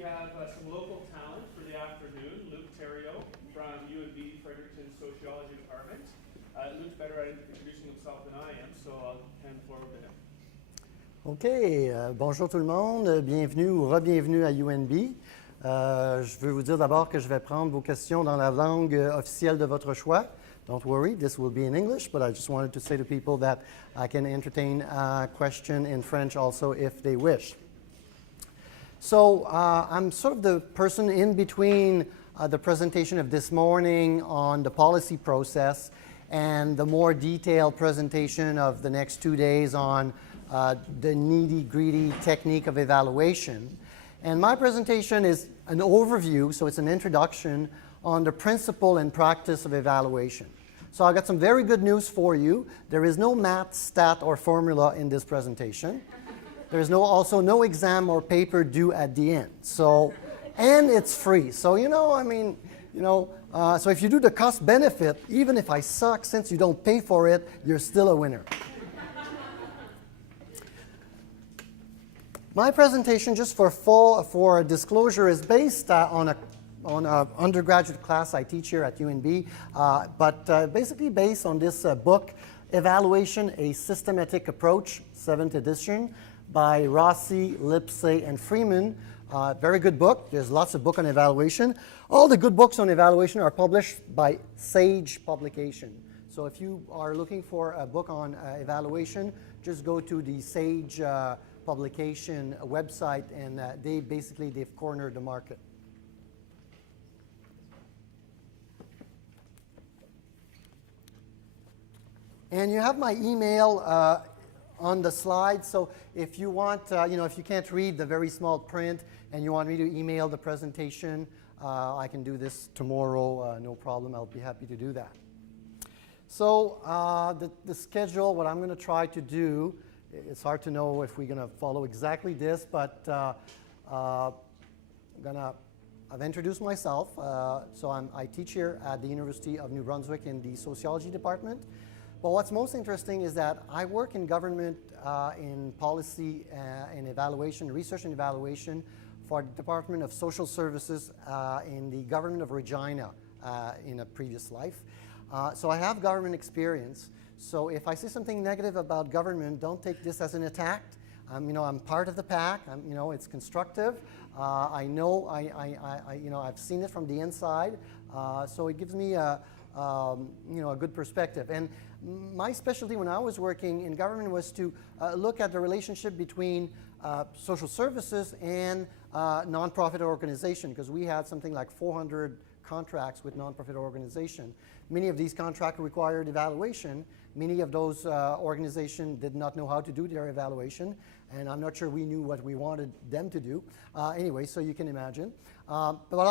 we have some local talent for the afternoon. Luke Theriault from NB Fredericton Sociology Department. Luke's better at introducing himself than I am, so I'll hand the floor over to him. OK. Bonjour tout le monde. Bienvenue ou re-bienvenue à UNB. Je veux vous dire d'abord que je vais prendre vos questions dans la langue officielle de votre choix. Don't worry, this will be in English, but I just wanted to say to people that I can entertain a question in French also if they wish. So I'm sort of the person in between the presentation of this morning on the policy process and the more detailed presentation of the next 2 days on the nitty-gritty technique of evaluation. And my presentation is an overview, so it's an introduction on the principle and practice of evaluation. So I've got some very good news for you. There is no math, stat, or formula in this presentation. There's also no exam or paper due at the end. So, and it's free. So, so if you do the cost benefit, even if I suck, since you don't pay for it, you're still a winner. My presentation, just for disclosure, is based on an undergraduate class I teach here at UNB, but basically based on this book, Evaluation, A Systematic Approach, 7th edition, by Rossi, Lipsey, and Freeman. Very good book. There's lots of books on evaluation. All the good books on evaluation are published by Sage Publication. So if you are looking for a book on evaluation, just go to the Sage Publication website, and they've cornered the market. And you have my email on the slide. So if you want, if you can't read the very small print and you want me to email the presentation, I can do this tomorrow, no problem. I'll be happy to do that. So the schedule, what I'm going to try to do, it's hard to know if we're going to follow exactly this, but I've introduced myself. So I teach here at the University of New Brunswick in the Sociology Department. But what's most interesting is that I work in government in policy and evaluation, research and evaluation for the Department of Social Services in the government of Regina in a previous life. So I have government experience. So if I say something negative about government, don't take this as an attack. I'm part of the pack. It's constructive. I know I've seen it from the inside. So it gives me a good perspective. And my specialty when I was working in government was to look at the relationship between social services and nonprofit organization, because we had something like 400 contracts with nonprofit organization. Many of these contracts required evaluation. Many of those organizations did not know how to do their evaluation, and I'm not sure we knew what we wanted them to do. Anyway, so you can imagine. But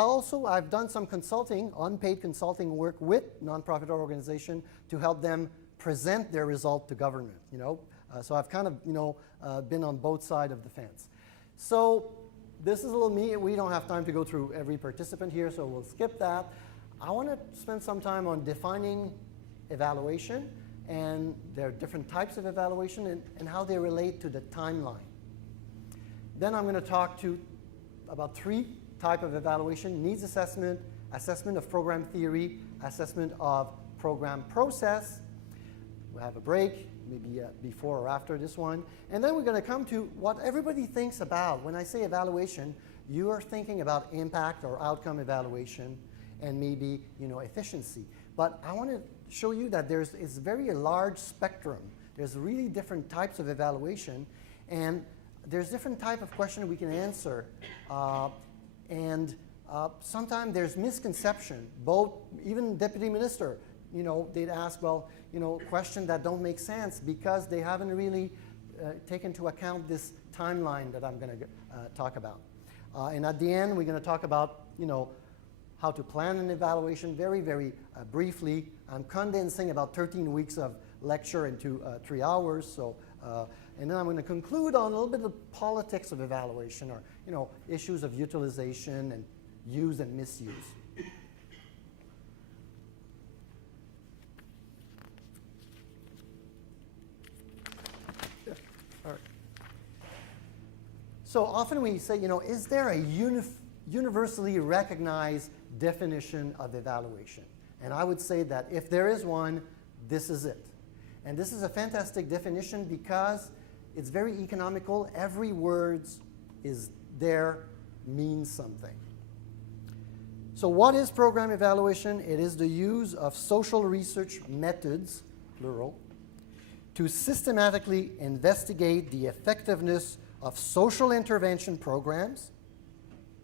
I've done some consulting, unpaid consulting work with nonprofit organizations to help them present their result to government. So I've kind of been on both sides of the fence. So this is a little me. We don't have time to go through every participant here, so we'll skip that. I want to spend some time on defining evaluation, and there are different types of evaluation and how they relate to the timeline. Then I'm going to talk about 3 types of evaluation: needs assessment, assessment of program theory, assessment of program process. We'll have a break, maybe before or after this one. And then we're going to come to what everybody thinks about. When I say evaluation, you are thinking about impact or outcome evaluation and maybe efficiency. But I want to show you that it's very large spectrum. There's really different types of evaluation, and there's different type of question we can answer. Sometimes there's misconception. Even deputy minister, they'd ask, questions that don't make sense because they haven't really taken into account this timeline that I'm going to talk about. And at the end, we're going to talk about, how to plan an evaluation very, very briefly. I'm condensing about 13 weeks of lecture into 3 hours. So, and then I'm going to conclude on a little bit of politics of evaluation, or issues of utilization and use and misuse. All right. So often we say, is there a universally recognized definition of evaluation. And I would say that if there is one, this is it. And this is a fantastic definition because it's very economical. Every word is there, means something. So what is program evaluation? It is the use of social research methods, plural, to systematically investigate the effectiveness of social intervention programs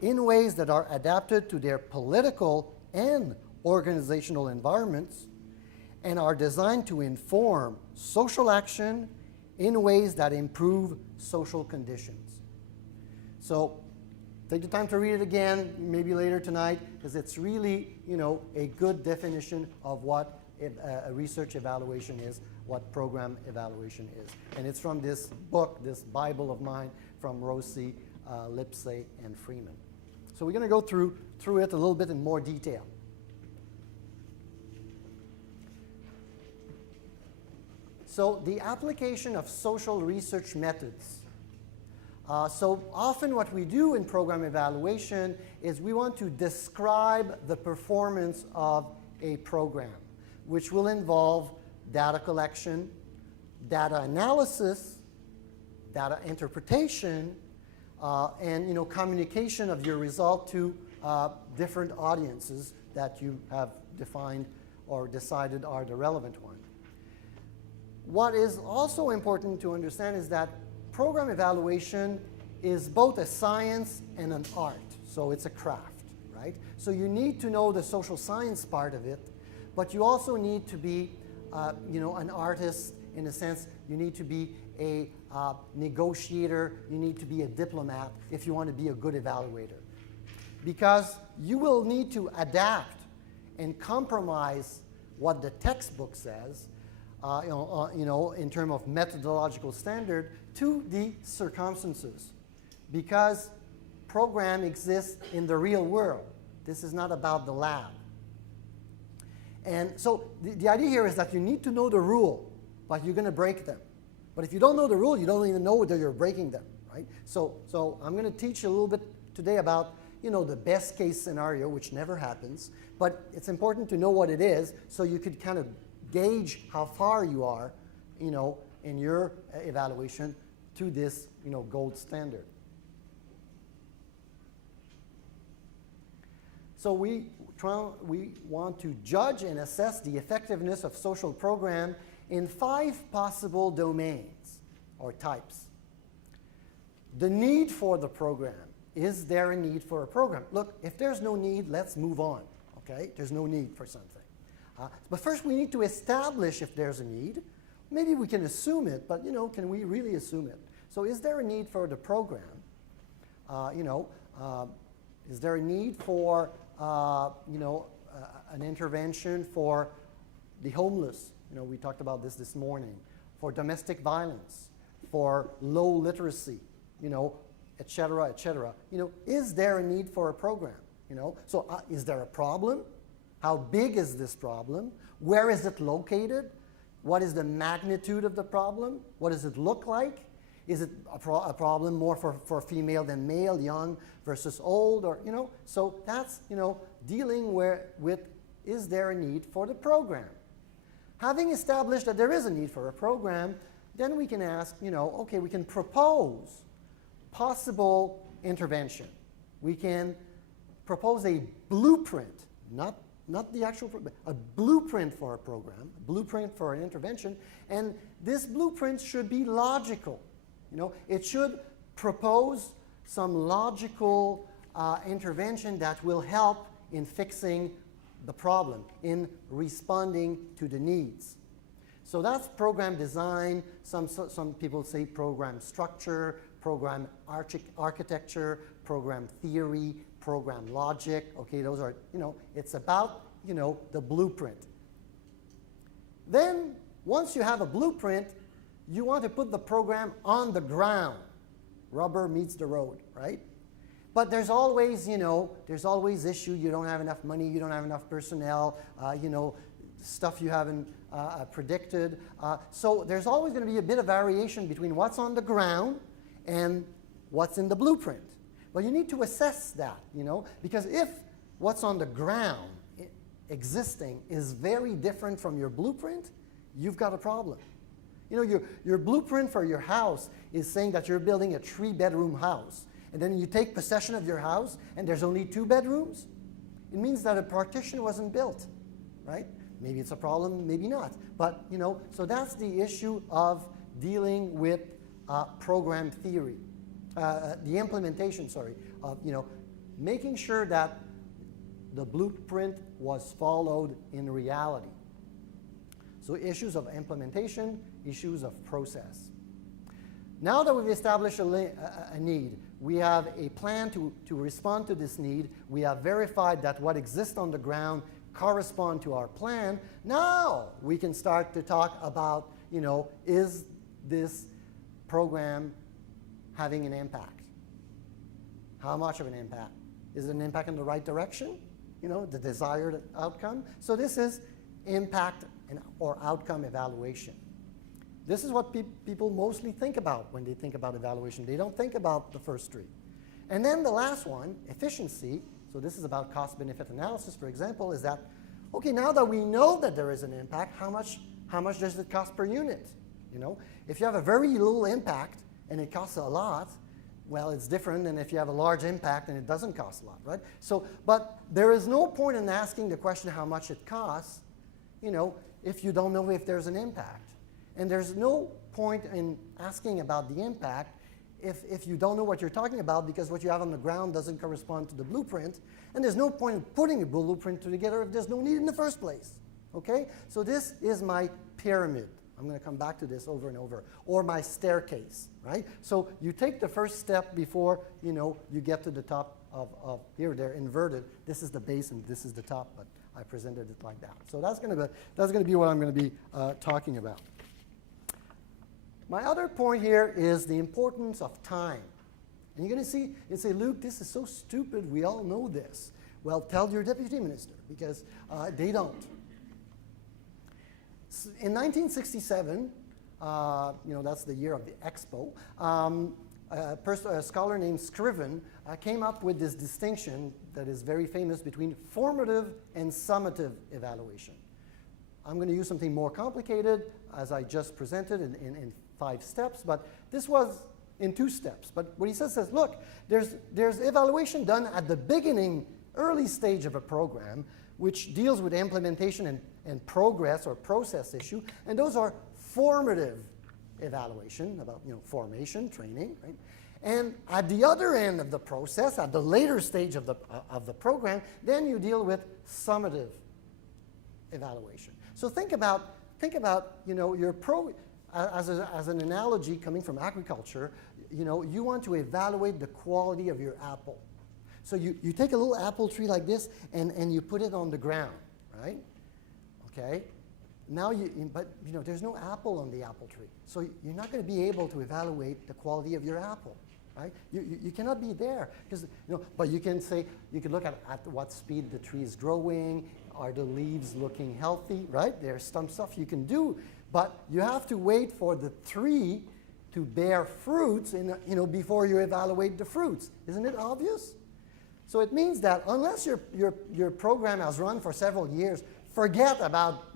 in ways that are adapted to their political and organizational environments and are designed to inform social action in ways that improve social conditions. So take the time to read it again, maybe later tonight, because it's really, a good definition of what a research evaluation is, what program evaluation is. And it's from this book, this Bible of mine, from Rossi, Lipsey, and Freeman. So we're going to go through it a little bit in more detail. So the application of social research methods. So often what we do in program evaluation is we want to describe the performance of a program, which will involve data collection, data analysis, data interpretation, and communication of your result to different audiences that you have defined or decided are the relevant ones. What is also important to understand is that program evaluation is both a science and an art. So it's a craft, right? So you need to know the social science part of it, but you also need to be, an artist in a sense. You need to be a negotiator. You need to be a diplomat if you want to be a good evaluator. Because you will need to adapt and compromise what the textbook says, in terms of methodological standard, to the circumstances. Because program exists in the real world. This is not about the lab. And so the idea here is that you need to know the rule, but you're going to break them. But if you don't know the rule, you don't even know whether you're breaking them, right? So I'm going to teach you a little bit today about, the best case scenario, which never happens. But it's important to know what it is so you could kind of gauge how far you are, in your evaluation to this, gold standard. So we want to judge and assess the effectiveness of social program in 5 possible domains or types. The need for the program. Is there a need for a program? Look, if there's no need, let's move on, okay? There's no need for something. But first we need to establish if there's a need. Maybe we can assume it, but can we really assume it? So is there a need for the program? Is there a need for an intervention for the homeless? We talked about this morning. For domestic violence, for low literacy, et cetera, et cetera. Is there a need for a program? So is there a problem? How big is this problem? Where is it located? What is the magnitude of the problem? What does it look like? Is it a problem more for female than male, young versus old, or So that's dealing with is there a need for the program? Having established that there is a need for a program, then we can ask, okay, we can propose possible intervention. We can propose a blueprint, not the actual program, a blueprint for a program, a blueprint for an intervention, and this blueprint should be logical. It should propose some logical intervention that will help in fixing the problem, in responding to the needs. So that's program design. Some people say program structure, program architecture, program theory, program logic. Okay, those are, it's about, the blueprint. Then, once you have a blueprint, you want to put the program on the ground. Rubber meets the road, right? But there's always, there's always issue. You don't have enough money. You don't have enough personnel. Stuff you haven't predicted. So there's always going to be a bit of variation between what's on the ground and what's in the blueprint. But you need to assess that, because if what's on the ground existing is very different from your blueprint, you've got a problem. Your blueprint for your house is saying that you're building a 3-bedroom house, and then you take possession of your house and there's only 2 bedrooms. It means that a partition wasn't built, right? Maybe it's a problem, maybe not. But, so that's the issue of dealing with program theory. The implementation, of, making sure that the blueprint was followed in reality. So issues of implementation, issues of process. Now that we've established a need, we have a plan to respond to this need. We have verified that what exists on the ground correspond to our plan. Now we can start to talk about, is this program having an impact? How much of an impact? Is it an impact in the right direction? The desired outcome? So this is impact or outcome evaluation. This is what people mostly think about when they think about evaluation. They don't think about the first 3. And then the last one, efficiency. So this is about cost-benefit analysis, for example, is that, okay, now that we know that there is an impact, how much does it cost per unit? If you have a very little impact and it costs a lot, well, it's different than if you have a large impact and it doesn't cost a lot, right? So, but there is no point in asking the question how much it costs, if you don't know if there's an impact. And there's no point in asking about the impact if you don't know what you're talking about, because what you have on the ground doesn't correspond to the blueprint. And there's no point in putting a blueprint together if there's no need in the first place. Okay? So this is my pyramid. I'm going to come back to this over and over. Or my staircase, right? So you take the first step before, you get to the top of here. They're inverted. This is the base and this is the top, but I presented it like that. So that's going to be what I'm going to be talking about. My other point here is the importance of time. And you're going to see, you say, Luke, this is so stupid. We all know this. Well, tell your deputy minister, because they don't. In 1967, that's the year of the Expo, a scholar named Scriven came up with this distinction that is very famous between formative and summative evaluation. I'm going to use something more complicated, as I just presented in 5 steps, but this was in 2 steps. But what he says, look, there's evaluation done at the beginning, early stage of a program, which deals with implementation and progress or process issue, and those are formative evaluation about formation, training, right? And at the other end of the process, at the later stage of the program, then you deal with summative evaluation. So think about your as an analogy coming from agriculture, you want to evaluate the quality of your apple. So you take a little apple tree like this and you put it on the ground, right? Okay. Now but there's no apple on the apple tree, so you're not going to be able to evaluate the quality of your apple, right? You cannot be there because but you can look at what speed the tree is growing. Are the leaves looking healthy, right? There's some stuff you can do, but you have to wait for the tree to bear fruits before you evaluate the fruits. Isn't it obvious? So it means that unless your program has run for several years, forget about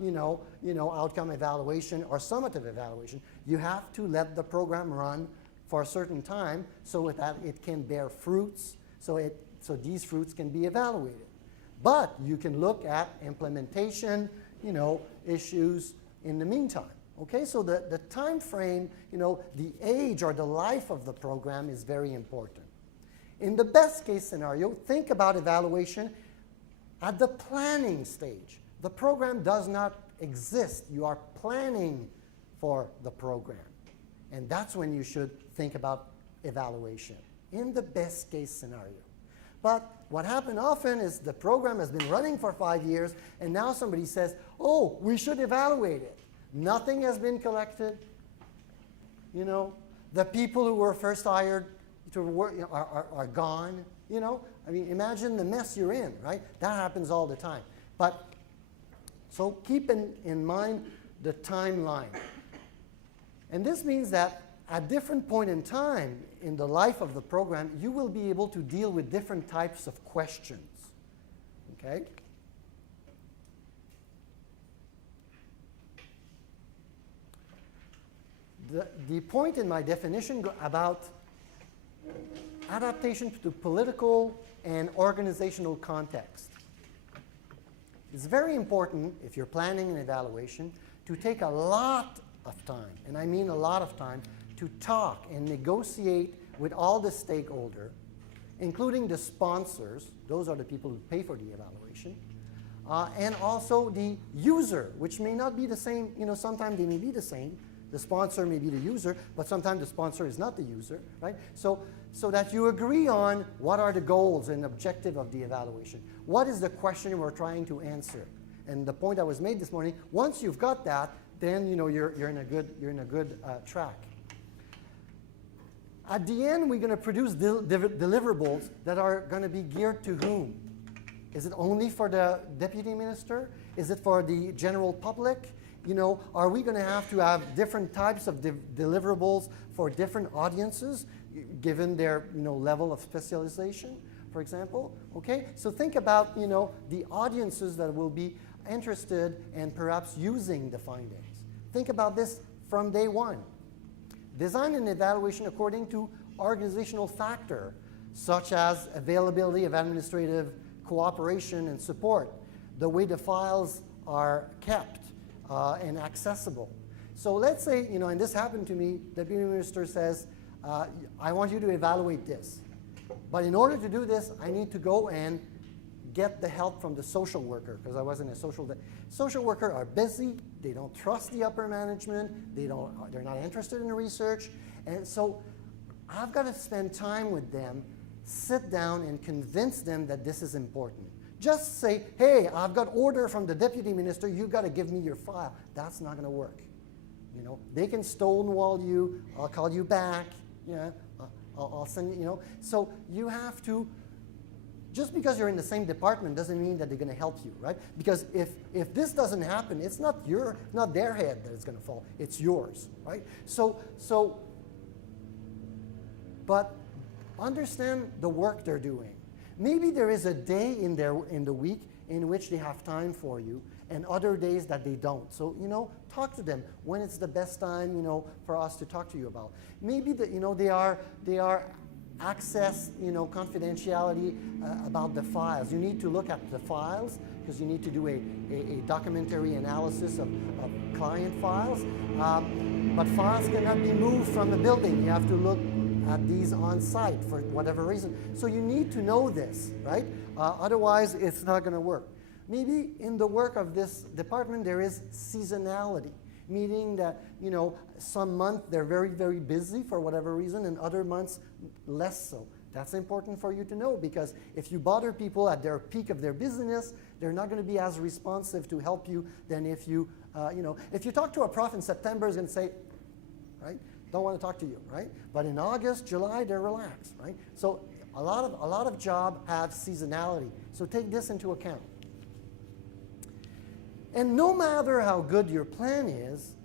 outcome evaluation or summative evaluation. You have to let the program run for a certain time so that it can bear fruits, so these fruits can be evaluated. But you can look at implementation, issues in the meantime. Okay, so the time frame, the age or the life of the program is very important. In the best case scenario, think about evaluation at the planning stage. The program does not exist. You are planning for the program. And that's when you should think about evaluation, in the best case scenario. But what happened often is the program has been running for 5 years, and now somebody says, oh, we should evaluate it. Nothing has been collected. The people who were first hired to work are gone. I mean, imagine the mess you're in, right? That happens all the time. But so keep in mind the timeline. And this means that at different point in time in the life of the program, you will be able to deal with different types of questions. Okay? The point in my definition about adaptation to political and organizational context. It's very important, if you're planning an evaluation, to take a lot of time, and I mean a lot of time, to talk and negotiate with all the stakeholders, including the sponsors, those are the people who pay for the evaluation, and also the user, which may not be the same, sometimes they may be the same. The sponsor may be the user, but sometimes the sponsor is not the user, right? So that you agree on what are the goals and objective of the evaluation. What is the question we're trying to answer? And the point that was made this morning, once you've got that, then you're in a good track. At the end, we're going to produce deliverables that are going to be geared to whom? Is it only for the deputy minister? Is it for the general public? Are we going to have different types of deliverables for different audiences, given their level of specialization, for example? Okay, so think about the audiences that will be interested and perhaps using the findings. Think about this from day one. Design an evaluation according to organizational factor, such as availability of administrative cooperation and support, the way the files are kept and accessible. So let's say, and this happened to me, the deputy minister says, I want you to evaluate this. But in order to do this, I need to go and get the help from the social worker, because I wasn't a social worker are busy, they don't trust the upper management, they're not interested in the research, and so I've got to spend time with them, sit down and convince them that this is important. Just say, hey, I've got order from the deputy minister, you've got to give me your file. That's not going to work. They can stonewall you, I'll call you back, I'll send you, So you have to, just because you're in the same department doesn't mean that they're going to help you, right? Because if this doesn't happen, it's not their head that it's going to fall, it's yours, right? But understand the work they're doing. Maybe there is a day in the week in which they have time for you, and other days that they don't. So talk to them when it's the best time for us to talk to you about. Maybe they are access confidentiality about the files. You need to look at the files because you need to do a documentary analysis of client files. But files cannot be moved from the building. You have to look at these on site for whatever reason. So you need to know this, right? Otherwise, it's not going to work. Maybe in the work of this department, there is seasonality, meaning that, some month they're very, very busy for whatever reason, and other months less so. That's important for you to know, because if you bother people at their peak of their business, they're not going to be as responsive to help you than if you, if you talk to a prof in September, is going to say, right, don't want to talk to you, right? But in August, July, they're relaxed, right? So a lot of jobs have seasonality. So take this into account. And no matter how good your plan is,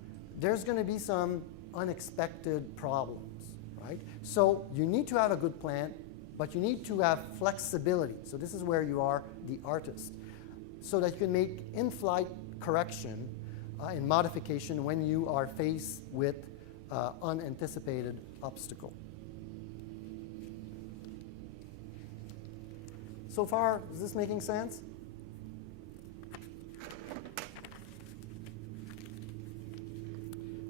there's going to be some unexpected problems, right? So you need to have a good plan, but you need to have flexibility. So this is where you are the artist, so that you can make in-flight correction and modification when you are faced with unanticipated obstacle. So far, is this making sense?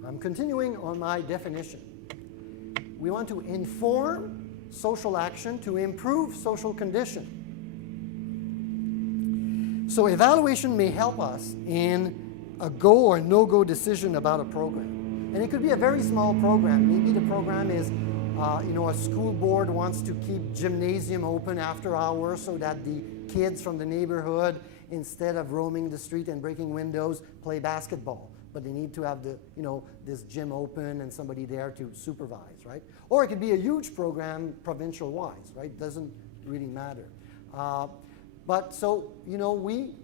I'm continuing on my definition. We want to inform social action to improve social condition. So evaluation may help us in a go or no-go decision about a program. And it could be a very small program. Maybe the program is, a school board wants to keep gymnasium open after hours so that the kids from the neighborhood, instead of roaming the street and breaking windows, play basketball. But they need to have this gym open and somebody there to supervise, right? Or it could be a huge program provincial-wise, right? Doesn't really matter. But so, we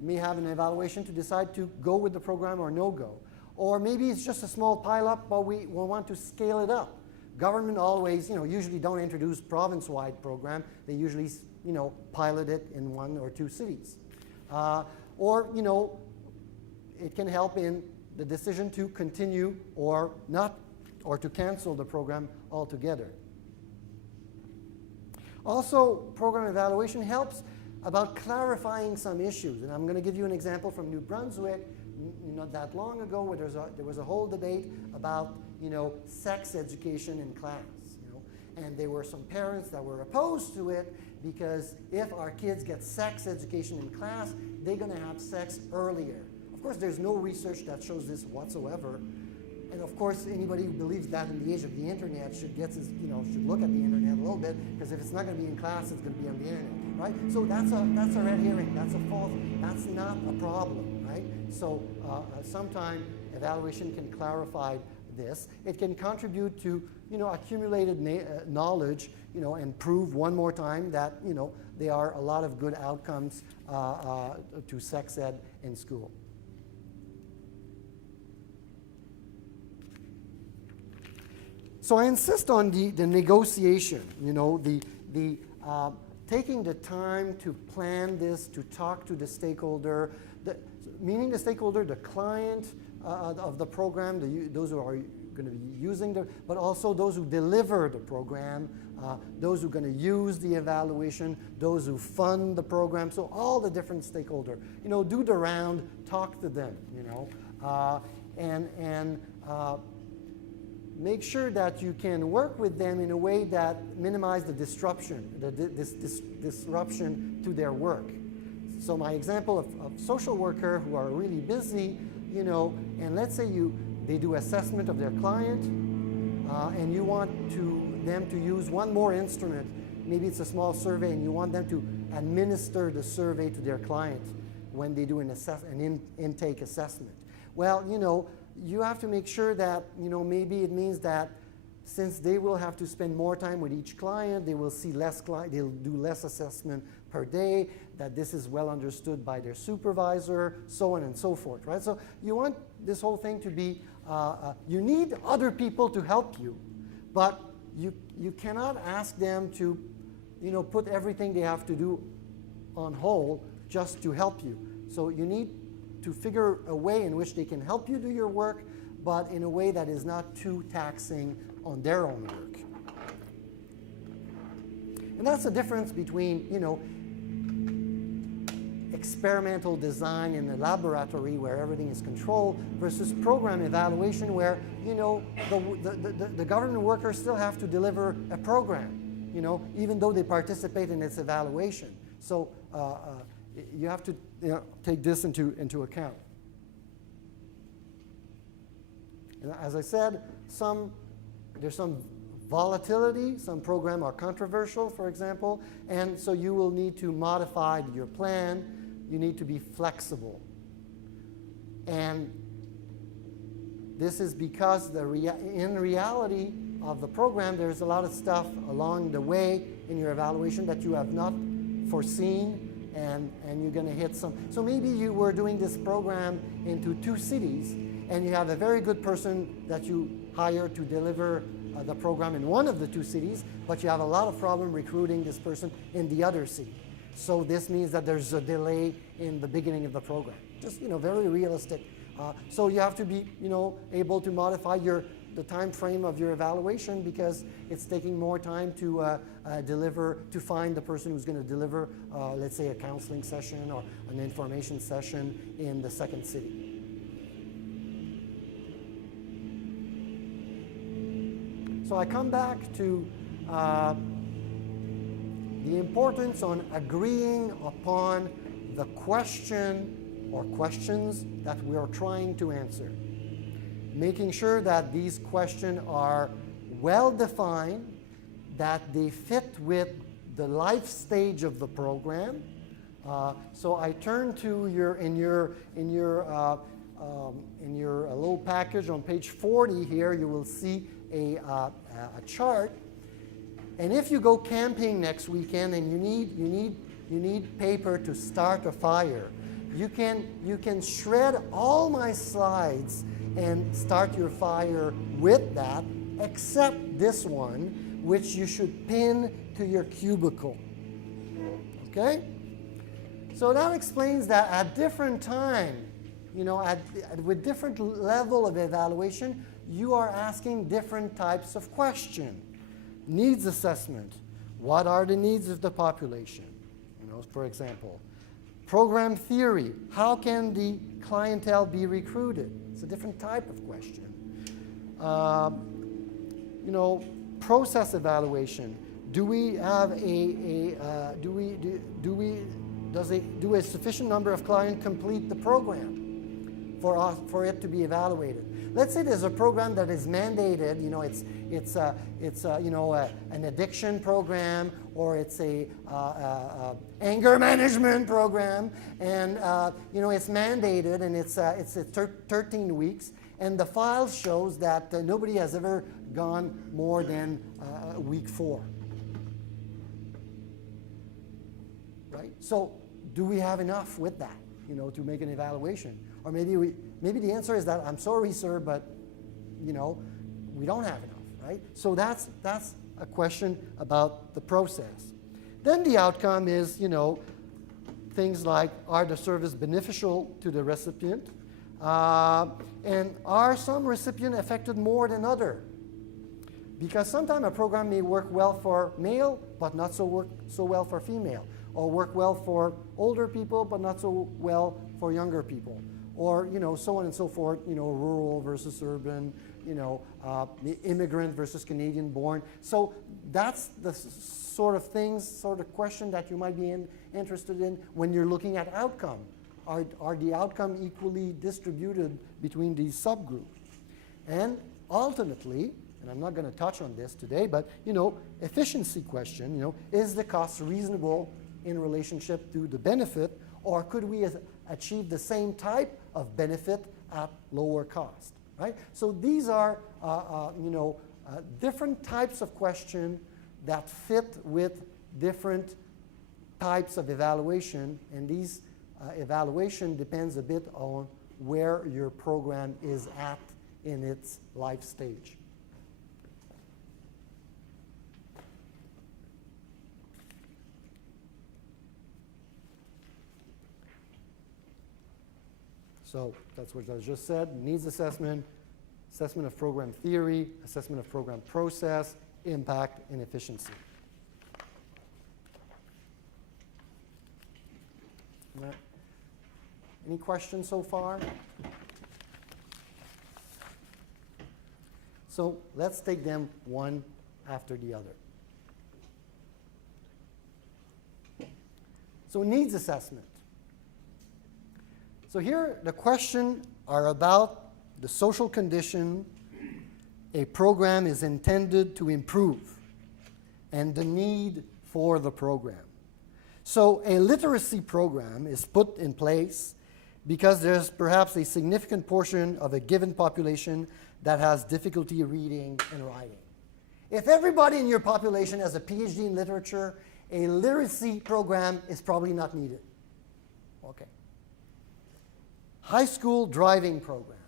may have an evaluation to decide to go with the program or no go. Or maybe it's just a small pilot, but we want to scale it up. Government always, usually don't introduce province-wide program. They usually, pilot it in 1 or 2 cities. Or, it can help in the decision to continue or not, or to cancel the program altogether. Also, program evaluation helps about clarifying some issues. And I'm going to give you an example from New Brunswick not that long ago where there was a whole debate about, sex education in class. And there were some parents that were opposed to it because if our kids get sex education in class, they're going to have sex earlier. Of course, there's no research that shows this whatsoever. And of course, anybody who believes that in the age of the internet should look at the internet a little bit, because if it's not going to be in class, it's going to be on the internet, right? So that's a red herring. That's a false. That's not a problem, right? So sometimes evaluation can clarify this. It can contribute to accumulated knowledge, and prove one more time that there are a lot of good outcomes to sex ed in school. So I insist on the negotiation, taking the time to plan this, to talk to the stakeholder, meaning the stakeholder, the client of the program, those who are going to be using but also those who deliver the program, those who are going to use the evaluation, those who fund the program, so all the different stakeholders. Do the round, talk to them, and make sure that you can work with them in a way that minimizes the disruption, disruption to their work. So my example of social worker who are really busy, and let's say they do assessment of their client, and you want them to use one more instrument. Maybe it's a small survey, and you want them to administer the survey to their client when they do an intake assessment. Well, you have to make sure that, maybe it means that since they will have to spend more time with each client, they will see they'll do less assessment per day, that this is well understood by their supervisor, so on and so forth, right? So you want this whole thing to be, you need other people to help you, but you cannot ask them to, put everything they have to do on hold just to help you. So you need to figure a way in which they can help you do your work, but in a way that is not too taxing on their own work. And that's the difference between, experimental design in the laboratory where everything is controlled versus program evaluation where, the government workers still have to deliver a program, even though they participate in its evaluation. So you have to take this into account. And as I said, there's some volatility. Some programs are controversial, for example, and so you will need to modify your plan. You need to be flexible. And this is because in reality of the program, there's a lot of stuff along the way in your evaluation that you have not foreseen, and you're going to hit some. So maybe you were doing this program into 2 cities, and you have a very good person that you hire to deliver the program in one of the 2 cities, but you have a lot of problem recruiting this person in the other city. So this means that there's a delay in the beginning of the program. Just, very realistic. So you have to be, able to modify the time frame of your evaluation because it's taking more time to find the person who's going to deliver, let's say, a counseling session or an information session in the second city. So I come back to the importance on agreeing upon the question or questions that we are trying to answer. Making sure that these questions are well defined, that they fit with the life stage of the program. So I turn to in your little package on page 40 here, you will see a chart. And if you go camping next weekend and you need paper to start a fire, you can shred all my slides and start your fire with that, except this one, which you should pin to your cubicle. Okay? So that explains that at different time, with different level of evaluation, you are asking different types of question. Needs assessment. What are the needs of the population? For example. Program theory. How can the clientele be recruited? It's a different type of question. Process evaluation. Do we have do a sufficient number of clients complete the program for it to be evaluated? Let's say there's a program that is mandated. It's an addiction program, or it's a anger management program, and it's mandated, and it's 13 weeks, and the file shows that nobody has ever gone more than week 4. Right? So do we have enough with that, to make an evaluation? Or maybe the answer is that, I'm sorry, sir, but we don't have enough, right? So that's a question about the process. Then the outcome is, things like, are the service beneficial to the recipient? And are some recipients affected more than others? Because sometimes a program may work well for male, but not so well for female, or work well for older people, but not so well for younger people, or so on and so forth. Rural versus urban, the immigrant versus Canadian-born. So that's the sort of question that you might be interested in when you're looking at outcome. Are the outcome equally distributed between these subgroups? And ultimately, and I'm not going to touch on this today, but efficiency question, is the cost reasonable in relationship to the benefit, or could we achieve the same type of benefit at lower cost, right? So these are different types of questions that fit with different types of evaluation, and these evaluation depends a bit on where your program is at in its life stage. So that's what I just said. Needs assessment, assessment of program theory, assessment of program process, impact, and efficiency. Right. Any questions so far? So let's take them one after the other. So needs assessment. So here the questions are about the social condition a program is intended to improve and the need for the program. So a literacy program is put in place because there's perhaps a significant portion of a given population that has difficulty reading and writing. If everybody in your population has a PhD in literature, a literacy program is probably not needed. Okay. High school driving program.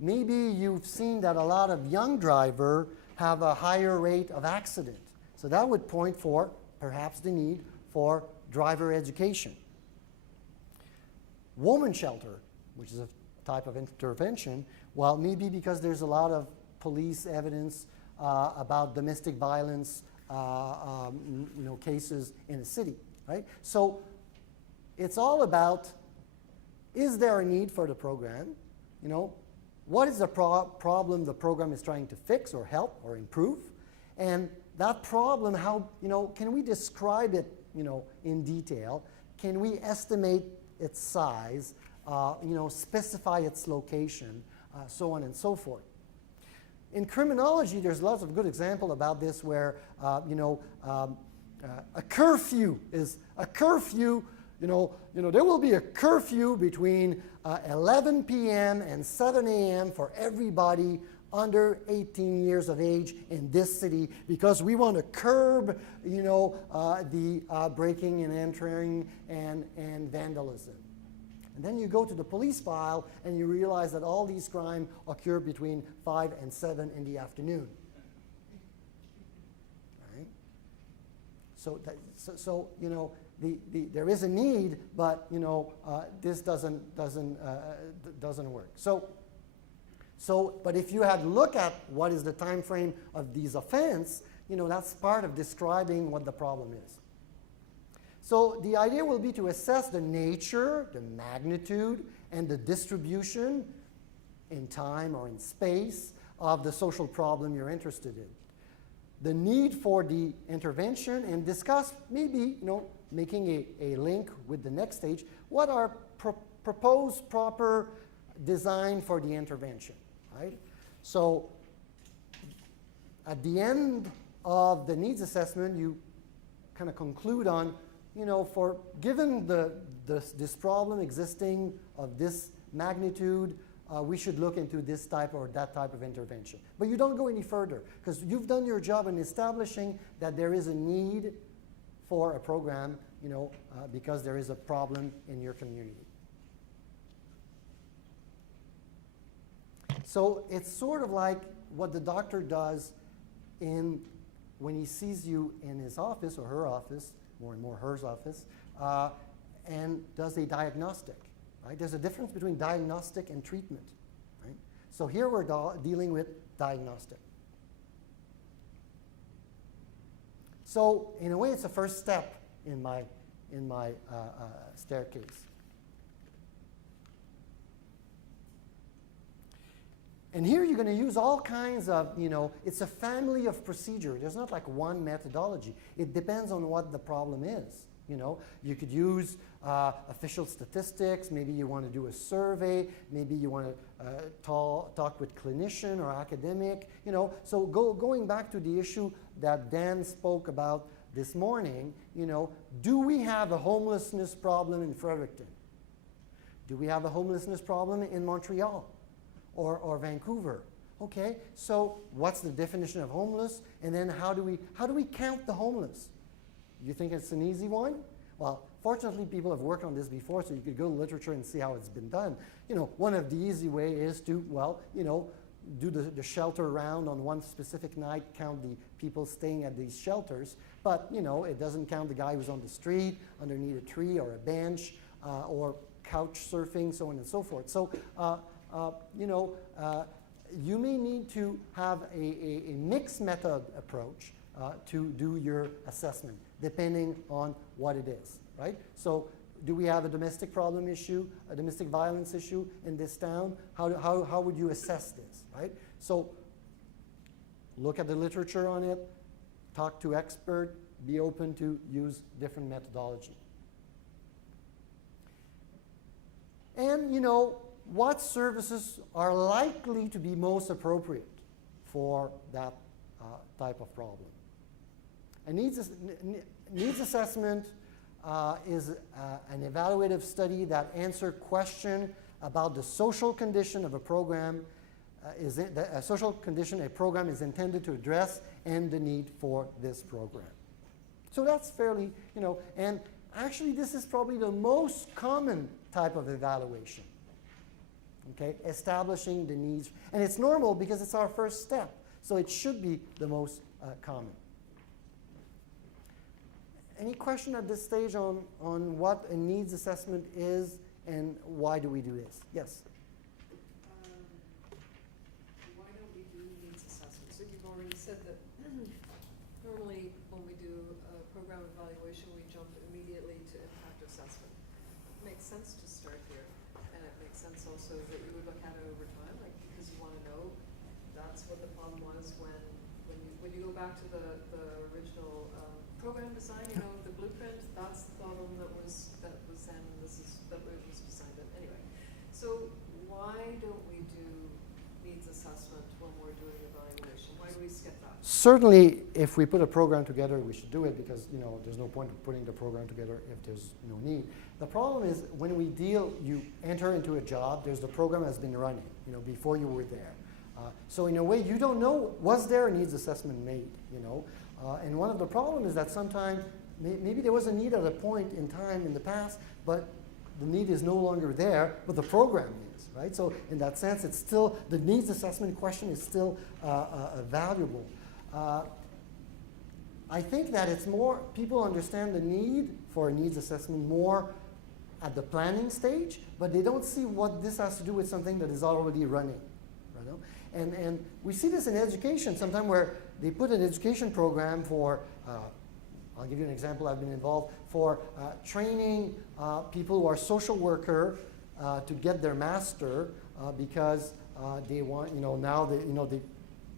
Maybe you've seen that a lot of young drivers have a higher rate of accident. So that would point for perhaps the need for driver education. Women's shelter, which is a type of intervention, well, maybe because there's a lot of police evidence about domestic violence cases in a city, right? So it's all about, is there a need for the program? What is the problem the program is trying to fix or help or improve? And that problem, how, can we describe it, in detail? Can we estimate its size, specify its location, so on and so forth? In criminology, there's lots of good examples about this where, a curfew is a curfew. There will be a curfew between 11 p.m. and 7 a.m. for everybody under 18 years of age in this city because we want to curb, the breaking and entering and vandalism. And then you go to the police file and you realize that all these crimes occur between 5 and 7 in the afternoon. Right? So, you know, there is a need, but you know, this doesn't work. But if you had look at what is the time frame of these offense, you know, that's part of describing what the problem is. So the idea will be to assess the nature, the magnitude, and the distribution in time or in space of the social problem you're interested in. The need for the intervention, and discuss maybe, you know, making a link with the next stage. What are proposed proper design for the intervention, right? So at the end of the needs assessment, you kind of conclude on, you know, for given this problem existing of this magnitude, we should look into this type or that type of intervention. But you don't go any further, because you've done your job in establishing that there is a need for a program, you know, because there is a problem in your community. So it's sort of like what the doctor does when he sees you in his office or her office, more and more her office, and does a diagnostic. Right? There's a difference between diagnostic and treatment. Right? So here we're dealing with diagnostic. So in a way, it's a first step in my staircase. And here you're going to use all kinds of, you know, it's a family of procedure. There's not like one methodology. It depends on what the problem is. You know, you could use official statistics. Maybe you want to do a survey. Maybe you want to talk with clinician or academic. You know, so going back to the issue that Dan spoke about this morning, you know, do we have a homelessness problem in Fredericton? Do we have a homelessness problem in Montreal or Vancouver? Okay, so what's the definition of homeless? And then how do we count the homeless? You think it's an easy one? Well, fortunately, people have worked on this before, so you could go to literature and see how it's been done. You know, one of the easy ways is to, well, you know, do the shelter round on one specific night, count the people staying at these shelters, but, you know, it doesn't count the guy who's on the street, underneath a tree or a bench, or couch surfing, so on and so forth. So, you know, you may need to have a mixed method approach to do your assessment, depending on what it is, right? So do we have a domestic problem issue, a domestic violence issue in this town? How would you assess this, right? So look at the literature on it, talk to expert, be open to use different methodology. And, you know, what services are likely to be most appropriate for that type of problem? A needs assessment is an evaluative study that answers questions about the social condition of a program, a social condition a program is intended to address, and the need for this program. So that's fairly, you know, and actually this is probably the most common type of evaluation. Okay, establishing the needs, and it's normal because it's our first step, so it should be the most common. Any question at this stage on what a needs assessment is and why do we do this? Yes? Why don't we do needs assessments? So you've already said that normally when we do a program evaluation, we jump immediately to impact assessment. It makes sense to start here, and it makes sense also that you would look at it over time, like, because you want to know that's what the problem was when you go back to the original program design, you know, the blueprint, that's the problem that was then, that was designed in. Anyway, so why don't we do needs assessment when we're doing evaluation? Why do we skip that? Certainly, if we put a program together, we should do it because, you know, there's no point of putting the program together if there's no need. The problem is when you enter into a job, there's the program has been running, you know, before you were there. So in a way, you don't know, was there a needs assessment made, you know? And one of the problems is that sometimes maybe there was a need at a point in time in the past, but the need is no longer there, but the program is, right? So in that sense, it's still, the needs assessment question is still valuable. I think that it's more, people understand the need for a needs assessment more at the planning stage, but they don't see what this has to do with something that is already running. You know? And we see this in education sometimes where they put an education program for, I'll give you an example, I've been involved, for training people who are social worker to get their master because they want, now the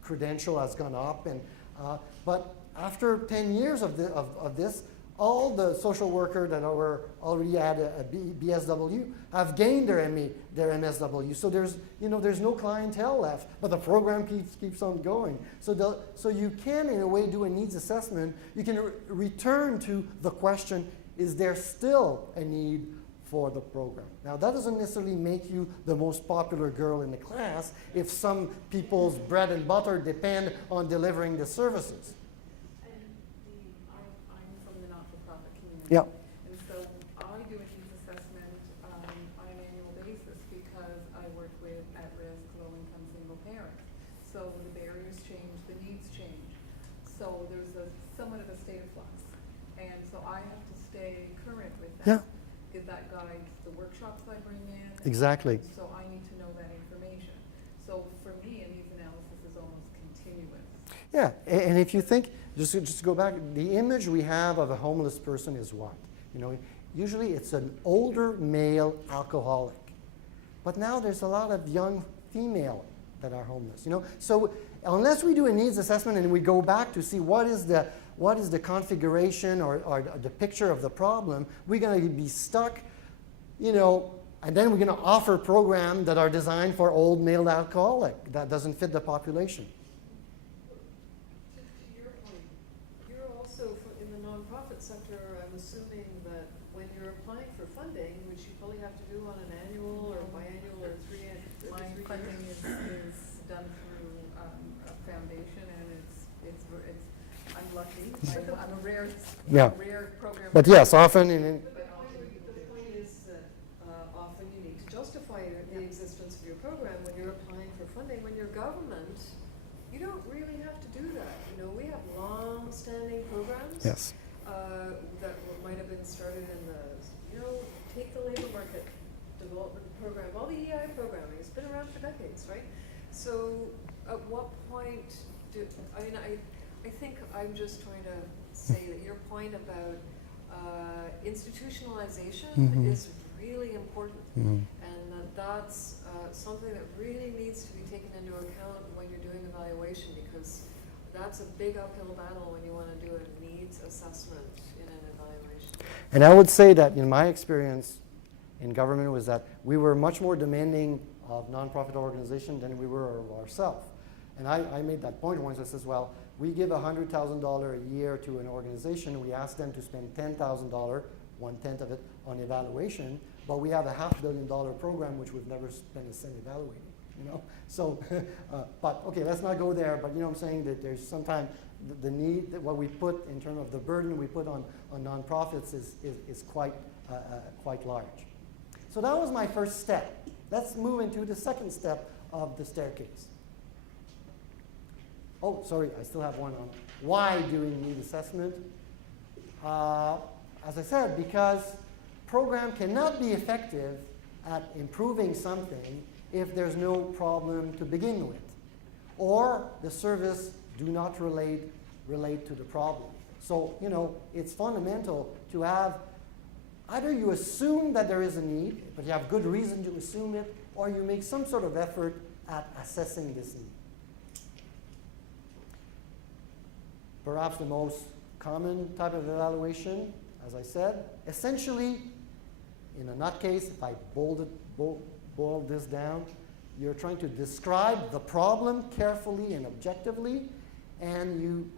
credential has gone up. And but after 10 years of this, all the social workers that were already at a BSW have gained their MSW. So there's no clientele left, but the program keeps on going. So you can, in a way, do a needs assessment. You can return to the question, is there still a need for the program? Now, that doesn't necessarily make you the most popular girl in the class if some people's bread and butter depend on delivering the services. Yeah. And so I do a needs assessment on an annual basis because I work with at-risk, low-income single parents. So the barriers change, the needs change. So there's somewhat of a state of flux. And so I have to stay current with that. Yeah. Because that guides the workshops I bring in. Exactly. So I need to know that information. So for me, a needs analysis is almost continuous. Yeah, and if you think, just to go back, the image we have of a homeless person is what? Usually it's an older male alcoholic. But now there's a lot of young female that are homeless. So unless we do a needs assessment and we go back to see what is the configuration or the picture of the problem, we're going to be stuck, and then we're going to offer programs that are designed for old male alcoholic that doesn't fit the population. Sector, I'm assuming that when you're applying for funding, which you probably have to do on an annual or biannual or My funding is done through a foundation, and it's I'm lucky. I'm a rare program. But yes, often the point is that often you need to justify the existence of your program when you're applying for funding. When you're government, you don't really have to do that. We have long-standing programs. Yes. That might have been started in the, take the labor market development program, all the EI programming, it's been around for decades, right? So at what point I think I'm just trying to say that your point about institutionalization is really important, and that's something that really needs to be taken into account when you're doing evaluation, because that's a big uphill battle when you want to do a needs assessment in an evaluation. And I would say that in my experience in government was that we were much more demanding of nonprofit organizations than we were of ourselves. And I made that point once. I says, well, we give $100,000 a year to an organization. We ask them to spend $10,000, 1/10 of it, on evaluation, but we have a $500 million program which we've never spent a cent evaluating. So, but okay, let's not go there, but I'm saying that there's sometimes the need, that what we put in terms of the burden we put on nonprofits is quite large. So that was my first step. Let's move into the second step of the staircase. Oh, sorry, I still have one on why doing need assessment. As I said, because program cannot be effective at improving something if there's no problem to begin with, or the service do not relate to the problem. So, it's fundamental to have, either you assume that there is a need, but you have good reason to assume it, or you make some sort of effort at assessing this need. Perhaps the most common type of evaluation, as I said, essentially, in a nutcase, if I boil this down, you're trying to describe the problem carefully and objectively, and you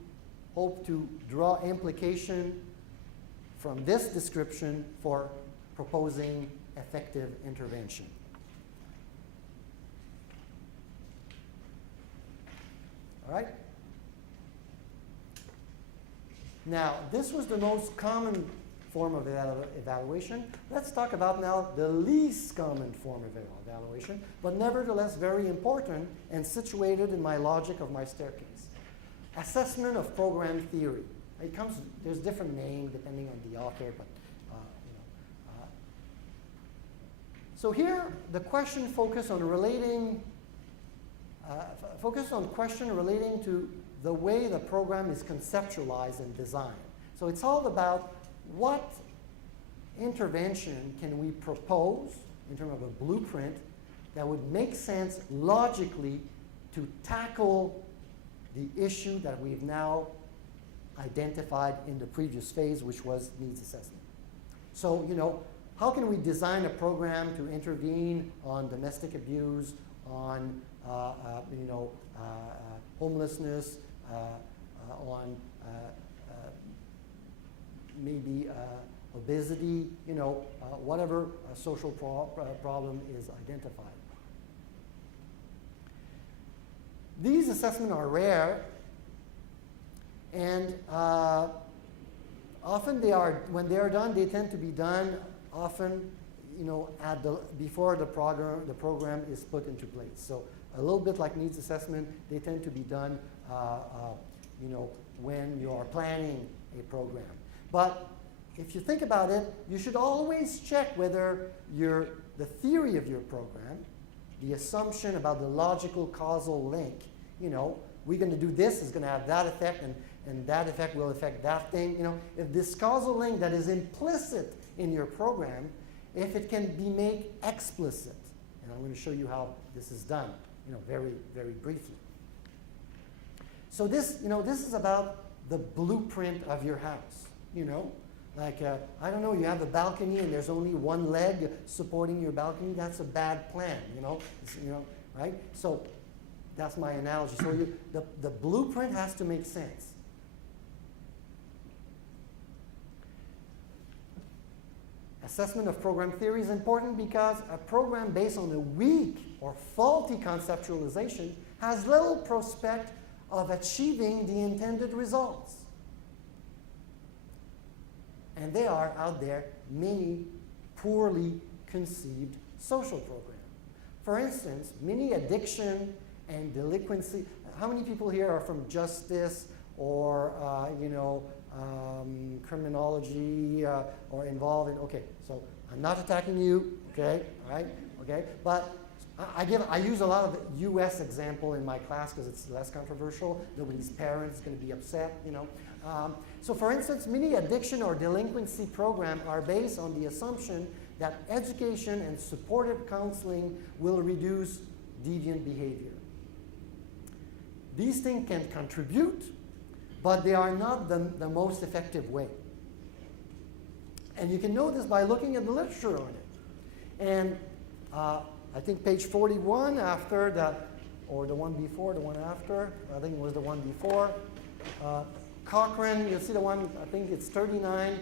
hope to draw implication from this description for proposing effective intervention. All right? Now, this was the most common form of evaluation. Let's talk about now the least common form of evaluation, but nevertheless very important and situated in my logic of my staircase. Assessment of program theory. There's different names depending on the author, but so here the question focused on question relating to the way the program is conceptualized and designed. So it's all about what intervention can we propose in terms of a blueprint that would make sense logically to tackle the issue that we've now identified in the previous phase, which was needs assessment. So, how can we design a program to intervene on domestic abuse, on homelessness, on maybe obesity, whatever social problem is identified. These assessments are rare, and often when they are done, they tend to be done often, before the program is put into place. So a little bit like needs assessment, they tend to be done, when you are planning a program. But if you think about it, you should always check whether the theory of your program, the assumption about the logical causal link, we're going to do this, is going to have that effect, and that effect will affect that thing. If this causal link that is implicit in your program, if it can be made explicit, and I'm going to show you how this is done, very, very briefly. So this is about the blueprint of your house, Like, I don't know, you have a balcony and there's only one leg supporting your balcony. That's a bad plan, right? So that's my analogy. So the blueprint has to make sense. Assessment of program theory is important because a program based on a weak or faulty conceptualization has little prospect of achieving the intended results. And there are out there many poorly conceived social programs. For instance, many addiction and delinquency. How many people here are from justice or criminology or involved in? Okay, so I'm not attacking you. Okay, all right, okay, but I use a lot of the U.S. example in my class because it's less controversial. Nobody's parents is going to be upset, So for instance, many addiction or delinquency programs are based on the assumption that education and supportive counseling will reduce deviant behavior. These things can contribute, but they are not the most effective way. And you can know this by looking at the literature on it. And I think page 41 after that, or the one before, the one after, I think it was the one before. Cochrane, you'll see the one, I think it's 39.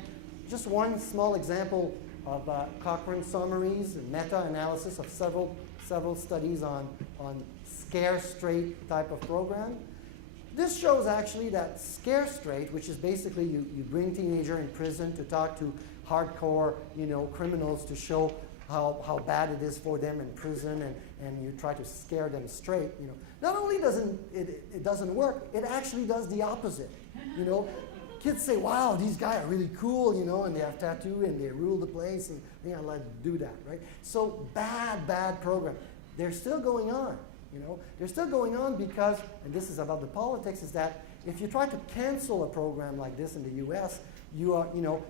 Just one small example of Cochrane summaries, meta-analysis of several studies on scare straight type of program. This shows actually that scare straight, which is basically you bring teenager in prison to talk to hardcore, criminals to show how bad it is for them in prison, and you try to scare them straight. Not only doesn't it doesn't work, it actually does the opposite. Kids say, "Wow, these guys are really cool," and they have tattoo and they rule the place, and they are allowed to do that, right? So bad program. They're still going on. They're still going on because, and this is about the politics, is that if you try to cancel a program like this in the U.S.,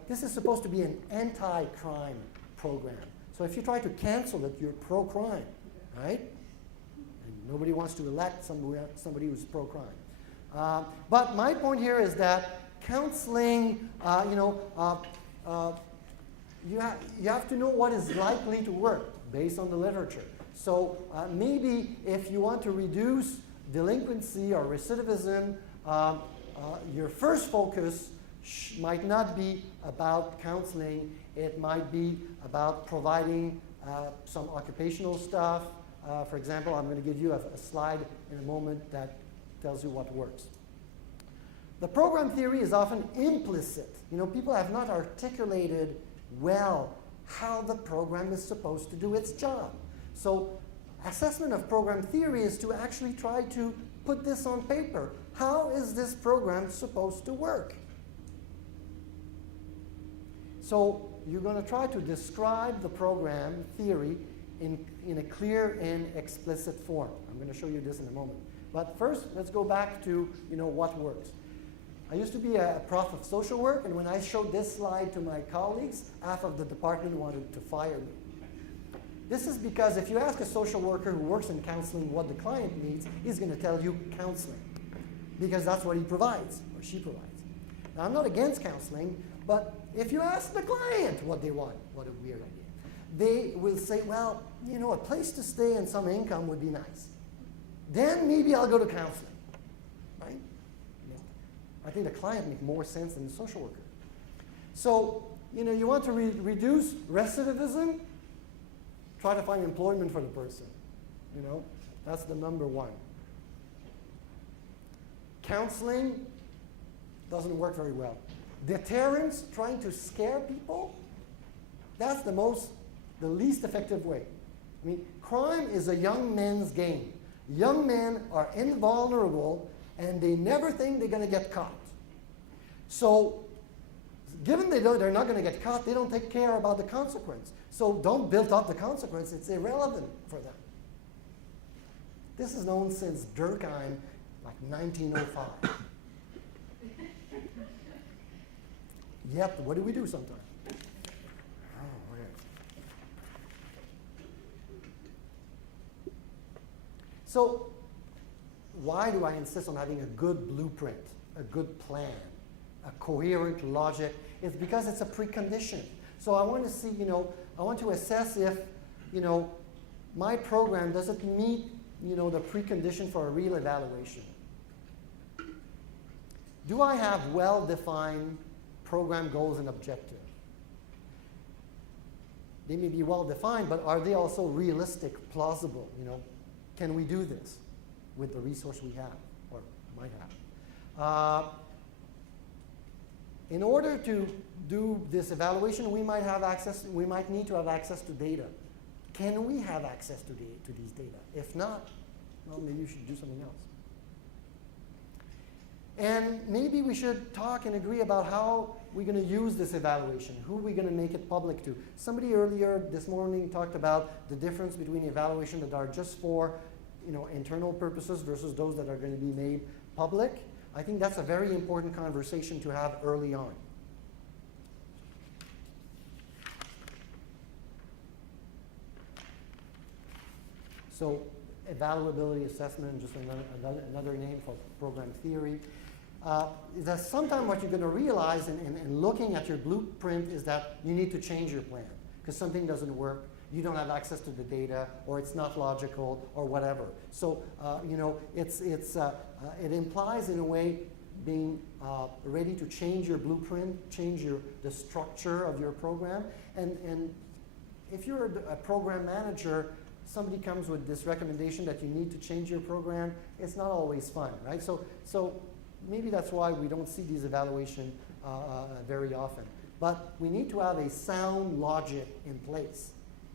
this is supposed to be an anti-crime program. So if you try to cancel it, you're pro-crime, right? And nobody wants to elect somebody who's pro-crime. But my point here is that counseling, you have to know what is likely to work based on the literature. So maybe if you want to reduce delinquency or recidivism, your first focus might not be about counseling. It might be about providing some occupational stuff. For example, I'm going to give you a slide in a moment that tells you what works. The program theory is often implicit. You know, people have not articulated well how the program is supposed to do its job. So assessment of program theory is to actually try to put this on paper. How is this program supposed to work? So you're going to try to describe the program theory in a clear and explicit form. I'm going to show you this in a moment. But first, let's go back to, you know, what works. I used to be a prof of social work, and when I showed this slide to my colleagues, half of the department wanted to fire me. This is because if you ask a social worker who works in counseling what the client needs, he's going to tell you counseling, because that's what he provides, or she provides. Now, I'm not against counseling, but if you ask the client what they want, what a weird idea, they will say, well, you know, a place to stay and some income would be nice. Then maybe I'll go to counseling, right? I think the client makes more sense than the social worker. So, you know, you want to reduce recidivism, try to find employment for the person. You know, that's the number one. Counseling doesn't work very well. Deterrence, trying to scare people, that's the least effective way. I mean, crime is a young man's game. Young men are invulnerable, and they never think they're going to get caught. So, given they're not going to get caught, they don't take care about the consequence. So don't build up the consequence. It's irrelevant for them. This is known since Durkheim, like 1905. Yet, what do we do sometimes? Oh, weird. So, why do I insist on having a good blueprint, a good plan, a coherent logic? It's because it's a precondition. So I want to see, you know, I want to assess if, you know, my program, does it meet, you know, the precondition for a real evaluation? Do I have well-defined program goals and objectives? They may be well-defined, but are they also realistic, plausible? You know, can we do this with the resource we have, or might have? In order to do this evaluation, we might need to have access to data. Can we have access to these data? If not, well, maybe you should do something else. And maybe we should talk and agree about how we're going to use this evaluation. Who are we going to make it public to? Somebody earlier this morning talked about the difference between evaluation that are just for, you know, internal purposes versus those that are going to be made public. I think that's a very important conversation to have early on. So evaluability assessment, just another name for program theory. Is that sometimes what you're going to realize in looking at your blueprint is that you need to change your plan because something doesn't work, you don't have access to the data, or it's not logical, or whatever. So you know, it implies in a way being ready to change your blueprint, change the structure of your program, and if you're a program manager, somebody comes with this recommendation that you need to change your program, it's not always fun, right? So maybe that's why we don't see these evaluations very often. But we need to have a sound logic in place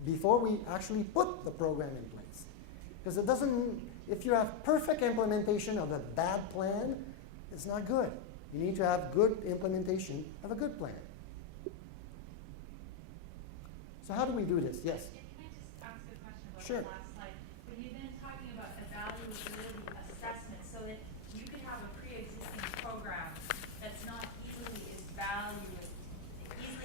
before we actually put the program in place. Because it doesn't, if you have perfect implementation of a bad plan, it's not good. You need to have good implementation of a good plan. So how do we do this? Yes? Can I just ask a question about Sure. the last slide? When you've been talking about evaluability assessment, so that you could have a pre-existing program that's not easily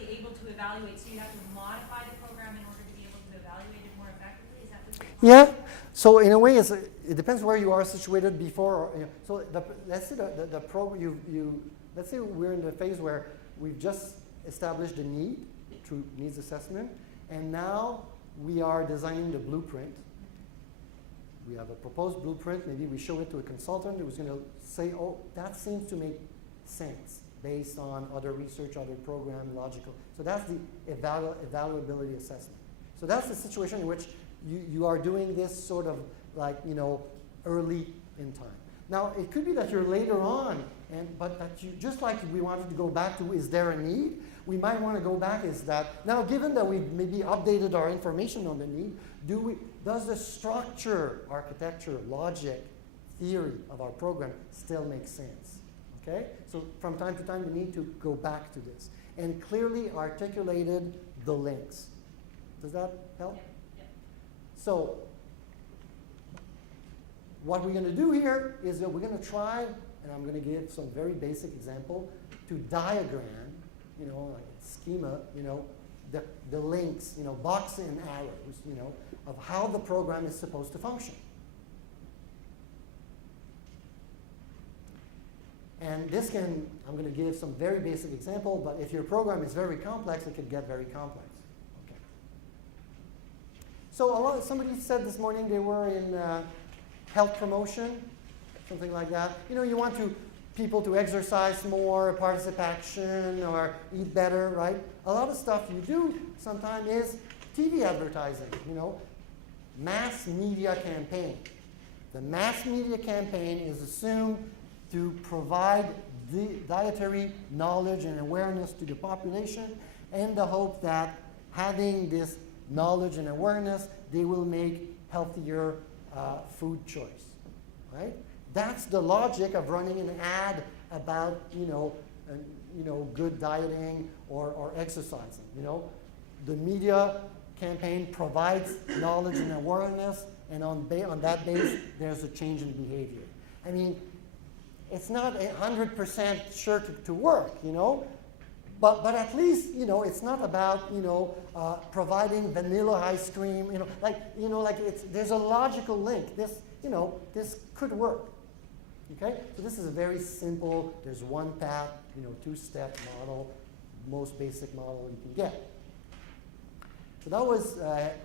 able to evaluate, so you have to modify the program in order to be able to evaluate it more effectively? Is that what you're Yeah. So in a way, it depends where you are situated before. Or, you know, so let's say the program let's say we're in the phase where we've just established the need through needs assessment, and now we are designing the blueprint. We have a proposed blueprint. Maybe we show it to a consultant who's going to say, "Oh, that seems to make sense based on other research, other program, logical." So that's the evaluability assessment. So that's the situation in which you are doing this sort of like, you know, early in time. Now, it could be that you're later on But that you, just like we wanted to go back to, is there a need? We might want to go back is that, now given that we've maybe updated our information on the need, does the structure, architecture, logic, theory of our program still make sense? Okay? So from time to time we need to go back to this. And clearly articulated the links. Does that help? Yeah. So what we're going to do here is that we're going to try, and I'm going to give some very basic example, to diagram, you know, like a schema, you know, the links, you know, box and arrows, you know, of how the program is supposed to function. And this can, I'm going to give some very basic example, but if your program is very complex, it could get very complex. Okay. So somebody said this morning they were in health promotion, something like that. You know, you want people to exercise more, participation, or eat better, right? A lot of stuff you do sometimes is TV advertising, you know, mass media campaign. The mass media campaign is assumed to provide dietary knowledge and awareness to the population, in the hope that having this knowledge and awareness, they will make healthier food choice, right? That's the logic of running an ad about, you know, good dieting or exercising. You know, the media campaign provides knowledge and awareness, and on that base, there's a change in behavior. I mean, it's not 100% sure to work, you know, but at least, you know, it's not about, you know, providing vanilla ice cream, you know, like there's a logical link. This, you know, this could work. Okay, so this is a very simple, there's one path, you know, two-step model, most basic model you can get. So that was,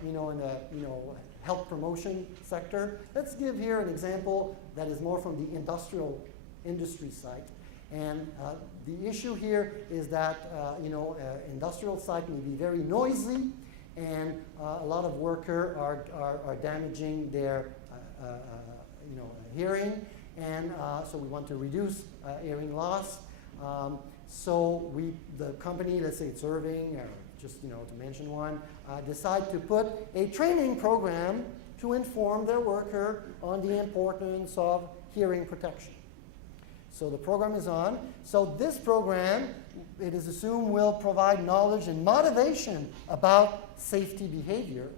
you know, in the, you know, health promotion sector. Let's give here an example that is more from the industry side. And the issue here is that, you know, industrial site may be very noisy, and a lot of workers are damaging their, you know, hearing. And so we want to reduce hearing loss. So the company, let's say it's Irving, or just, you know, to mention one, decide to put a training program to inform their worker on the importance of hearing protection. So the program is on. So this program, it is assumed, will provide knowledge and motivation about safety behavior.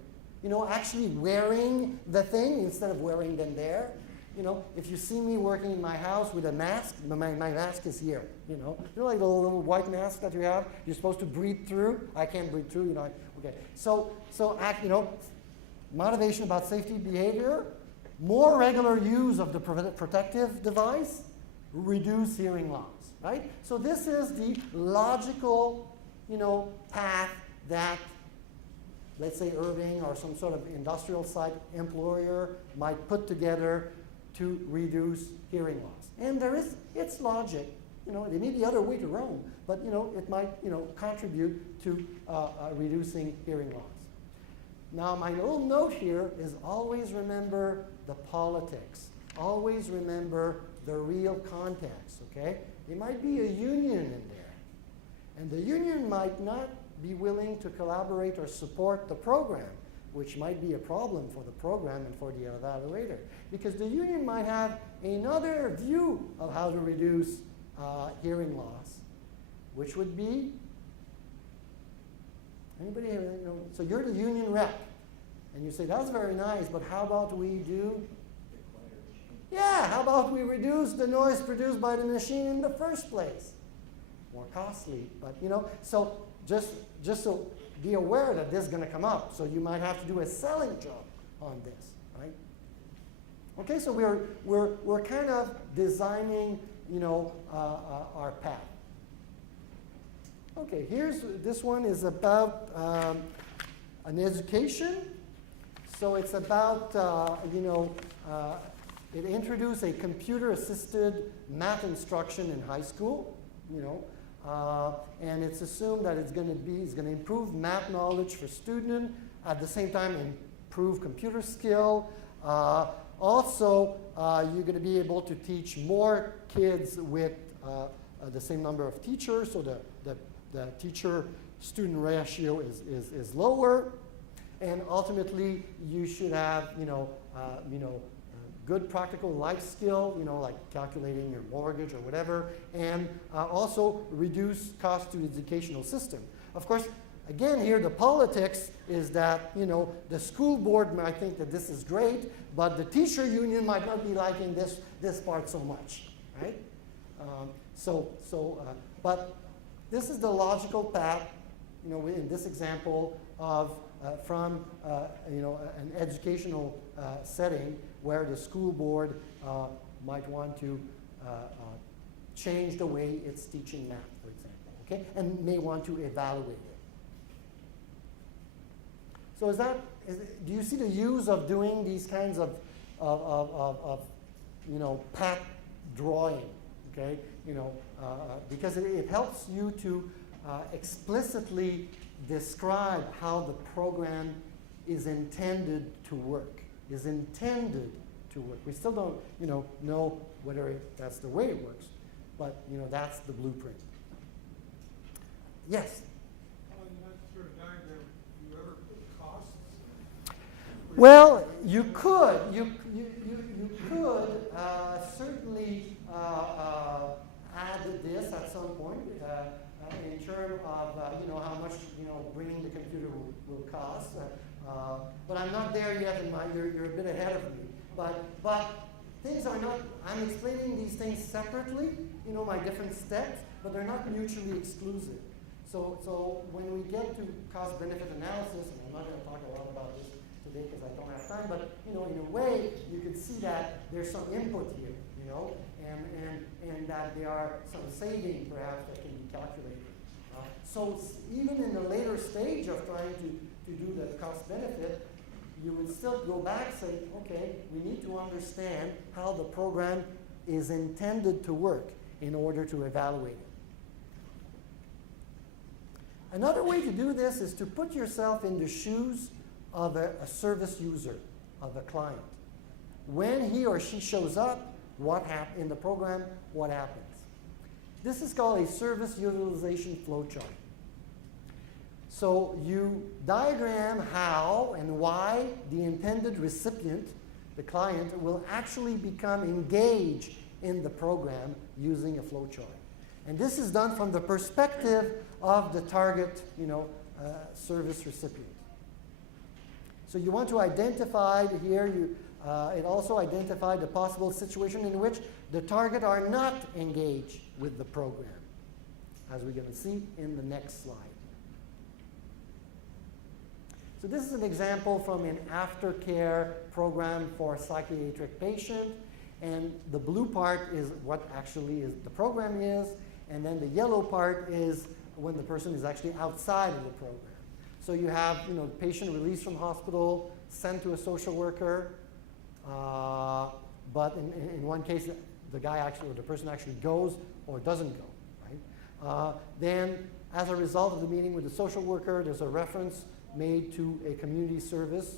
You know, actually wearing the thing instead of wearing them there. You know, if you see me working in my house with a mask, my mask is here, you know. You know, like the little white mask that you have, you're supposed to breathe through. I can't breathe through, you know. Okay, so you know, motivation about safety behavior, more regular use of the protective device, reduce hearing loss, right? So this is the logical, you know, path that, let's say Irving or some sort of industrial site employer might put together to reduce hearing loss. And it's logic. You know, there may be other way to roam, but, you know, it might, you know, contribute to reducing hearing loss. Now, my little note here is always remember the politics. Always remember the real context, okay? There might be a union in there, and the union might not be willing to collaborate or support the program, which might be a problem for the program and for the evaluator, because the union might have another view of how to reduce hearing loss, which would be, anybody, you know, so you're the union rep, and you say, that's very nice, but how about we do, yeah, how about we reduce the noise produced by the machine in the first place? More costly, but, you know, so just so be aware that this is going to come up. So you might have to do a selling job on this, right? Okay, so we're kind of designing, you know, our path. Okay, this one is about an education. So it's about, you know, it introduced a computer-assisted math instruction in high school, you know, and it's assumed that it's going to improve math knowledge for students, at the same time improve computer skill. Also, you're going to be able to teach more kids with the same number of teachers, so the teacher-student ratio is lower, and ultimately you should have good practical life skill, like calculating your mortgage or whatever, and also reduce cost to the educational system. Of course, again here the politics is that the school board might think that this is great, but the teacher union might not be liking this part so much, right? But this is the logical path, in this example of from an educational setting where the school board might want to change the way it's teaching math, for example, okay, and may want to evaluate it. So do you see the use of doing these kinds of path drawing, okay? Because it helps you to explicitly describe how the program is intended to work. We still don't, know whether that's the way it works, but that's the blueprint. Yes. On that sort of diagram, do you ever put costs? Well, you could. You could certainly add this at some point in terms of how much bringing the computer will cost. But I'm not there yet. You're a bit ahead of me. But things are not. I'm explaining these things separately. My different steps, but they're not mutually exclusive. So when we get to cost-benefit analysis, and I'm not going to talk a lot about this today because I don't have time, but in a way you can see that there's some input here, and that there are some saving perhaps that can be calculated. So even in the later stage of trying to do the cost-benefit, you would still go back and say, okay, we need to understand how the program is intended to work in order to evaluate it. Another way to do this is to put yourself in the shoes of a service user, of a client. When he or she shows up, in the program, what happens? This is called a service utilization flowchart. So you diagram how and why the intended recipient, the client, will actually become engaged in the program using a flowchart. And this is done from the perspective of the target, service recipient. So you want to identify here, it also identified the possible situation in which the target are not engaged with the program, as we're going to see in the next slide. So this is an example from an aftercare program for a psychiatric patient, and the blue part is what actually the program is, and then the yellow part is when the person is actually outside of the program. So you have, the patient released from hospital, sent to a social worker, but in one case, the person actually goes or doesn't go, right? Then, as a result of the meeting with the social worker, there's a reference made to a community service,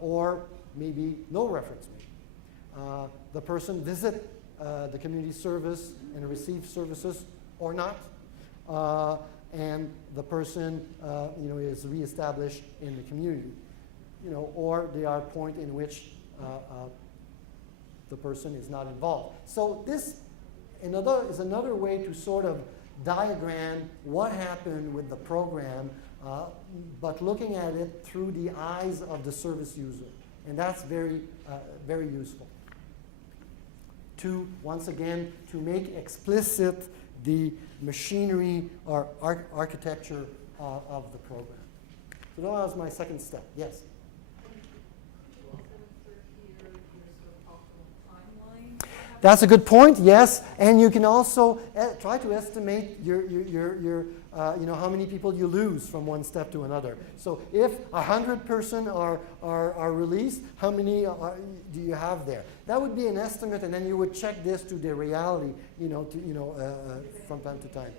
or maybe no reference made. The person visit the community service and receive services or not, and the person is reestablished in the community, or there are points in which the person is not involved. So this is another way to sort of diagram what happened with the program, but looking at it through the eyes of the service user, and that's very, very useful. Once again, to make explicit the machinery or architecture of the program. So that was my second step. Yes? That's a good point, yes. And you can also try to estimate your how many people you lose from one step to another. So if 100 person are released, how many do you have there? That would be an estimate, and then you would check this to the reality, from time to time.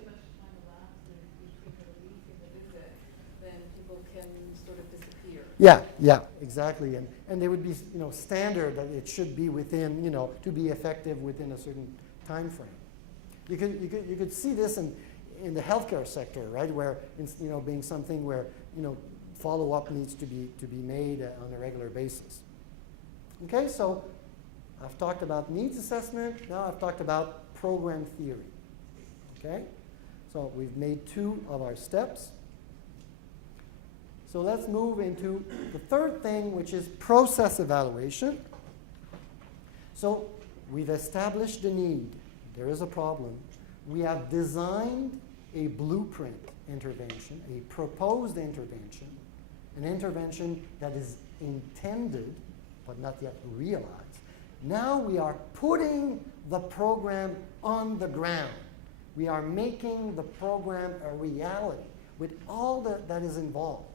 Yeah, exactly, and they would be, standard that it should be within, to be effective within a certain time frame. You could see this in the healthcare sector, right? Where it's, being something where follow-up needs to be made on a regular basis. Okay, so I've talked about needs assessment. Now I've talked about program theory. Okay, so we've made 2 of our steps. So let's move into the third thing, which is process evaluation. So we've established the need. There is a problem. We have designed a blueprint intervention, a proposed intervention, an intervention that is intended but not yet realized. Now we are putting the program on the ground. We are making the program a reality with all that is involved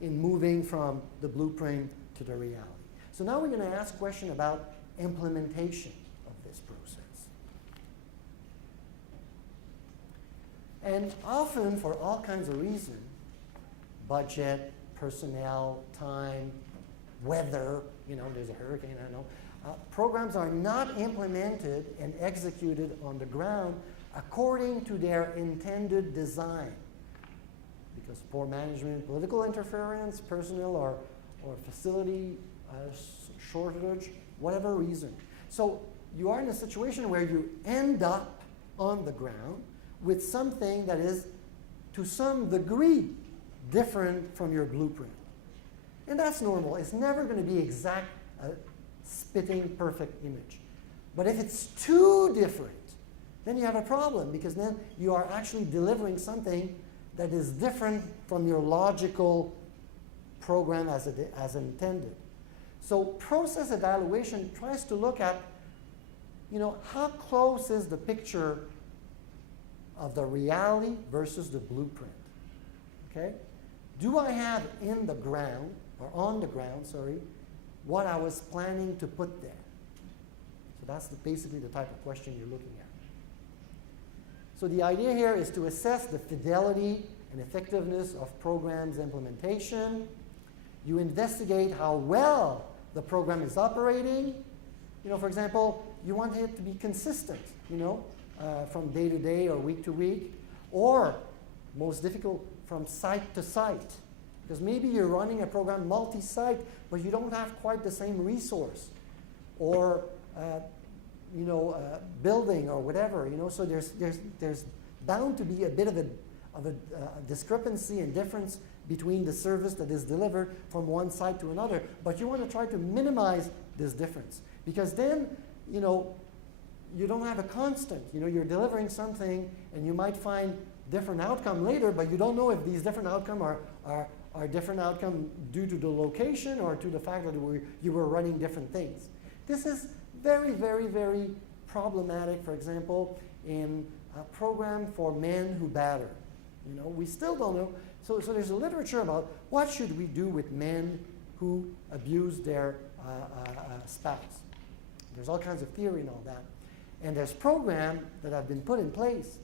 in moving from the blueprint to the reality. So now we're going to ask a question about implementation of this process. And often, for all kinds of reasons, budget, personnel, time, weather, there's a hurricane, I know, programs are not implemented and executed on the ground according to their intended design. Because poor management, political interference, personnel or facility shortage, whatever reason. So you are in a situation where you end up on the ground with something that is, to some degree, different from your blueprint. And that's normal. It's never going to be exact, spitting perfect image. But if it's too different, then you have a problem, because then you are actually delivering something that is different from your logical program as intended. So process evaluation tries to look at, how close is the picture of the reality versus the blueprint. Okay? Do I have in the ground, or on the ground, sorry, what I was planning to put there? So that's basically the type of question you're looking at. So the idea here is to assess the fidelity and effectiveness of programs implementation. You investigate how well the program is operating. For example, you want it to be consistent, from day to day or week to week, or most difficult, from site to site. Because maybe you're running a program multi-site, but you don't have quite the same resource, or building or whatever. So there's bound to be a bit of a discrepancy and difference between the service that is delivered from one site to another. But you want to try to minimize this difference, because then you don't have a constant. You're delivering something, and you might find different outcome later, but you don't know if these different outcome are different outcome due to the location or to the fact that you were running different things. This is very, very, very problematic, for example, in a program for men who batter. We still don't know. So there's a literature about what should we do with men who abuse their spouse. There's all kinds of theory and all that. And there's programs that have been put in place.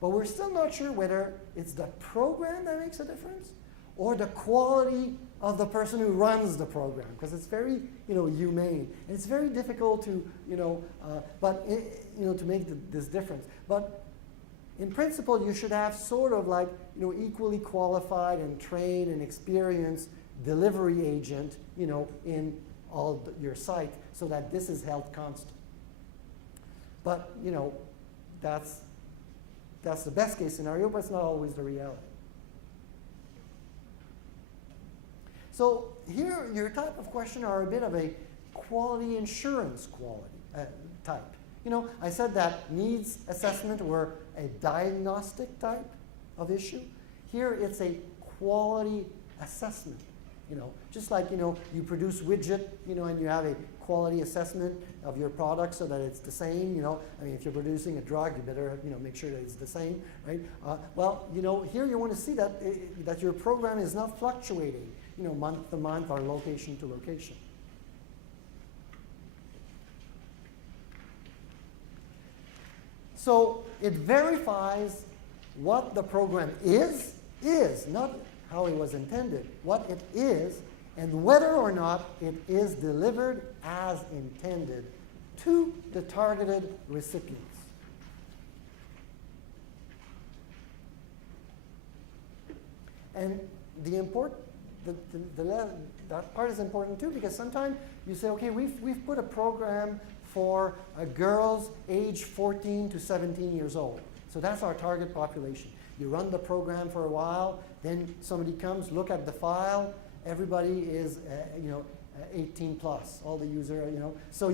But we're still not sure whether it's the program that makes a difference or the quality of the person who runs the program, because it's very, humane. And it's very difficult to, to make this difference. But in principle, you should have sort of like, equally qualified and trained and experienced delivery agent, in all your site, so that this is held constant. But, that's the best case scenario, but it's not always the reality. So here, your type of question are a bit of a quality assurance type. I said that needs assessment were a diagnostic type of issue. Here, it's a quality assessment. Just like, you produce widget, and you have a quality assessment of your product so that it's the same, if you're producing a drug, you better, make sure that it's the same, right? Here you want to see that your program is not fluctuating, month to month or location to location. So it verifies what the program is, not how it was intended, what it is, and whether or not it is delivered as intended to the targeted recipients. And that part is important too, because sometimes you say, okay, we've put a program for girls age 14 to 17 years old. So that's our target population. You run the program for a while, then somebody comes, look at the file, everybody is 18 plus, all the user, So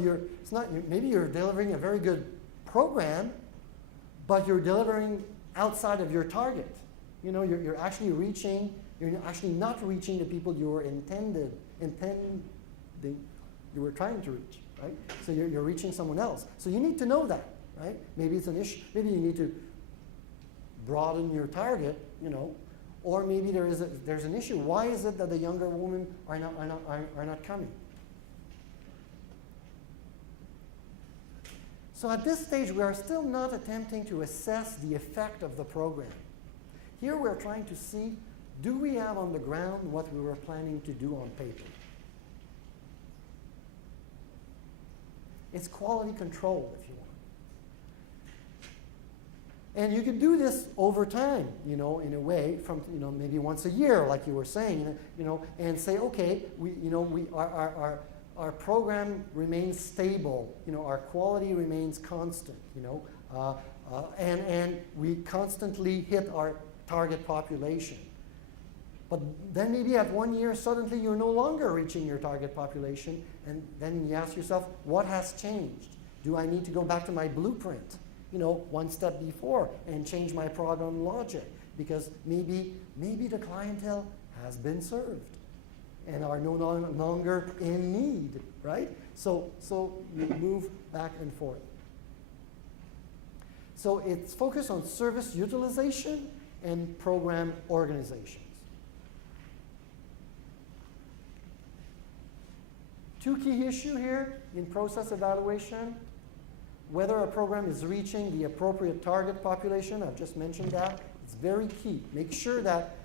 maybe you're delivering a very good program, but you're delivering outside of your target. You're actually not reaching the people you were you were trying to reach, right? So you're reaching someone else. So you need to know that, right? Maybe it's an issue. Maybe you need to broaden your target, or maybe there's an issue. Why is it that the younger women are not coming? So at this stage, we are still not attempting to assess the effect of the program. Here we're trying to see, do we have on the ground what we were planning to do on paper? It's quality control, if you want. And you can do this over time, in a way, from maybe once a year, like you were saying, and say, okay, our program remains stable, our quality remains constant, and we constantly hit our target population. But then maybe at 1 year, suddenly you're no longer reaching your target population, and then you ask yourself, what has changed? Do I need to go back to my blueprint, one step before, and change my program logic? Because maybe the clientele has been served and are no longer in need, right? So you move back and forth. So it's focused on service utilization and program organizations. Two key issues here in process evaluation: whether a program is reaching the appropriate target population. I've just mentioned that. It's very key. Make sure that,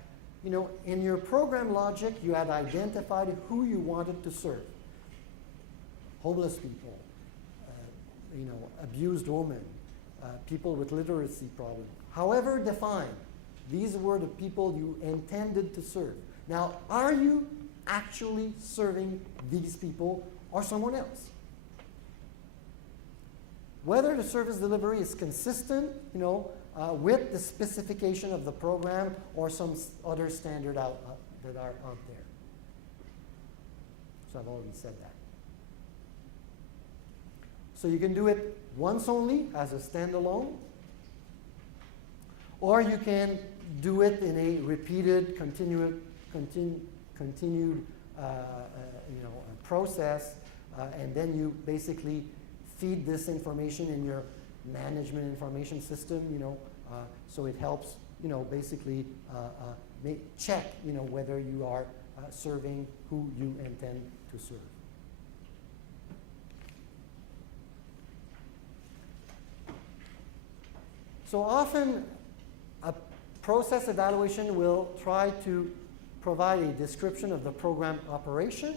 in your program logic, you had identified who you wanted to serve. Homeless people, abused women, people with literacy problems. However defined, these were the people you intended to serve. Now, are you actually serving these people or someone else? Whether the service delivery is consistent, with the specification of the program or some other standard that are out there. So I've already said that. So you can do it once only as a standalone, or you can do it in a repeated, continued process, and then you basically feed this information in your management information system, so it helps, basically check, whether you are serving who you intend to serve. So often, a process evaluation will try to provide a description of the program operation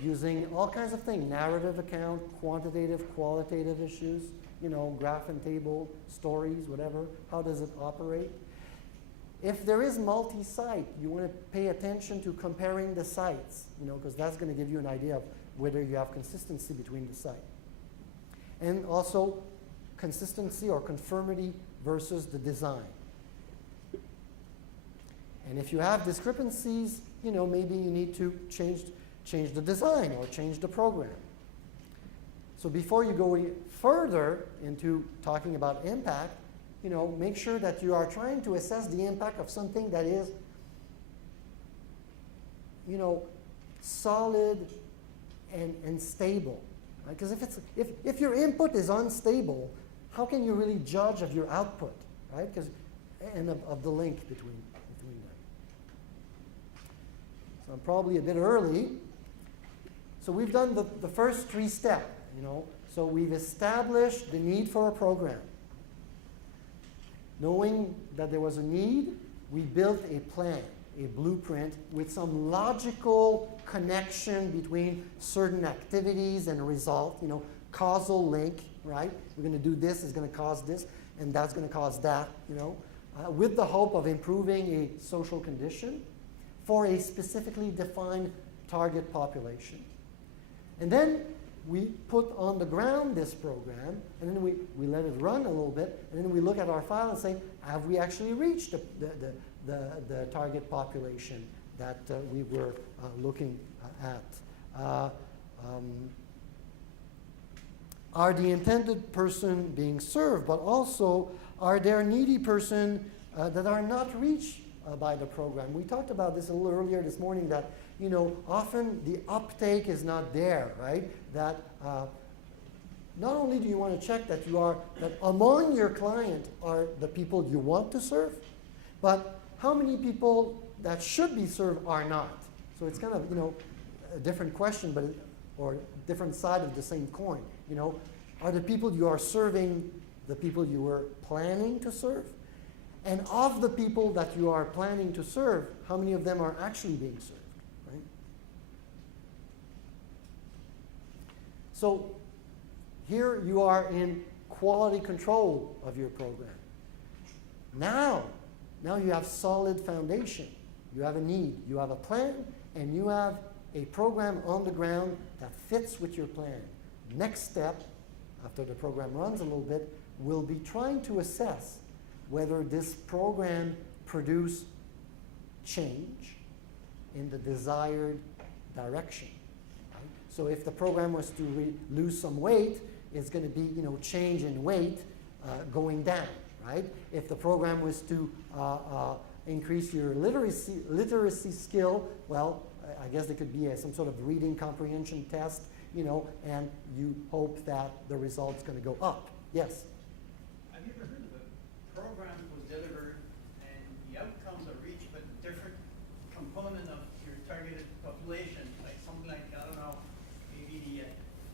using all kinds of things: narrative account, quantitative, qualitative issues, graph and table, stories, whatever. How does it operate? If there is multi-site, you want to pay attention to comparing the sites, because that's going to give you an idea of whether you have consistency between the sites. And also consistency or conformity versus the design. And if you have discrepancies, maybe you need to change the design or change the program. So before you go further into talking about impact, make sure that you are trying to assess the impact of something that is, solid and stable. Because if your input is unstable, how can you really judge of your output, right? And of the link between them. So I'm probably a bit early. So we've done the first 3 steps, So we've established the need for a program. Knowing that there was a need, we built a plan, a blueprint with some logical connection between certain activities and result, causal link, right? We're going to do this, it's going to cause this, and that's going to cause that, with the hope of improving a social condition for a specifically defined target population. And then we put on the ground this program, and then we let it run a little bit, and then we look at our file and say, have we actually reached the target population that we were looking at? Are the intended person being served, but also are there needy persons that are not reached by the program? We talked about this a little earlier this morning, that often the uptake is not there, right? That not only do you want to check that that among your client are the people you want to serve, but how many people that should be served are not. So it's kind of a different question, but or different side of the same coin. Are the people you are serving the people you were planning to serve? And of the people that you are planning to serve, how many of them are actually being served? Right? So here you are in quality control of your program. Now you have solid foundation. You have a need, you have a plan, and you have a program on the ground that fits with your plan. Next step, after the program runs a little bit, will be trying to assess whether this program produce change in the desired direction. Right? So if the program was to lose some weight, it's going to be change in weight going down. Right? If the program was to increase your literacy skill, well, I guess there could be some sort of reading comprehension test, and you hope that the result's going to go up. Yes? Have you ever heard of a program was delivered and the outcomes are reached, but different component of your targeted population, like something like, I don't know, maybe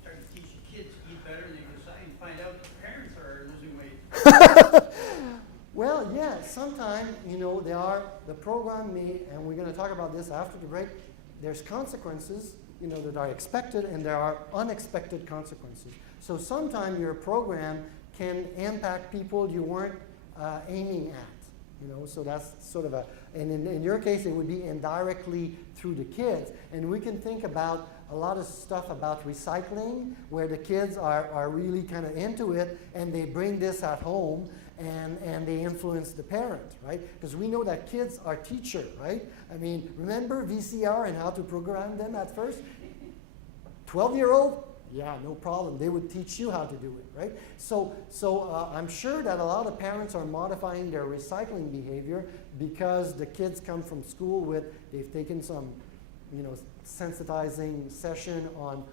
try to teach the kids to eat better, and they decide and find out the parents are losing weight? Well, yeah, sometimes, the program may, and we're going to talk about this after the break, there's consequences, that are expected, and there are unexpected consequences. So sometimes your program can impact people you weren't aiming at, so that's sort of and in your case, it would be indirectly through the kids. And we can think about a lot of stuff about recycling, where the kids are really kind of into it, and they bring this at home, and they influence the parent, right? Because we know that kids are teacher, right? I mean, remember VCR and how to program them at first? 12-year-old? Yeah, no problem. They would teach you how to do it, right? So I'm sure that a lot of parents are modifying their recycling behavior because the kids come from school they've taken some, sensitizing session on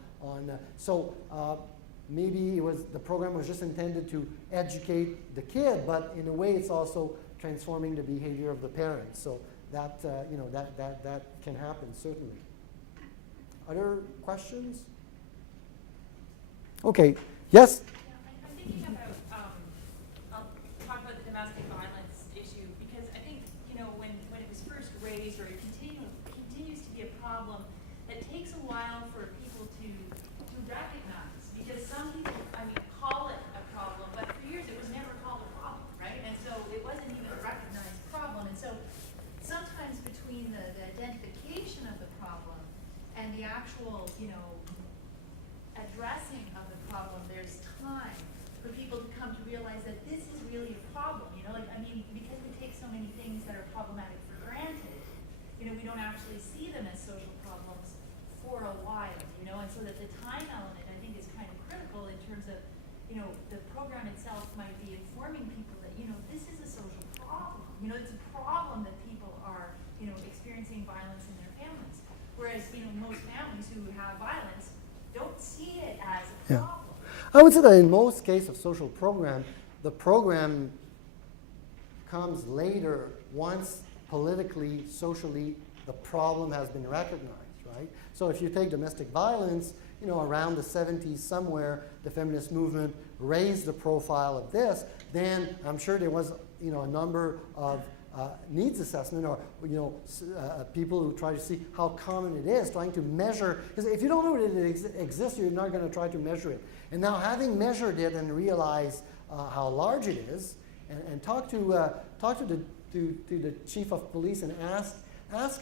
maybe the program was just intended to educate the kid, but in a way it's also transforming the behavior of the parents. So that that can happen, certainly. Other questions? Okay. Yes? Yeah, I'm thinking about, I'll talk about the domestic violence issue, because I think, when it was first raised, or it continues to be a problem, that takes a while for people to recognize, because some people, call it a problem, but for years it was never called a problem, right? And so it wasn't even a recognized problem. And so sometimes between the identification of the problem and the actual, addressing of the problem, there's time for people to come to realize that this is really a problem, because we take so many things that are problematic for granted, we don't actually see them as social problems for a while, and so that the time element, I think, is kind of critical in terms of, the program itself might be informing people that, this is a social problem, it's a problem that people are, experiencing violence in their families, whereas, most families who have violence don't see it as a problem. I would say that in most cases of social program, the program comes later once politically, socially, the problem has been recognized, right? So if you take domestic violence, around the 70s somewhere, the feminist movement raised the profile of this, then I'm sure there was, a number of needs assessment, or people who try to see how common it is, trying to measure, because if you don't know that it exists, you're not going to try to measure it. And now, having measured it and realized how large it is, and talk to talk to the chief of police and ask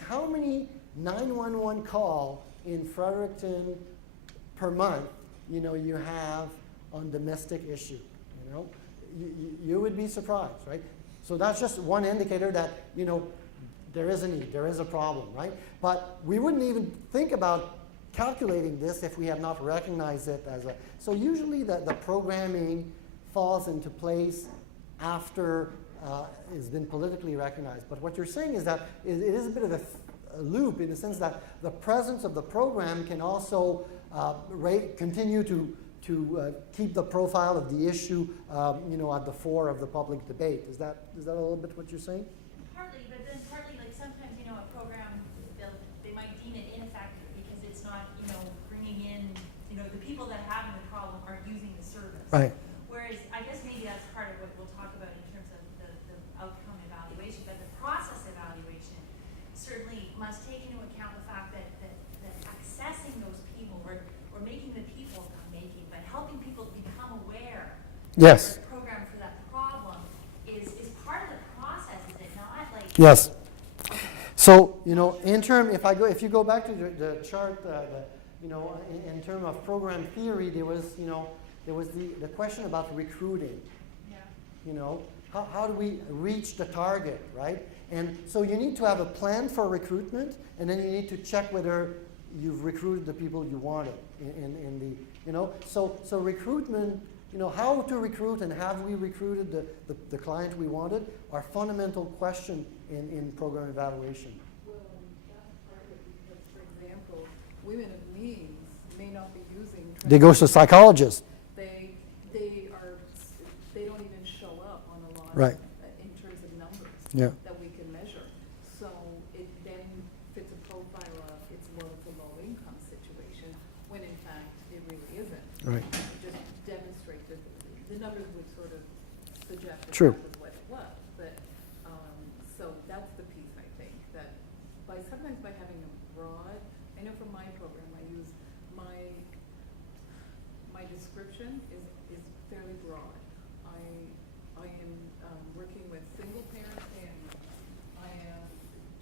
how many 911 call in Fredericton per month, you know, you have on domestic issue, you know. You would be surprised, right? So that's just one indicator that, you know, there is a need, there is a problem, right? But we wouldn't even think about calculating this if we had not recognized it as a, so usually the programming falls into place after it's been politically recognized. But what you're saying is that it is a bit of a loop in the sense that the presence of the program can also continue to keep the profile of the issue, you know, at the fore of the public debate. Is that a little bit what you're saying? Partly, but then partly, like sometimes, you know, a program, they might deem it ineffective because it's not, you know, bringing in, you know, the people that are having the problem are using the service. Right. Whereas, I guess maybe that's part of what we'll talk about in terms of the outcome evaluation, but the process evaluation certainly must take into account the fact that accessing those people or making the people, not making, but helping people become aware Yes. of the program for that problem is part of the process, is it not? Like, Yes. So, you know, if you go back to the chart, you know, in terms of program theory, there was the question about recruiting. yeah. You know, how do we reach the target, right? And so you need to have a plan for recruitment, and then you need to check whether you've recruited the people you wanted in the, you know. So recruitment, you know, how to recruit and have we recruited the client we wanted are fundamental question in program evaluation. Well, that's part of it because, for example, women of means may not be using. They go to psychologists. They don't even show up on a lot Right. in terms of numbers Yeah. that we can measure. So it then fits a profile of it's a low income situation when in fact it really isn't. Right. It just demonstrates that the numbers would sort of suggest that True. that was what it was. But so that's the piece I think that sometimes by having a broad, I know for my program I use my description is fairly broad. I am working with single parent families. I am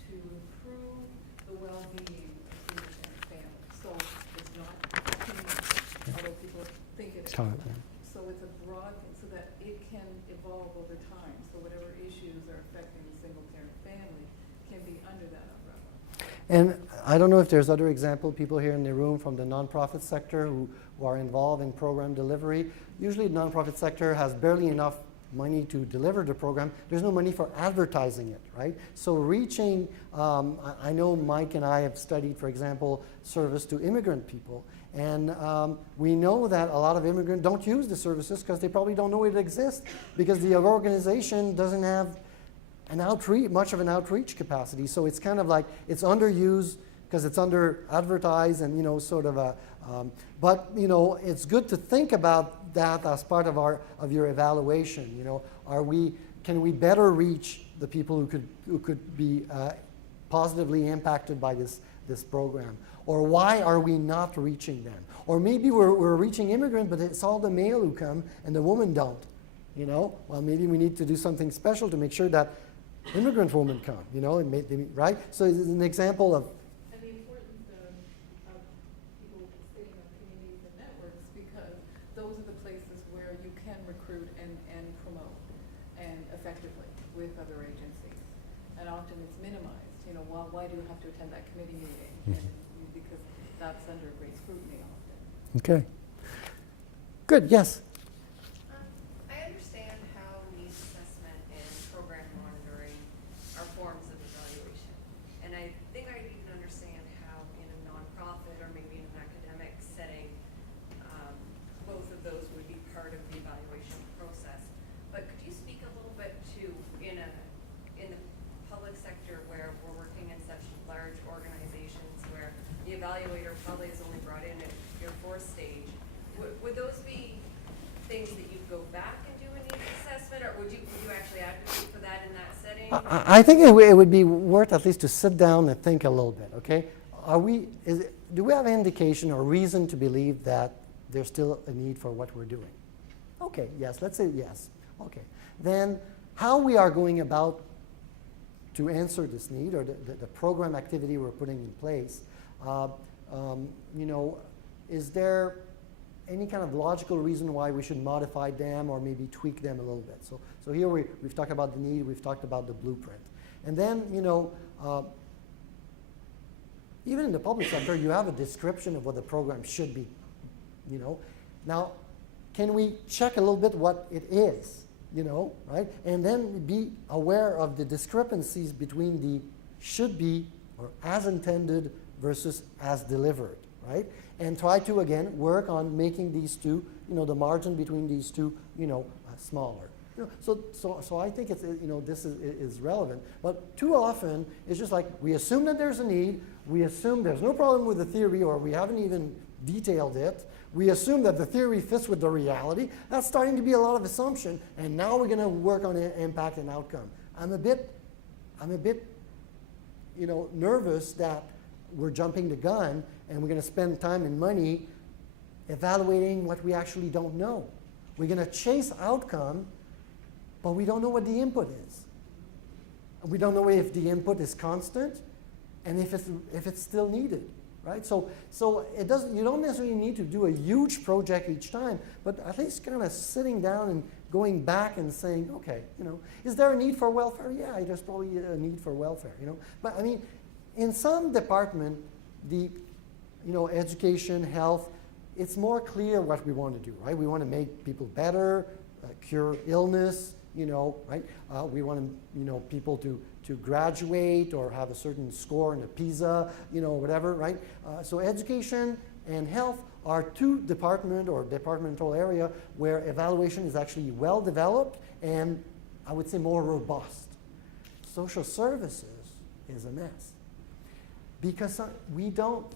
to improve the well-being of single parent families. So it's not, although people think it is. So it's a broad thing so that it can evolve over time. So whatever issues are affecting the single parent family can be under that umbrella. And I don't know if there's other people here in the room from the nonprofit sector who are involved in program delivery. Usually the nonprofit sector has barely enough money to deliver the program. There's no money for advertising it, right? So reaching, I know Mike and I have studied, for example, service to immigrant people. And we know that a lot of immigrants don't use the services because they probably don't know it exists because the organization doesn't have much of an outreach capacity. So it's kind of like it's underused because it's under advertised and, you know, sort of a, but, you know, it's good to think about that as part of your evaluation. You know, can we better reach the people who could be positively impacted by this program? Or why are we not reaching them? Or maybe we're reaching immigrants, but it's all the male who come and the women don't. You know, well, maybe we need to do something special to make sure that immigrant women come. You know, right? So it's an example of. And the importance of people staying on communities and networks because those are the places where you can recruit and promote and effectively with other agencies. And often it's minimized. You know, why do you have to attend that committee meeting? Because that's under great scrutiny often. Okay. Good. Yes. I understand how needs assessment and program monitoring are forms of evaluation. And I think I even understand how in a nonprofit or maybe in an academic setting, both of those would be part of the evaluation process. But could you speak a little bit to in the public sector where we're working in such large organizations where the evaluator probably is only brought in at your fourth stage? Would those be things that you'd go back and do a needs assessment, or would you actually advocate for that in that setting? I think it would be worth at least to sit down and think a little bit. Okay, do we have an indication or reason to believe that there's still a need for what we're doing? Okay, yes. Let's say yes. Okay, then how we are going about to answer this need, or the program activity we're putting in place, you know, is there any kind of logical reason why we should modify them or maybe tweak them a little bit? So here we've talked about the need, we've talked about the blueprint. And then, you know, even in the public sector, you have a description of what the program should be, you know. Now, can we check a little bit what it is, you know, right? And then be aware of the discrepancies between the should be or as intended versus as delivered, right? And try to, again, work on making these two, you know, the margin between these two, you know, smaller. You know, so I think it's, you know, this is relevant. But too often, it's just like we assume that there's a need, we assume there's no problem with the theory, or we haven't even detailed it. We assume that the theory fits with the reality. That's starting to be a lot of assumption, and now we're going to work on impact and outcome. I'm a bit, you know, nervous that we're jumping the gun and we're going to spend time and money evaluating what we actually don't know. We're going to chase outcome, but we don't know what the input is. We don't know if the input is constant and if it's still needed, right? So it doesn't, you don't necessarily need to do a huge project each time, but at least kind of sitting down and going back and saying, okay, you know, is there a need for welfare? Yeah, there's probably a need for welfare, you know. But I mean, in some department, the, you know, education, health, it's more clear what we want to do, right? We want to make people better, cure illness, you know, right? We want to, you know, people to graduate or have a certain score in a PISA, you know, whatever, right? So education and health are two department or departmental area where evaluation is actually well developed and I would say more robust. Social services is a mess because we don't,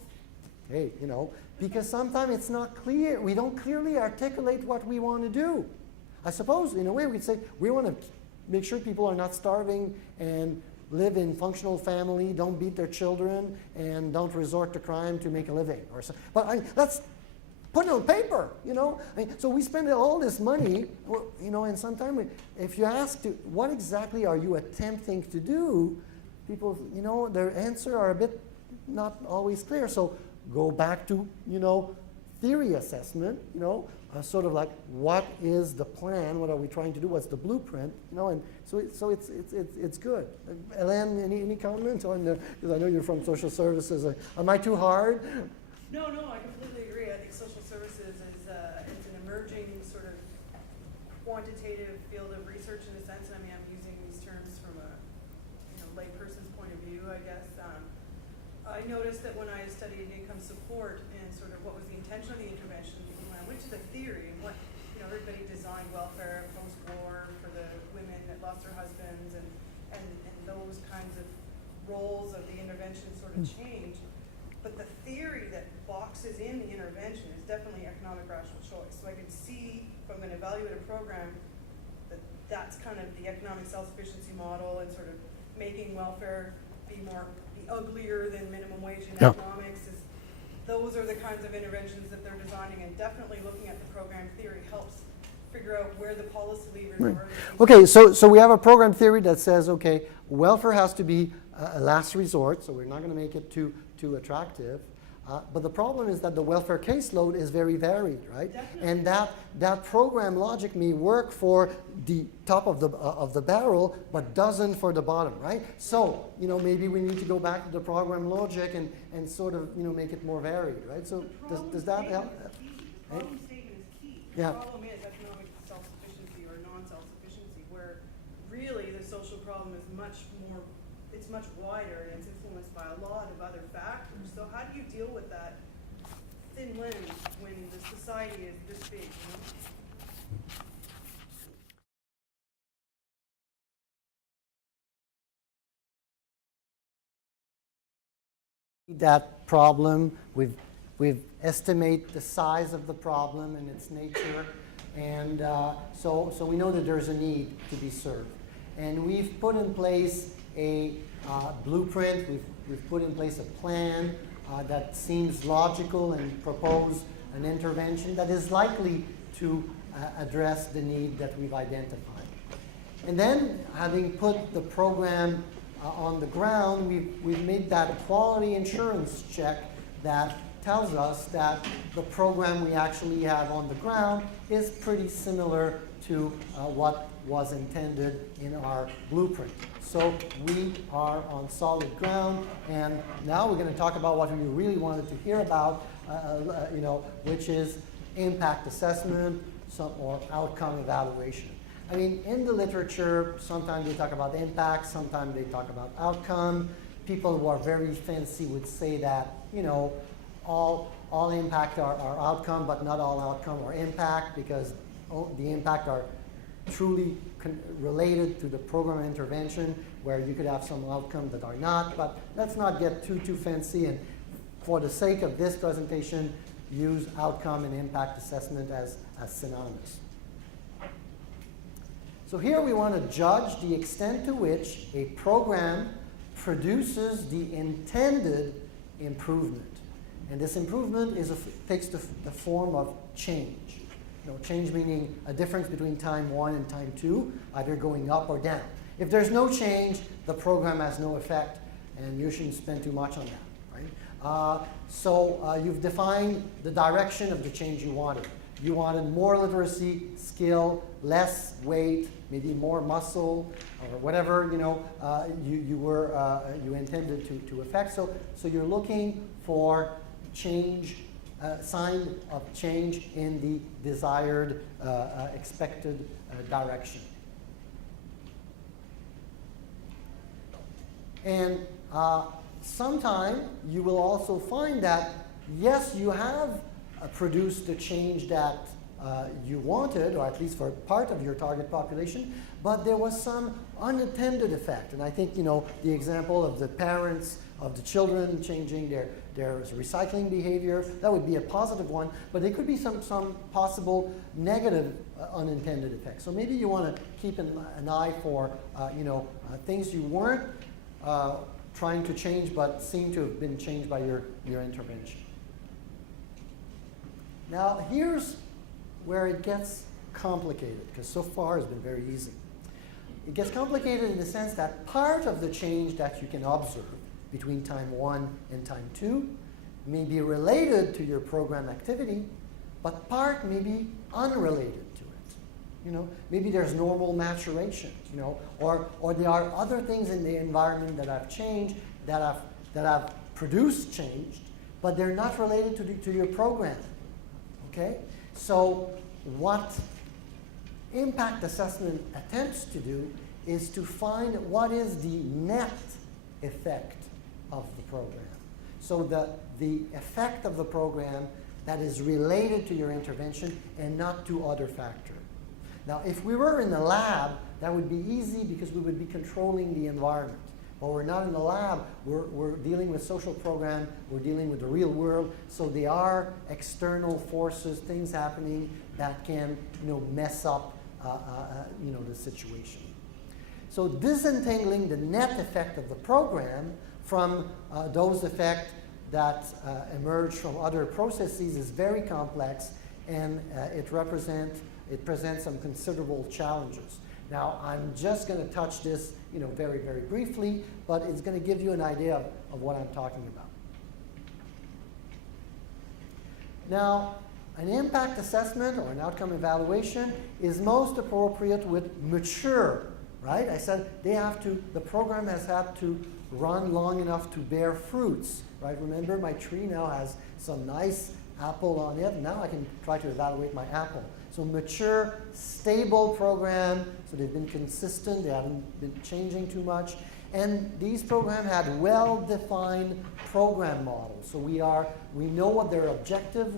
hey, you know, because sometimes it's not clear. We don't clearly articulate what we want to do. I suppose, in a way, we could say we want to make sure people are not starving and live in functional family, don't beat their children, and don't resort to crime to make a living. Or so. But let's put it on paper, you know. So we spend all this money, you know, and sometimes if you ask what exactly are you attempting to do, people, you know, their answer are a bit not always clear. So go back to, you know, theory assessment, you know, sort of like what is the plan, what are we trying to do, what's the blueprint, you know, and so it's good. Hélène, any comment on the, because I know you're from social services, am I too hard? No, I completely agree. I think social services is it's an emerging sort of quantitative field of research in a sense. I mean, I'm using these terms from a, you know, layperson's point of view, I guess. I noticed that when I studied income support and sort of what was the intention of the intervention, when I went to the theory and what, you know, everybody designed welfare post-war for the women that lost their husbands and those kinds of roles of the intervention sort of changed. But the theory that boxes in the intervention is definitely economic rational choice. So I could see from an evaluative program that that's kind of the economic self-sufficiency model and sort of making welfare be uglier than minimum wage in economics. Those are the kinds of interventions that they're designing, and definitely looking at the program theory helps figure out where the policy levers are. Okay, so we have a program theory that says, okay, welfare has to be a last resort, so we're not going to make it too attractive. But the problem is that the welfare caseload is very varied, right? Definitely. And that program logic may work for the top of the barrel, but doesn't for the bottom, right? So, you know, maybe we need to go back to the program logic and sort of, you know, make it more varied, right? So does that help? The problem statement is key. Yeah. The problem is economic self-sufficiency or non-self-sufficiency, where really the social problem is much more, it's much wider and it's influenced by a lot of other factors. So how do you deal with that thin lens when the society is this big, you know? That problem, we've estimate the size of the problem and its nature, and so we know that there's a need to be served. And we've put in place a blueprint, we've put in place a plan that seems logical and propose an intervention that is likely to address the need that we've identified. And then, having put the program on the ground, we've made that quality insurance check that tells us that the program we actually have on the ground is pretty similar to what was intended in our blueprint. So we are on solid ground, and now we're going to talk about what we really wanted to hear about, which is impact assessment or outcome evaluation. I mean, in the literature, sometimes they talk about impact, sometimes they talk about outcome. People who are very fancy would say that, all impact are outcome, but not all outcome are impact, because the impact are truly related to the program intervention, where you could have some outcomes that are not. But let's not get too fancy, and for the sake of this presentation, use outcome and impact assessment as synonymous. So here we want to judge the extent to which a program produces the intended improvement. And this improvement takes the form of change. Change meaning a difference between time 1 and time 2, either going up or down. If there's no change, the program has no effect, and you shouldn't spend too much on that, right? So you've defined the direction of the change you wanted. You wanted more literacy, skill, less weight, maybe more muscle, or whatever you intended to affect. So you're looking for change, sign of change in the desired, expected direction. And sometime you will also find that, yes, you have produced the change that you wanted, or at least for part of your target population, but there was some unintended effect. And I think, the example of the parents of the children changing their recycling behavior, that would be a positive one, but there could be some possible negative unintended effects. So maybe you want to keep an eye for, things you weren't trying to change, but seem to have been changed by your intervention. Now, here's where it gets complicated, because so far it's been very easy. It gets complicated in the sense that part of the change that you can observe between time 1 and time 2 may be related to your program activity, but part may be unrelated to it. Maybe there's normal maturation, or there are other things in the environment that have changed, that have produced change, but they're not related to your program. Okay? So what impact assessment attempts to do is to find what is the net effect of the program. So the effect of the program that is related to your intervention and not to other factors. Now, if we were in the lab, that would be easy because we would be controlling the environment. But we're not in the lab. We're dealing with social program. We're dealing with the real world. So there are external forces, things happening that can, mess up, the situation. So disentangling the net effect of the program from those effects that emerge from other processes is very complex, and it presents some considerable challenges. Now, I'm just going to touch this, very, very briefly, but it's going to give you an idea of what I'm talking about. Now, an impact assessment or an outcome evaluation is most appropriate with mature, right? I said the program has had to run long enough to bear fruits, right? Remember, my tree now has some nice apple on it. Now I can try to evaluate my apple. So mature, stable program, so they've been consistent, they haven't been changing too much. And these programs had well-defined program models. So we know what the objective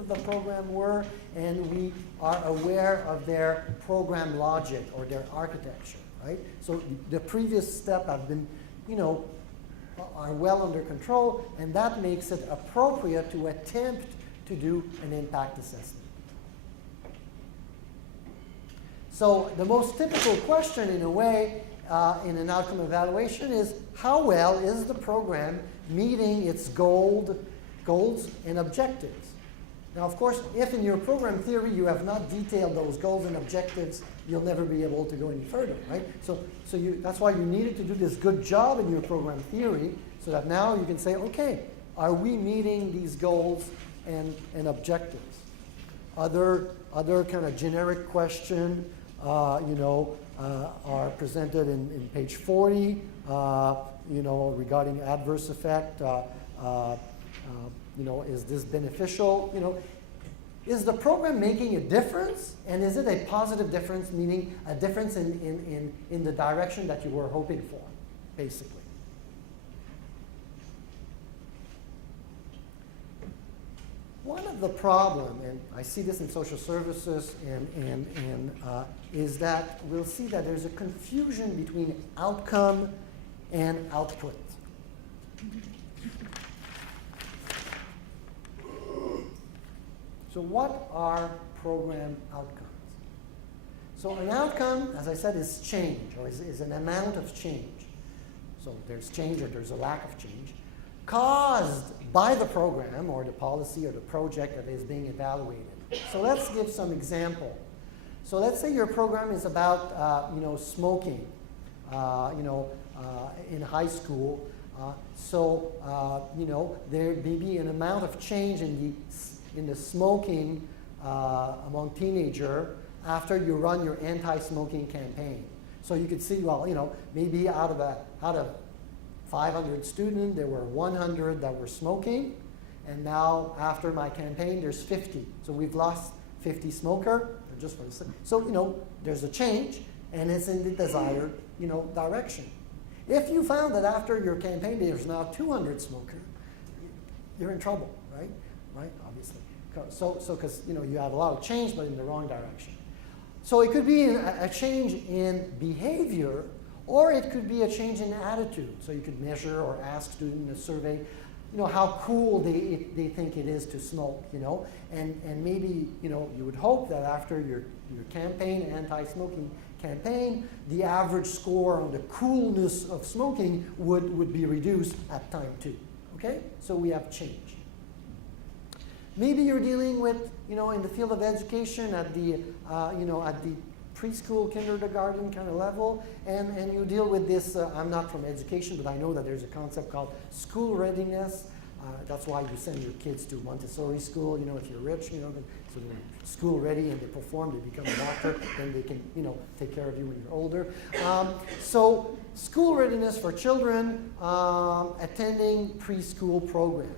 of the program were, and we are aware of their program logic or their architecture, right? So the previous step have been, are well under control, and that makes it appropriate to attempt to do an impact assessment. So the most typical question, in a way, in an outcome evaluation is, how well is the program meeting its goals and objectives? Now, of course, if in your program theory you have not detailed those goals and objectives you'll never be able to go any further, right? So that's why you needed to do this good job in your program theory, so that now you can say, okay, are we meeting these goals and objectives? Other kind of generic question, are presented in page 40, regarding adverse effect. Is this beneficial? Is the program making a difference? And is it a positive difference, meaning a difference in the direction that you were hoping for, basically? One of the problem, and I see this in social services, is that we'll see that there's a confusion between outcome and output. So what are program outcomes? So an outcome, as I said, is change, or is an amount of change. So there's change or there's a lack of change, caused by the program or the policy or the project that is being evaluated. So let's give some example. So let's say your program is about smoking, in high school. There may be an amount of change in the smoking among teenager after you run your anti-smoking campaign. So you could see, well, maybe out of 500 students, there were 100 that were smoking, and now after my campaign, there's 50. So we've lost 50 smoker, just for the, so there's a change, and it's in the desired direction. If you found that after your campaign there's now 200 smokers, you're in trouble, right? Right, obviously. So because you have a lot of change, but in the wrong direction. So it could be a change in behavior, or it could be a change in attitude. So you could measure or ask students in a survey, how cool they think it is to smoke, and maybe you would hope that after your campaign, anti-smoking campaign, the average score on the coolness of smoking would be reduced at time 2. Okay, so we have change. Maybe you're dealing with, in the field of education at the, at the preschool, kindergarten kind of level, and you deal with this, I'm not from education, but I know that there's a concept called school readiness. That's why you send your kids to Montessori school, if you're rich, so they're school ready and they perform, they become a doctor, then they can, take care of you when you're older. So school readiness for children attending preschool program.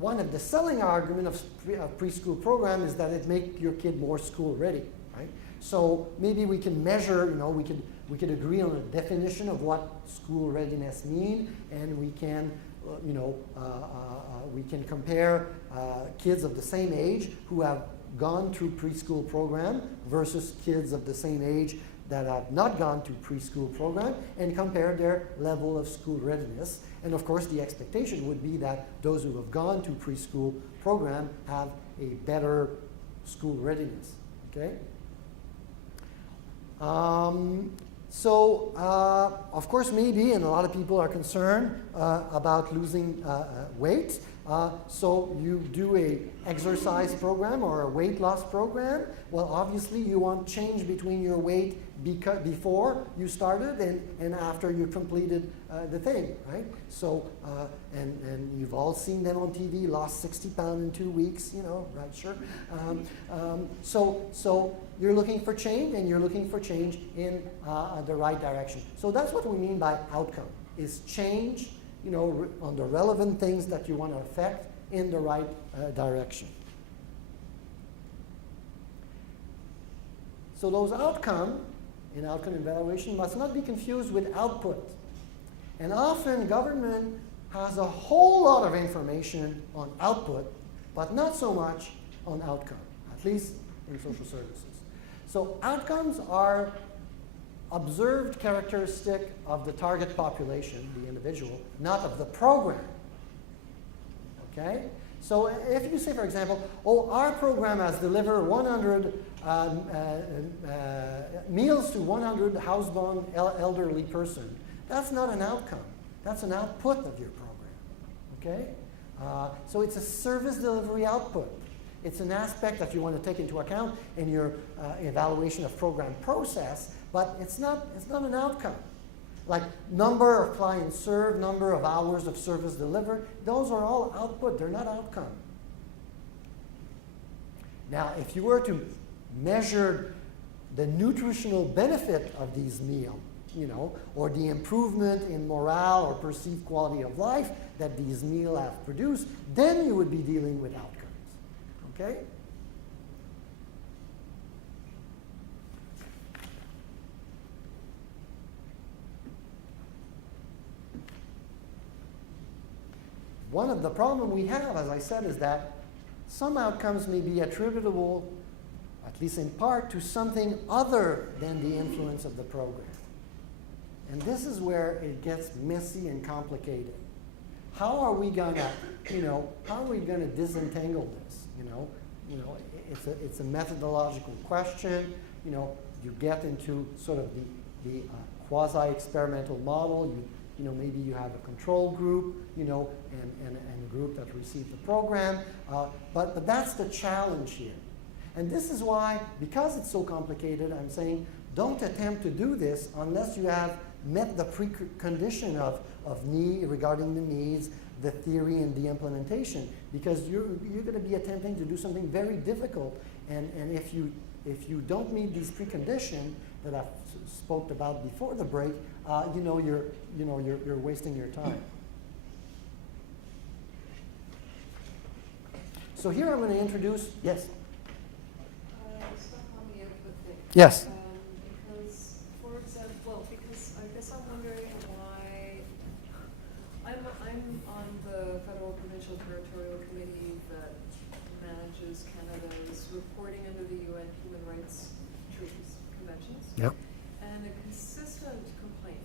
One of the selling arguments of preschool program is that it makes your kid more school ready, right? So maybe we can measure, we could agree on a definition of what school readiness means, and we can, we can compare kids of the same age who have gone through preschool program versus kids of the same age that have not gone to preschool program, and compare their level of school readiness. And of course, the expectation would be that those who have gone to preschool program have a better school readiness, okay? Of course, maybe, and a lot of people are concerned about losing weight. So you do a exercise program or a weight loss program. Well, obviously, you want change between your weight before you started and after you completed the thing, right? So, and you've all seen them on TV, lost 60 pounds in 2 weeks, right, sure. So you're looking for change, and you're looking for change in the right direction. So that's what we mean by outcome, is change, on the relevant things that you want to affect in the right direction. So those outcomes in outcome evaluation must not be confused with output. And often government has a whole lot of information on output, but not so much on outcome, at least in social services. So outcomes are observed characteristic of the target population, the individual, not of the program. Okay? So if you say, for example, our program has delivered 100 meals to 100 housebound elderly person, that's not an outcome. That's an output of your program. Okay? So it's a service delivery output. It's an aspect that you want to take into account in your evaluation of program process, but it's not an outcome. Like number of clients served, number of hours of service delivered, those are all output, they're not outcome. Now, if you were to measure the nutritional benefit of these meals, or the improvement in morale or perceived quality of life that these meals have produced, then you would be dealing with outcomes. Okay? One of the problems we have, as I said, is that some outcomes may be attributable, at least in part, to something other than the influence of the program. And this is where it gets messy and complicated. How are we gonna, disentangle this? It's a methodological question. You get into sort of the quasi-experimental model. Maybe you have a control group, and a group that received the program. But that's the challenge here. And this is why, because it's so complicated, I'm saying don't attempt to do this unless you have met the precondition of need regarding the needs, the theory, and the implementation, because you're going to be attempting to do something very difficult, and if you don't meet these preconditions that I spoke about before the break, you're wasting your time. So here I'm going to introduce, yes. Stuff on the output thing. Yes. Because, for example, I guess I'm wondering why I'm on the Federal Provincial Territorial Committee that manages Canada's reporting under the UN Human Rights Treaties Conventions. Yep. And a consistent complaint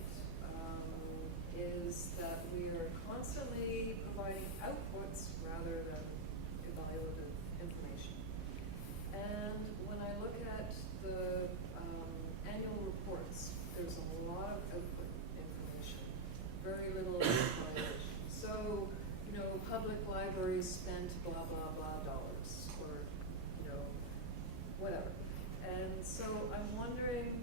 is that we are constantly providing outputs rather than evaluative information. And when I look at the annual reports, there's a lot of output information, very little evaluation. So, public libraries spent blah, blah, blah dollars, or, whatever. And so I'm wondering,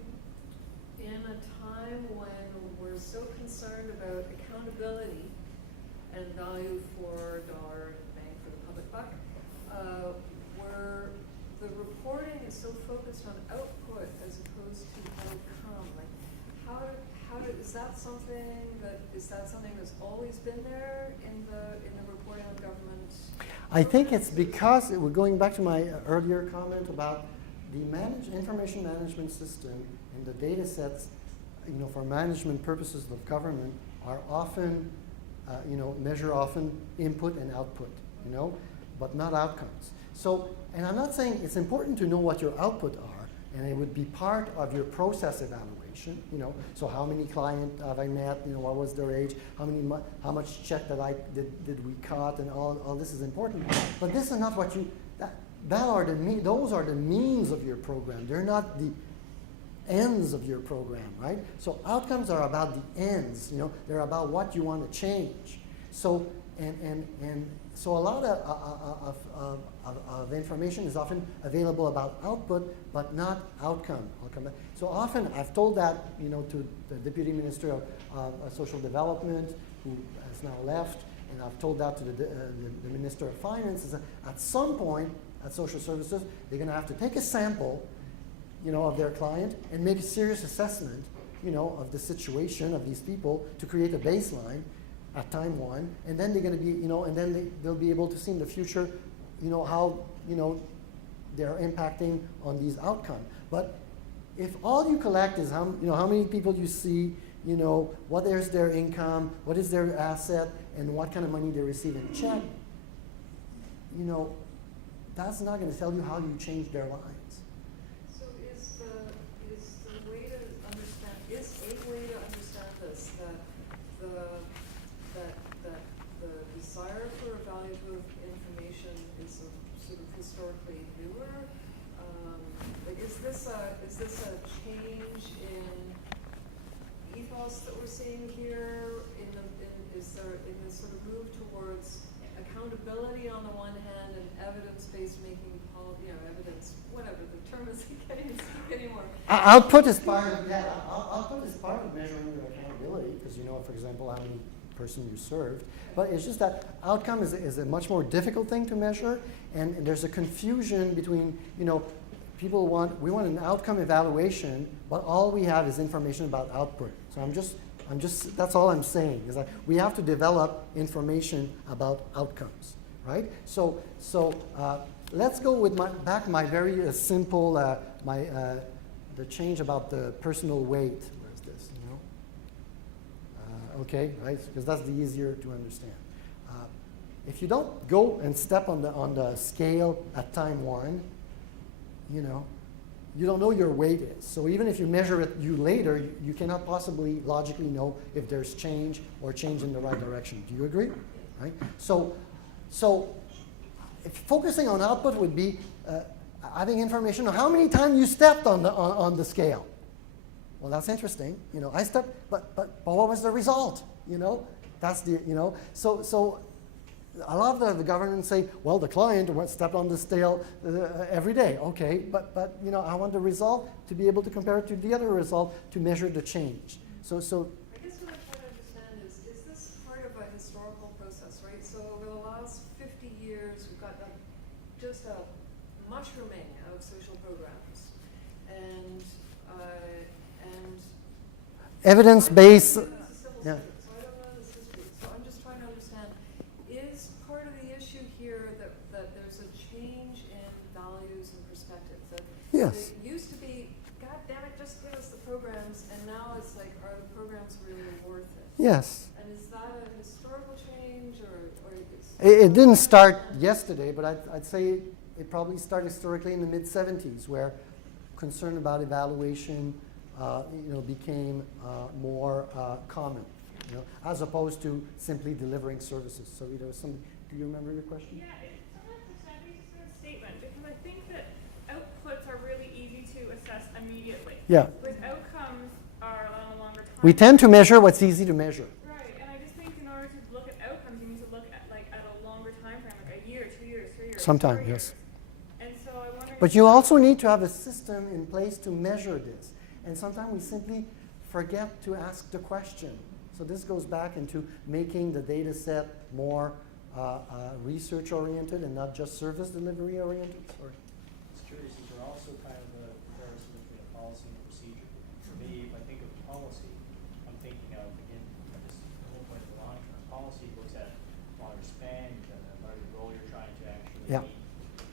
in a time when we're so concerned about accountability and value for dollar and bang for the public buck, where the reporting is so focused on output as opposed to outcome, is that something that's always been there in the reporting on government? I think it's because, we're going back to my earlier comment about the information management system and the data sets, for management purposes of government are often, measure often input and output, but not outcomes. So, and I'm not saying it's important to know what your output are, and it would be part of your process evaluation, so how many clients have I met, what was their age, how much check did we cut, and all this is important. But this is not what those are the means of your program. They're not the ends of your program, right? So outcomes are about the ends, they're about what you want to change. So, and so a lot of information is often available about output, but not outcome. I'll come back. So often I've told that, to the Deputy Minister of Social Development, who has now left, and I've told that to the Minister of Finance, is that at some point at Social Services, they're going to have to take a sample, of their client and make a serious assessment, of the situation of these people to create a baseline at time one, and then they're going to be, and then they'll be able to see in the future, how, they're impacting on these outcomes. But if all you collect is how many people you see, what is their income, what is their asset, and what kind of money they receive in check, that's not going to tell you how you change their lives. So is a way to understand this that the desire for evaluative information is sort of historically newer? Is this a change in ethos that we're seeing here? In this sort of move towards accountability on the one hand and evidence-based making, evidence, whatever, the term is getting anymore. Output is part of, output is part of measuring your accountability, because you know, for example, how many person you served. But it's just that outcome is a much more difficult thing to measure, and there's a confusion between, we want an outcome evaluation, but all we have is information about output. So that's all I'm saying, is that we have to develop information about outcomes, right? So let's go with my very simple, the change about the personal weight. Where's this, okay, right? Because that's the easier to understand. If you don't go and step on the scale at time 1, you don't know your weight is. So even if you measure it later, you cannot possibly logically know if there's change or change in the right direction. Do you agree? Right? So if focusing on output would be having information on how many times you stepped on the scale. Well, that's interesting. I stepped, but what was the result? That's the So a lot of the governments say, well, the client stepped on the scale every day. Okay, but I want the result to be able to compare it to the other result to measure the change. So I guess what I'm trying to understand is this part of a historical process, right? So over the last 50 years, we've got just a mushrooming of social programs, and evidence-based. Yeah. So I don't know this history. So I'm just trying to understand, is part of the issue here that there's a change in values and perspectives? That Yes. It used to be, God damn it, just give us the programs, and now it's like, are the programs really worth it? Yes. And is that a historical change, or It didn't start yesterday, but I'd say it probably started historically in the mid-'70s, where concern about evaluation became more common, as opposed to simply delivering services. So, do you remember your question? Yeah, sometimes it's not just a statement, because I think that outputs are really easy to assess immediately. Yeah. Whereas outcomes are on a longer time. We tend to measure what's easy to measure. Right, and I just think in order to look at outcomes, you need to look at at a longer time frame, like a year, 2 years, 3 years. Sometimes, 4 years. yes. And so I wonder. But you also need to have a system in place to measure this. And sometimes we simply forget to ask the question. So this goes back into making the data set more research-oriented and not just service delivery-oriented. Sorry. I was curious, is there also kind of a comparison between a policy and a procedure? For me, if I think of policy, I'm thinking of, again, just the whole point of the long-term policy looks at longer span, you've got a larger goal you're trying to actually Yeah. meet.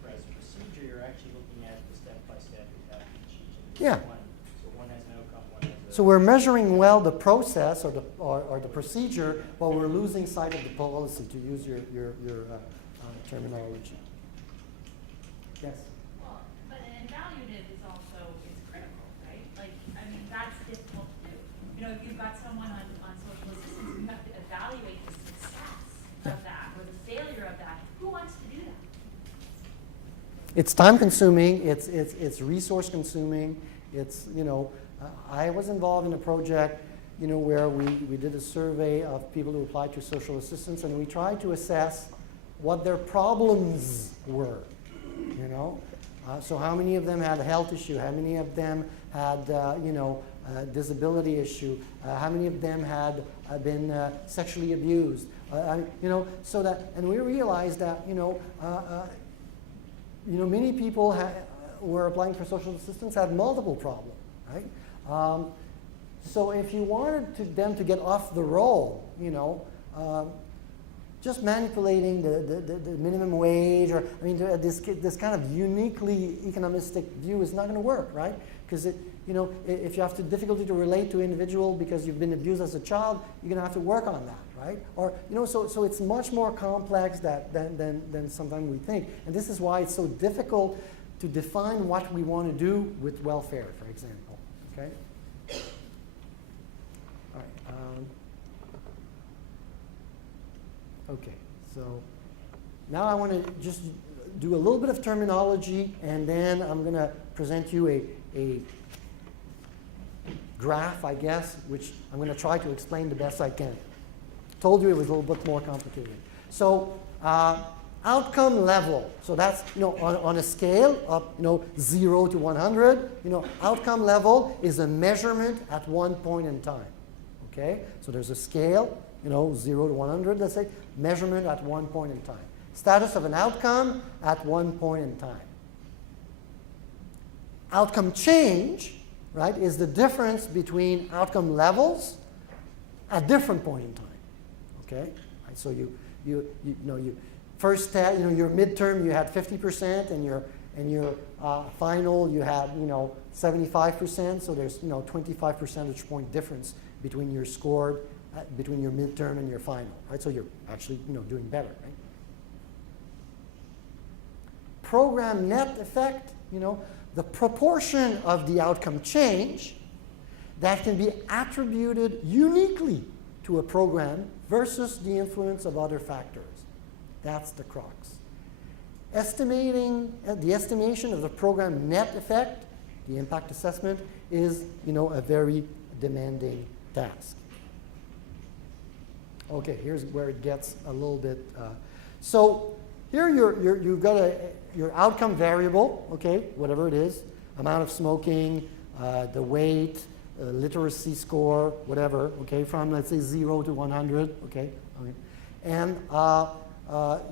Whereas a procedure, you're actually looking at the step-by-step you have each individual Yeah. one. So one has an outcome, one has a... So we're measuring well the process or the procedure, while we're losing sight of the policy, to use your terminology. Yes. Well, but an evaluative is also, it's critical, right? That's difficult to do. If you've got someone on social assistance, you have to evaluate the success of that or the failure of that. Who wants to do that? It's time consuming, it's resource consuming, I was involved in a project, where we did a survey of people who applied to social assistance, and we tried to assess what their problems were, So how many of them had a health issue? How many of them had, a disability issue? How many of them had been sexually abused? So that, and we realized that, many people who were applying for social assistance had multiple problems, right? So if you wanted them to get off the roll, just manipulating the minimum wage, or this kind of uniquely economistic view is not going to work, right? Because if you have difficulty to relate to an individual because you've been abused as a child, you're going to have to work on that, right? Or so it's much more complex than sometimes we think, and this is why it's so difficult to define what we want to do with welfare, for example. Okay. All right. Okay, so now I want to just do a little bit of terminology, and then I'm going to present you a graph, I guess, which I'm going to try to explain the best I can. Told you it was a little bit more complicated. So outcome level. So that's, on a scale of, 0 to 100, outcome level is a measurement at one point in time. Okay? So there's a scale, 0 to 100, let's say, measurement at one point in time. Status of an outcome at one point in time. Outcome change, right, is the difference between outcome levels at different point in time. Okay? Right, so you first your midterm you had 50%, and your final you had 75%. So there's 25 percentage point difference between your score between your midterm and your final. Right? So you're actually doing better. Right? Program net effect. The proportion of the outcome change that can be attributed uniquely to a program versus the influence of other factors. That's the crux. The estimation of the program net effect, the impact assessment, is a very demanding task. Okay, here's where it gets a little bit. So here you've got your outcome variable, okay, whatever it is, amount of smoking, the weight, literacy score, whatever, okay, from let's say 0 to 100, okay, and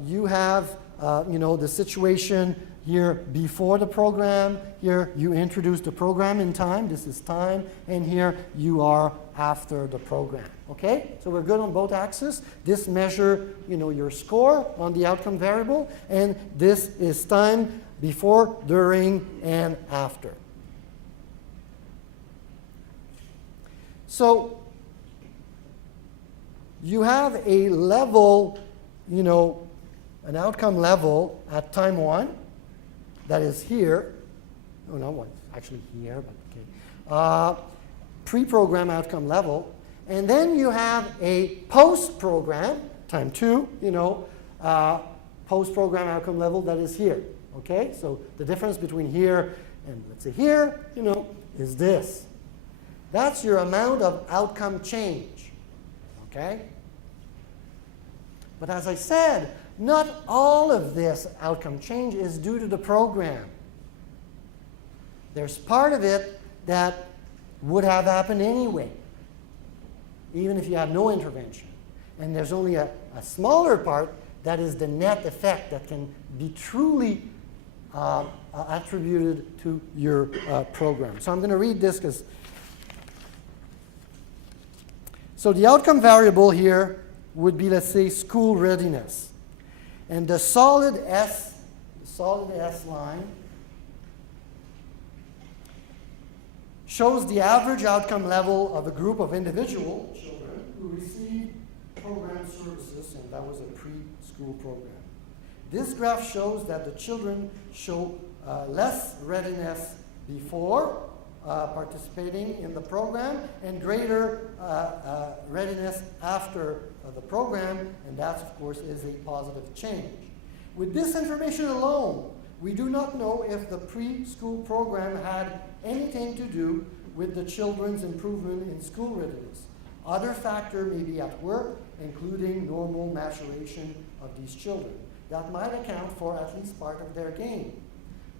you have the situation here before the program. Here you introduce the program in time. This is time, and here you are after the program. Okay, so we're good on both axes. This measure, your score on the outcome variable, and this is time before, during, and after. So you have a level, an outcome level at time 1 that is here. Oh no, well, it's actually here, but okay. Pre-program outcome level. And then you have a post-program, time 2, post-program outcome level that is here. Okay, so the difference between here and let's say here, is this. That's your amount of outcome change. Okay? But as I said, not all of this outcome change is due to the program. There's part of it that would have happened anyway, even if you had no intervention. And there's only a smaller part that is the net effect that can be truly attributed to your program. So I'm going to read this because... So the outcome variable here would be, let's say, school readiness. And the solid S line shows the average outcome level of a group of individual children who received program services, and that was a preschool program. This graph shows that the children show less readiness before participating in the program and greater readiness after the program, and that, of course, is a positive change. With this information alone, we do not know if the preschool program had anything to do with the children's improvement in school readiness. Other factors may be at work, including normal maturation of these children. That might account for at least part of their gain.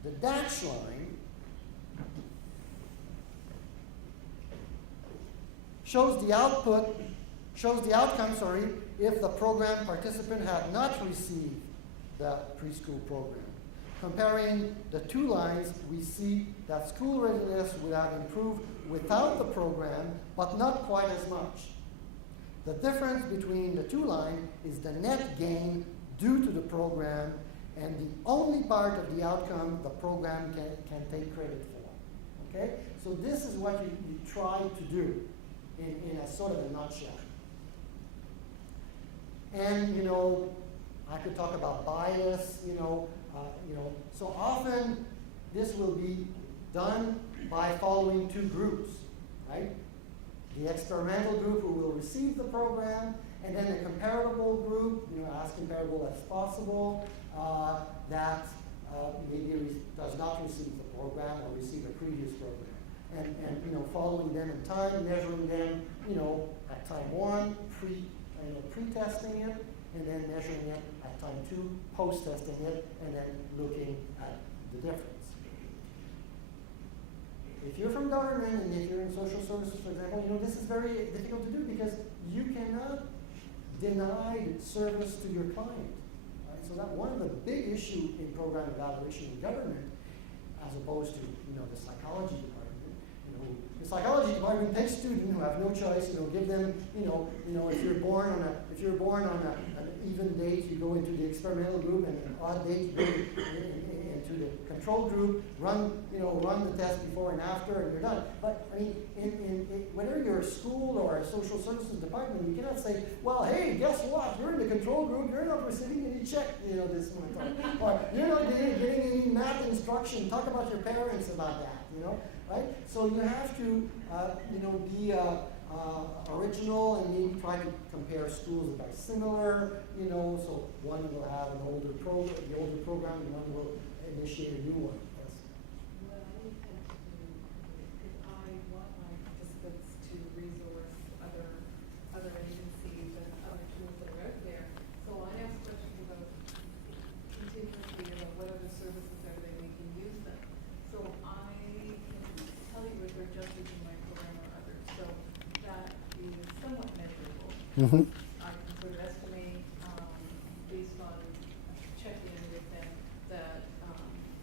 The dashed line shows the outcome, if the program participant had not received the preschool program. Comparing the two lines, we see that school readiness would have improved without the program, but not quite as much. The difference between the two lines is the net gain due to the program, and the only part of the outcome the program can take credit for. Okay? So this is what you try to do in a sort of a nutshell. And I could talk about bias, so often this will be done by following two groups, right? The experimental group who will receive the program, and then the comparable group, as comparable as possible, that maybe does not receive the program or receive a previous program. And following them in time, measuring them, at time 1, pre-testing it, and then measuring it at time 2, post-testing it, and then looking at the difference. If you're from government and if you're in social services, for example, this is very difficult to do because you cannot deny service to your client. Right? So that one of the big issues in program evaluation in government, as opposed to the psychology department. The psychology department takes students who have no choice. Give them if you're born on an even date, you go into the experimental group, and an odd date, you go into the control group. Run the test before and after, and you're done. But I mean, whether you're a school or a social services department, you cannot say, well, hey, guess what? You're in the control group. You're not receiving any check, this month, or you're not getting any math instruction. Talk about your parents about that, right? So you have to, be original and maybe try to compare schools that are similar. So one will have the older program, and one will initiate a new one. Yes. What I intend to do is I want my participants to resource other agencies and other tools that are out there. So I ask questions about continuously about what other services are they making use of. So I can tell you if they're just using my program or others. So that is somewhat measurable. Mm-hmm. I can sort of estimate based on checking in with them that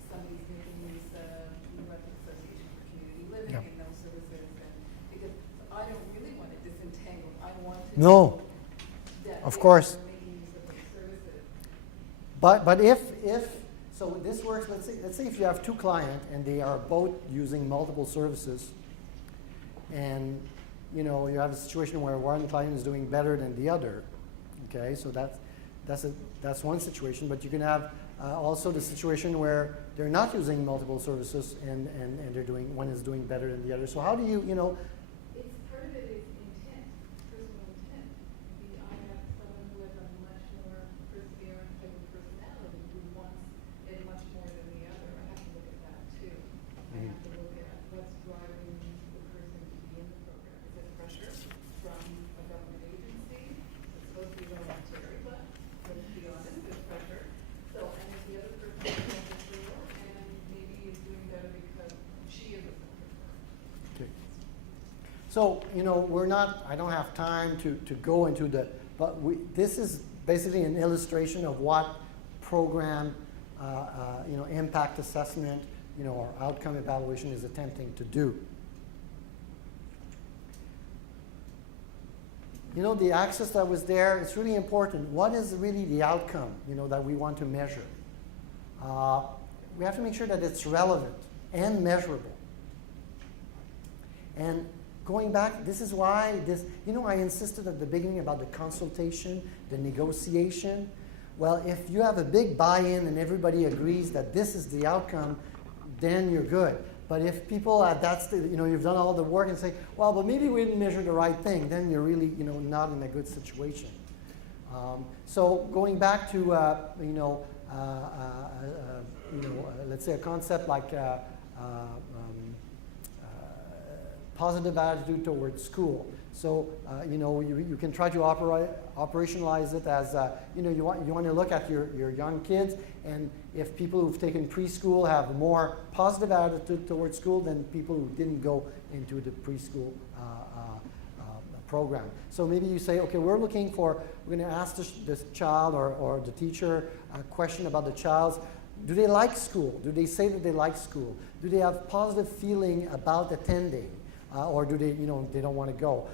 somebody's making use of New Brunswick Association for Community Living Yeah. and those services, and because I don't really want to disentangle. I want to No, know that of they course. are making use of those services. But if so, this works. Let's say if you have two clients and they are both using multiple services, and you have a situation where one client is doing better than the other. Okay, so that's one situation. But you can have also the situation where they're not using multiple services and one is doing better than the other. So how do you It's part of it is intent, personal intent. I have someone who has a much more perseverant type of personality who wants it much more than the other. I have to look at that too. I have to look at what's driving the person to be in the program. Is it pressure from a government agency? It's supposed to be voluntary, but let's be honest, there's pressure. So, and if the other person is more and maybe is doing better because she is a center. Okay. So, I don't have time to go into but this is basically an illustration of what program, impact assessment, or outcome evaluation is attempting to do. The axis that was there, it's really important. What is really the outcome, that we want to measure? We have to make sure that it's relevant and measurable. And going back, this is why I insisted at the beginning about the consultation, the negotiation. Well, if you have a big buy-in and everybody agrees that this is the outcome, then you're good. But if people at that stage, you've done all the work and say, well, but maybe we didn't measure the right thing, then you're really, not in a good situation. So going back to, let's say a concept like positive attitude towards school. So, you can try to operationalize it as, you want to look at your young kids, and if people who've taken preschool have a more positive attitude towards school than people who didn't go into the preschool program. So maybe you say, okay, we're going to ask this child or the teacher a question about the child's, do they like school? Do they say that they like school? Do they have positive feeling about attending? Or do they, they don't want to go?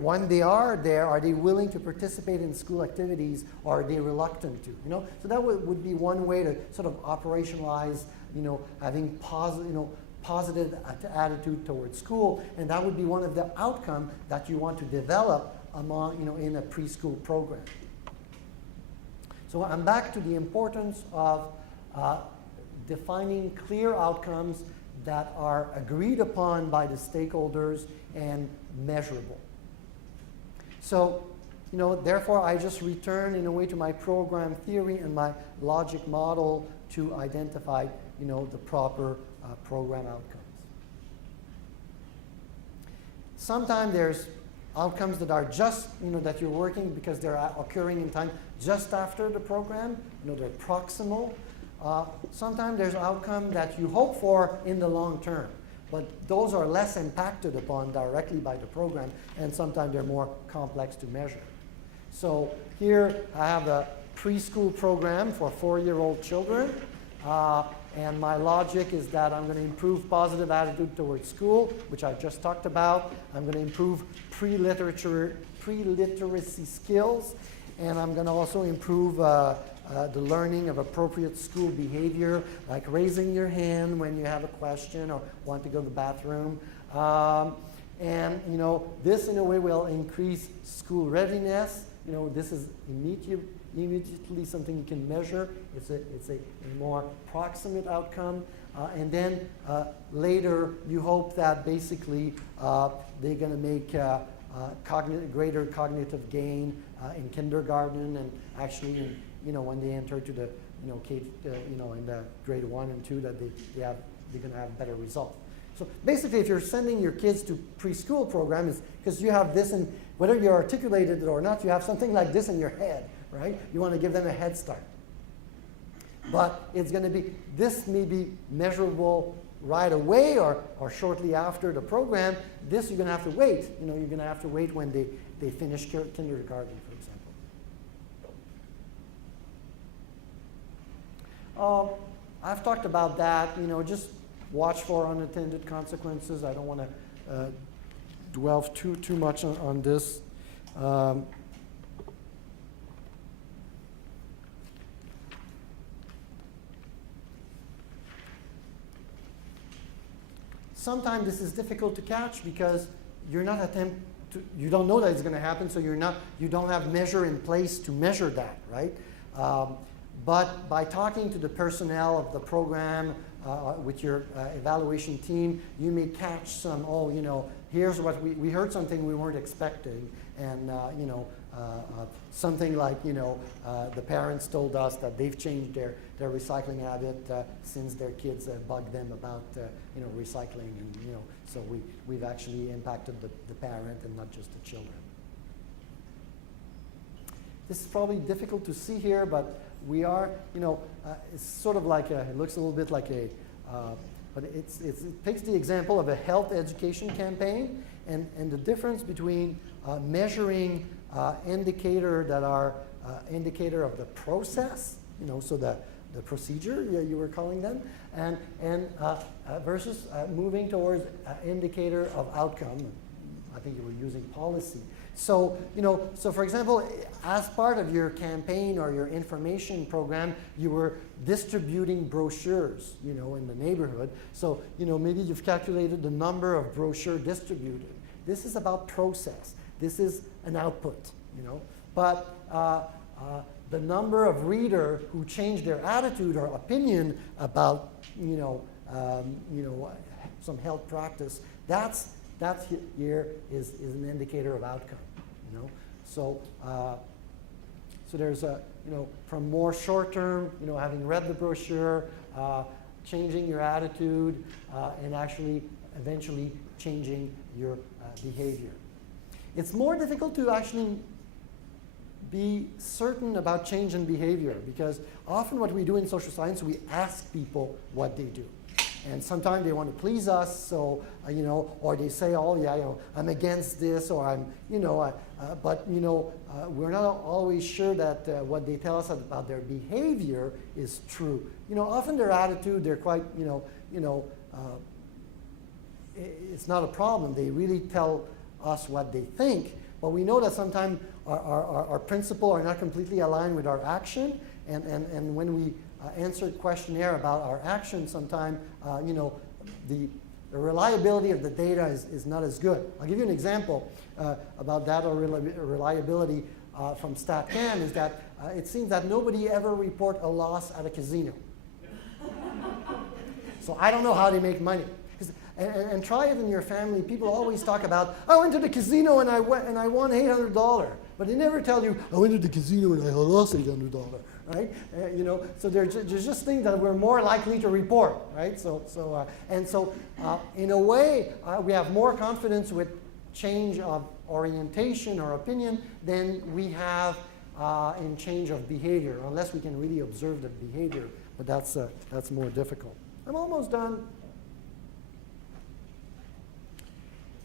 When they are there, are they willing to participate in school activities, or are they reluctant to? So that would be one way to sort of operationalize, having positive attitude towards school, and that would be one of the outcomes that you want to develop among, in a preschool program. So I'm back to the importance of defining clear outcomes that are agreed upon by the stakeholders and measurable. So, therefore I just return in a way to my program theory and my logic model to identify, the proper program outcomes. Sometimes there's outcomes that are just, that you're working because they're occurring in time just after the program, they're proximal. Sometimes there's outcome that you hope for in the long term, but those are less impacted upon directly by the program, and sometimes they're more complex to measure. So here I have a preschool program for 4-year-old children. And my logic is that I'm going to improve positive attitude towards school, which I've just talked about. I'm going to improve pre-literacy skills. And I'm going to also improve the learning of appropriate school behavior, like raising your hand when you have a question or want to go to the bathroom. And this in a way will increase school readiness. This is immediately something you can measure. It's a more proximate outcome. And then later, you hope that basically they're going to make greater cognitive gain in kindergarten, and actually when they enter to the in the grade 1 and 2, that they're going to have better results. So basically, if you're sending your kids to preschool programs, because you have this, and whether you articulated it or not, you have something like this in your head, right? You want to give them a head start. But it's going to be, this may be measurable right away or shortly after the program. This you're going to have to wait. You're going to have to wait when they finish kindergarten, for example. I've talked about that. Just watch for unintended consequences. I don't want to dwell too much on this. Sometimes this is difficult to catch because you don't know that it's going to happen, so you don't have measure in place to measure that, right? But by talking to the personnel of the program, with your evaluation team, you may catch some, here's what we heard something we weren't expecting, and something like, the parents told us that they've changed their recycling habit since their kids bugged them about, recycling, and, so we've actually impacted the parent and not just the children. This is probably difficult to see here, but we are, it's sort of like it looks a little bit like but it takes the example of a health education campaign, and the difference between measuring indicator that are indicator of the process, so the procedure you were calling them, and versus moving towards indicator of outcome. I think you were using policy. So, so for example, as part of your campaign or your information program, you were distributing brochures, in the neighborhood. So, maybe you've calculated the number of brochures distributed. This is about process. This is an output, But the number of readers who change their attitude or opinion about, some health practice, that here is an indicator of outcome, So, so there's a, from more short term, having read the brochure, changing your attitude, and actually eventually changing your behavior. It's more difficult to actually be certain about change in behavior, because often what we do in social science, we ask people what they do. And sometimes they want to please us, so, or they say, oh, yeah, I'm against this, or I'm, but, we're not always sure that what they tell us about their behavior is true. Often their attitude, they're quite, it's not a problem. They really tell us what they think, but we know that sometimes our principles are not completely aligned with our action, and when we answered questionnaire about our action, sometimes, the reliability of the data is not as good. I'll give you an example about that reliability from StatCan, is that it seems that nobody ever report a loss at a casino. So I don't know how they make money. And try it in your family. People always talk about, I went to the casino and I won $800. But they never tell you, I went to the casino and I lost $800. Right? So there's just things that we're more likely to report, right? So in a way, we have more confidence with change of orientation or opinion than we have in change of behavior, unless we can really observe the behavior, but that's more difficult. I'm almost done.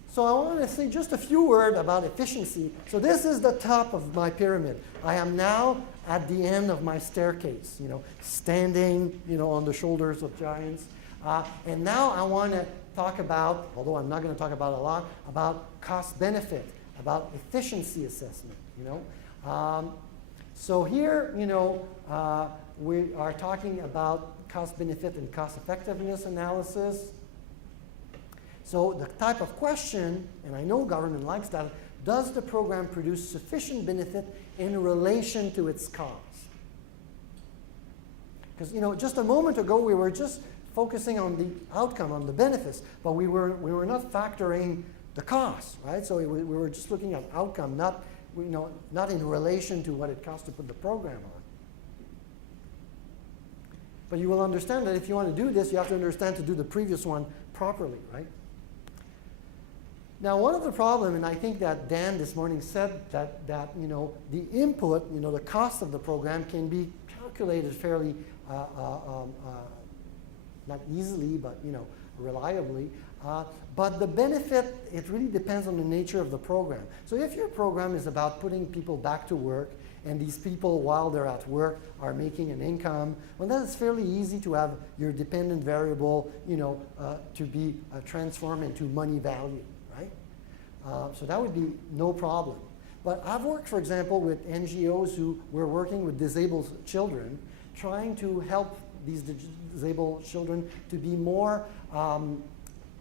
So I want to say just a few words about efficiency. So this is the top of my pyramid. I am now at the end of my staircase, standing, on the shoulders of giants. And now I want to talk about, although I'm not going to talk about a lot, about cost benefit, about efficiency assessment, So here, we are talking about cost benefit and cost effectiveness analysis. So the type of question, and I know government likes that, does the program produce sufficient benefit in relation to its cost? Because just a moment ago we were just focusing on the outcome, on the benefits, but we were not factoring the cost, right? So we were just looking at outcome, not in relation to what it costs to put the program on. But you will understand that if you want to do this, you have to understand to do the previous one properly, right? Now, one of the problems, and I think that Dan this morning said that the input, the cost of the program can be calculated fairly, not easily, but reliably. But the benefit, it really depends on the nature of the program. So if your program is about putting people back to work, and these people, while they're at work, are making an income, well, then it's fairly easy to have your dependent variable, to be transformed into money value. So that would be no problem. But I've worked, for example, with NGOs who were working with disabled children, trying to help these disabled children to be more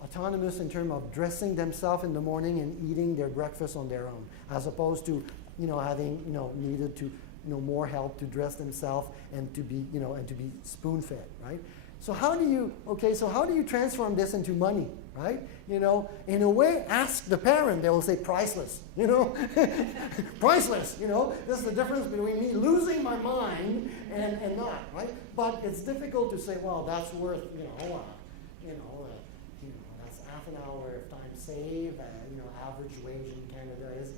autonomous in terms of dressing themselves in the morning and eating their breakfast on their own, as opposed to having needed to more help to dress themselves and to be spoon-fed, right? So how do you transform this into money, right? In a way, ask the parent, they will say priceless, priceless, This is the difference between me losing my mind and not, right? But it's difficult to say, well, that's worth, that's half an hour of time saved, average wage in Canada is,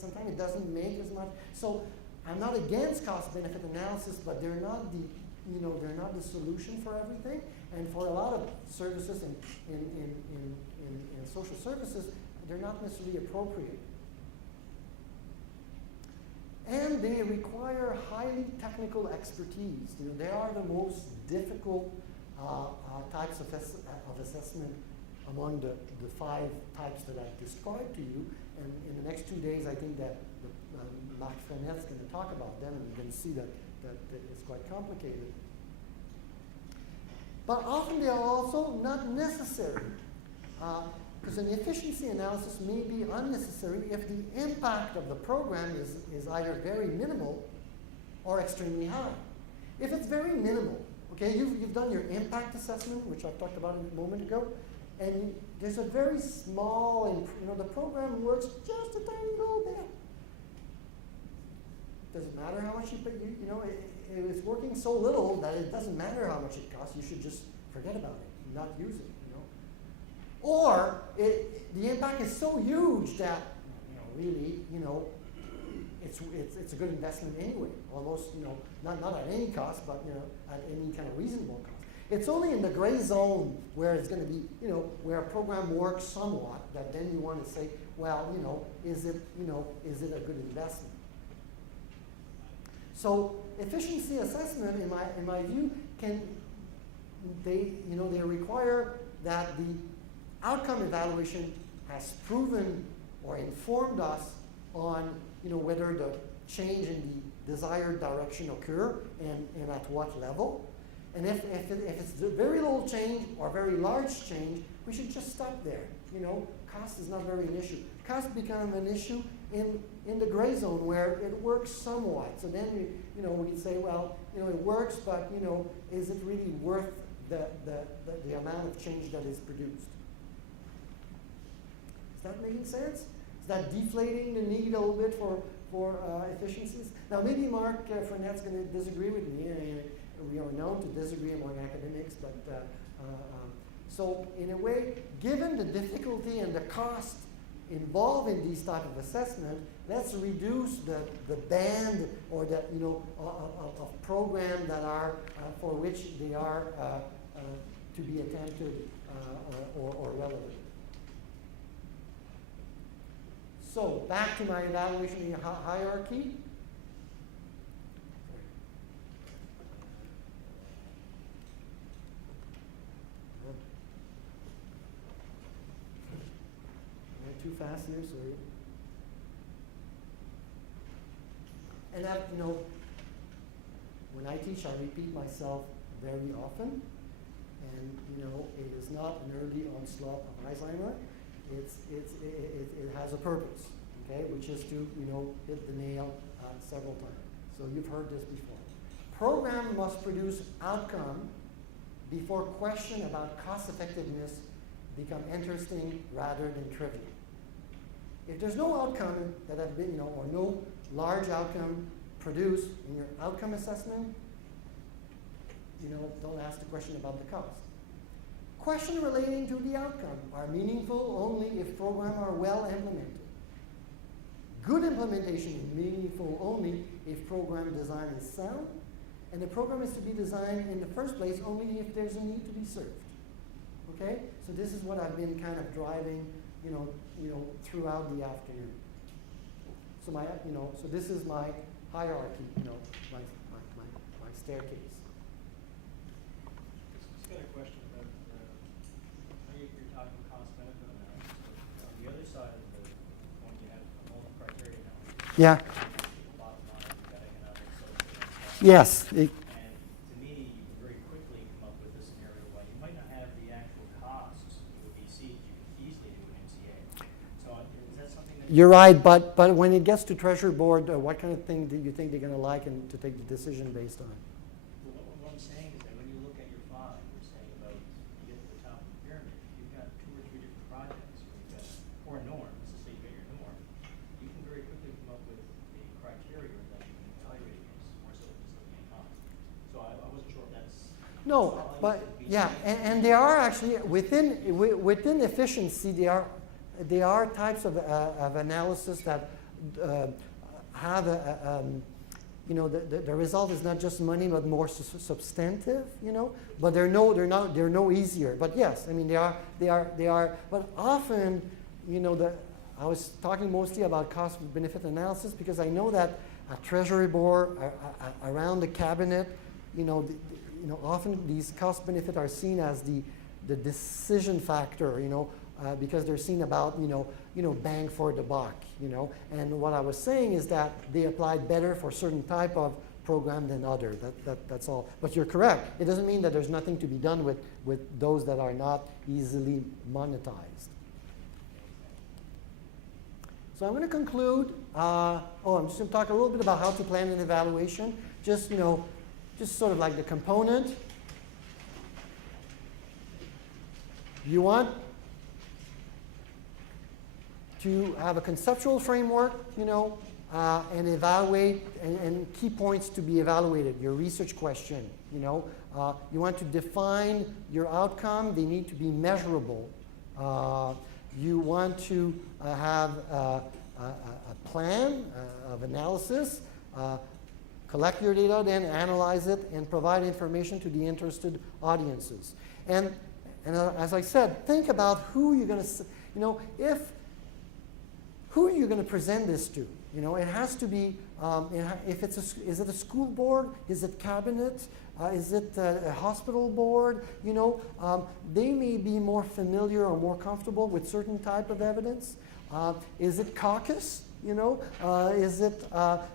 sometimes it doesn't make as much. So I'm not against cost-benefit analysis, but they're not the solution for everything. And for a lot of services in social services, they're not necessarily appropriate. And they require highly technical expertise. They are the most difficult types of assessment among the 5 types that I've described to you. And in the next 2 days, I think that Marc Frenette's going to talk about them, and you're going to see that it's quite complicated. But often they are also not necessary, because an efficiency analysis may be unnecessary if the impact of the program is either very minimal or extremely high. If it's very minimal, okay, you've done your impact assessment, which I've talked about a moment ago, and there's a very small, the program works just a tiny little bit. Doesn't matter how much you pay, it's working so little that it doesn't matter how much it costs. You should just forget about it and not use it, Or the impact is so huge that, really, it's a good investment anyway. Almost, not at any cost, but at any kind of reasonable cost. It's only in the gray zone where it's going to be, where a program works somewhat, that then you want to say, well, is it a good investment? So efficiency assessment, in my view, they require that the outcome evaluation has proven or informed us on whether the change in the desired direction occur and at what level. And if it's a very little change or very large change, we should just stop there. Cost is not very an issue. Cost becomes an issue in the gray zone where it works somewhat. So then we can say, well, it works, but is it really worth the amount of change that is produced? Is that making sense? Is that deflating the need a little bit for efficiencies? Now maybe Marc Frenette's going to disagree with me. We are known to disagree among academics, but so in a way, given the difficulty and the cost involved in these type of assessment, let's reduce the band or the, of program that are, for which they are to be attempted or relevant. So back to my evaluation hierarchy. I went too fast here, sorry. And that, when I teach, I repeat myself very often. And, it is not an early onslaught of Alzheimer. It has a purpose, okay, which is to, hit the nail several times. So you've heard this before. Program must produce outcome before question about cost effectiveness become interesting rather than trivial. If there's no outcome that have been, or no large outcome produced in your outcome assessment, don't ask the question about the cost. Questions relating to the outcome are meaningful only if programs are well implemented. Good implementation is meaningful only if program design is sound, and the program is to be designed in the first place only if there's a need to be served. Okay? So this is what I've been kind of driving, throughout the afternoon. So so this is my hierarchy, my staircase. Just got a question about, you're talking cost-benefit analysis. On the other side of the coin, you have all the criteria analysis. Yeah. Bottom line, you've got economic, social, and Yes. and to me, you can very quickly come up with a scenario where you might not have the actual costs you would be seeing. You could easily do an MCA. So is that something that You're right, but when it gets to Treasury Board, what kind of thing do you think they're going to like and to take the decision based on? Well, what I'm saying is that when you look at your five, you're saying about you get to the top of the pyramid, if you've got 2 or 3 different projects, or a norm, let's just say you've got your norm, you can very quickly come up with a criteria that you can evaluate against, more so than just looking at cost. So I wasn't sure if that's No, but yeah, and there are actually within efficiency there are types of analysis that have the result is not just money but more substantive, But they're no easier. But yes, I mean they are. But often, I was talking mostly about cost benefit analysis because I know that at Treasury Board, around the cabinet, often these cost benefit are seen as the decision factor, because they're seen about, bang for the buck, And what I was saying is that they applied better for certain type of program than other. That's all. But you're correct. It doesn't mean that there's nothing to be done with those that are not easily monetized. So I'm going to conclude. I'm just going to talk a little bit about how to plan an evaluation. Just sort of like the component. You want to have a conceptual framework, and evaluate and key points to be evaluated. Your research question, you want to define your outcome. They need to be measurable. You want to have a plan of analysis. Collect your data, then analyze it, and provide information to the interested audiences. And as I said, think about who you're going to, who are you going to present this to? It has to be, is it a school board? Is it cabinet? Is it a hospital board? They may be more familiar or more comfortable with certain type of evidence. Is it caucus? Is it,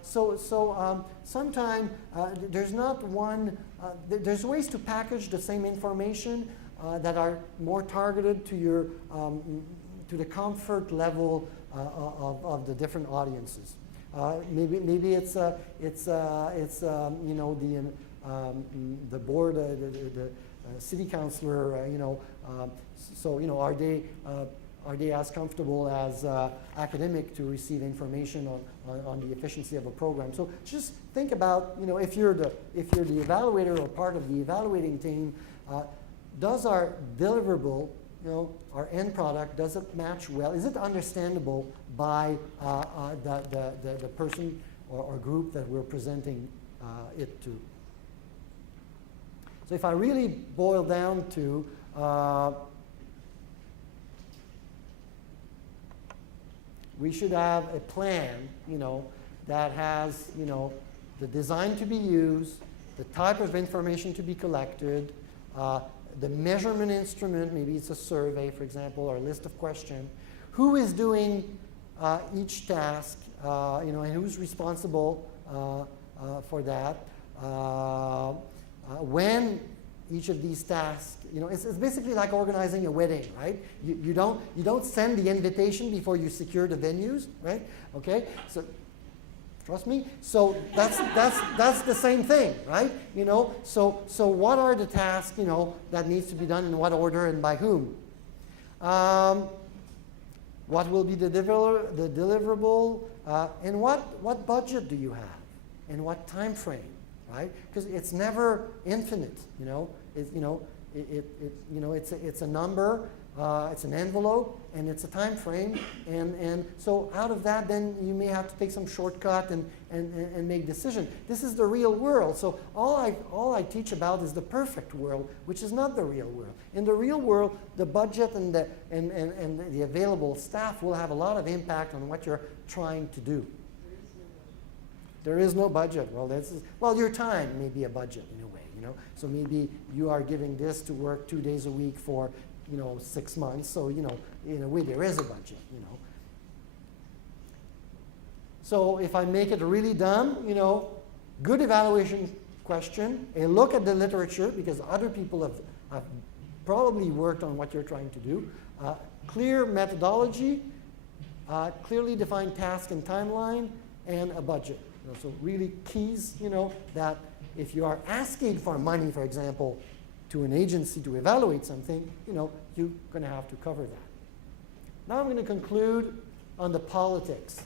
sometimes there's not one, there's ways to package the same information that are more targeted to your, to the comfort level of the different audiences. Maybe it's the board, the city councillor, are they as comfortable as academic to receive information on the efficiency of a program? So just think about, if you're the evaluator or part of the evaluating team, does our deliverable our end product, does it match well? Is it understandable by the person or group that we're presenting it to? So if I really boil down to we should have a plan, that has, the design to be used, the type of information to be collected, the measurement instrument, maybe it's a survey, for example, or a list of questions. Who is doing each task, and who's responsible for that? When each of these tasks, it's basically like organizing a wedding, right? You don't send the invitation before you secure the venues, right? Okay, so trust me. So that's the same thing, right? So what are the tasks, that needs to be done in what order and by whom? What will be the deliverable, and what budget do you have, and what time frame, right? Because it's never infinite, it's a number, it's an envelope, and it's a time frame, and so out of that, then you may have to take some shortcut and make decision. This is the real world. So all I teach about is the perfect world, which is not the real world. In the real world, the budget and the available staff will have a lot of impact on what you're trying to do. There is no budget. Well, your time may be a budget in a way, So maybe you are giving this to work 2 days a week for, 6 months. So, in a way, there is a budget, So if I make it really dumb, good evaluation question, a look at the literature, because other people have probably worked on what you're trying to do, clear methodology, clearly defined task and timeline, and a budget. So really keys, that if you are asking for money, for example, to an agency to evaluate something, you're going to have to cover that. Now I'm going to conclude on the politics.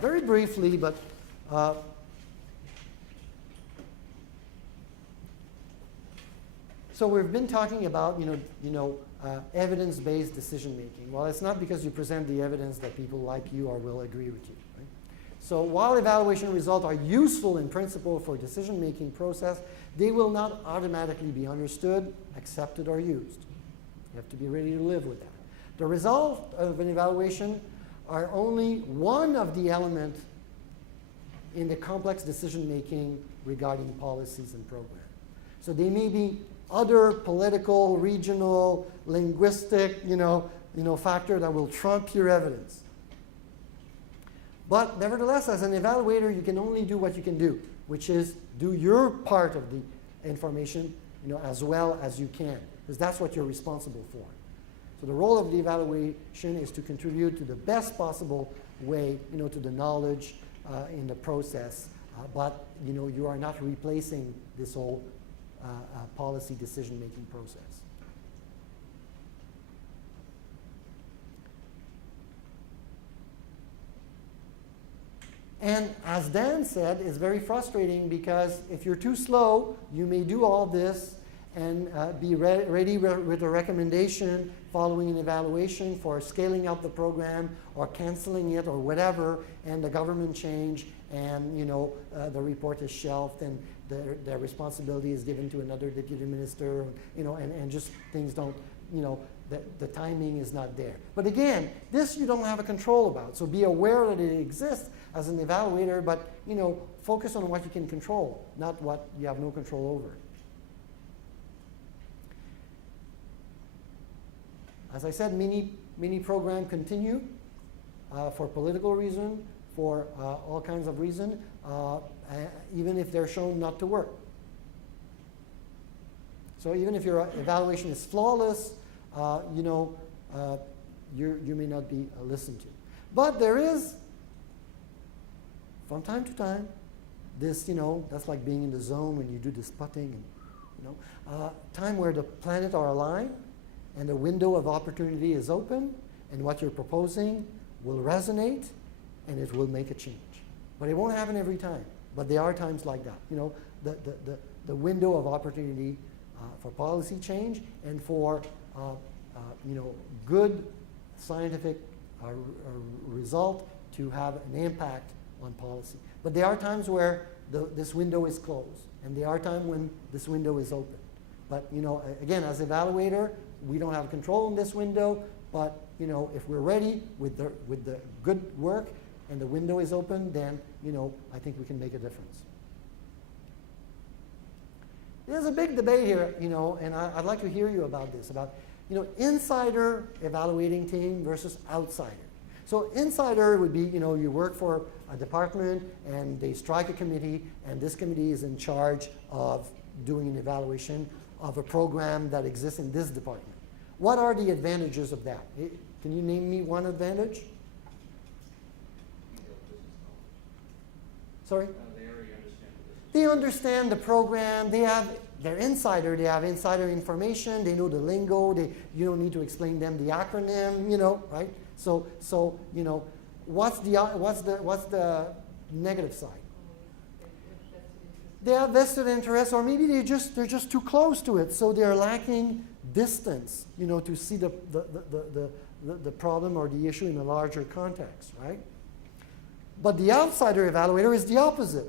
Very briefly, but so we've been talking about, evidence-based decision making. Well, it's not because you present the evidence that people like you or will agree with you. Right? So while evaluation results are useful in principle for decision-making process, they will not automatically be understood, accepted, or used. You have to be ready to live with that. The result of an evaluation are only one of the elements in the complex decision-making regarding policies and programs. So they may be other political, regional, linguistic, factor that will trump your evidence. But nevertheless, as an evaluator, you can only do what you can do, which is do your part of the information, as well as you can, because that's what you're responsible for. So the role of the evaluation is to contribute to the best possible way, to the knowledge in the process, but you are not replacing this whole policy decision-making process. And as Dan said, it's very frustrating because if you're too slow, you may do all this and be ready with a recommendation following an evaluation for scaling up the program or canceling it or whatever, and the government change, and the report is shelved, and the responsibility is given to another deputy minister, and just things don't, the timing is not there. But again, this you don't have a control about, so be aware that it exists as an evaluator, but focus on what you can control, not what you have no control over. As I said, many programs continue for political reason, for all kinds of reason, even if they're shown not to work. So even if your evaluation is flawless, you may not be listened to. But there is, from time to time, this, that's like being in the zone when you do the spotting, and, time where the planets are aligned, and the window of opportunity is open, and what you're proposing will resonate, and it will make a change. But it won't happen every time. But there are times like that. The window of opportunity policy change and for good scientific result to have an impact on policy. But there are times where this window is closed, and there are times when this window is open. But again, as evaluator, we don't have control in this window. But if we're ready with the good work and the window is open, then I think we can make a difference. There's a big debate here, and I'd like to hear you about this, about insider evaluating team versus outsider. So insider would be, you work for a department and they strike a committee, and this committee is in charge of doing an evaluation of a program that exists in this department. What are the advantages of that? Can you name me one advantage? Sorry? They already understand the business. They understand the program. They're insider. They have insider information. They know the lingo. You don't need to explain them the acronym. Right? So what's the negative side? They have vested interest, or maybe they're just too close to it, so they're lacking distance, to see the problem or the issue in a larger context, right? But the outsider evaluator is the opposite.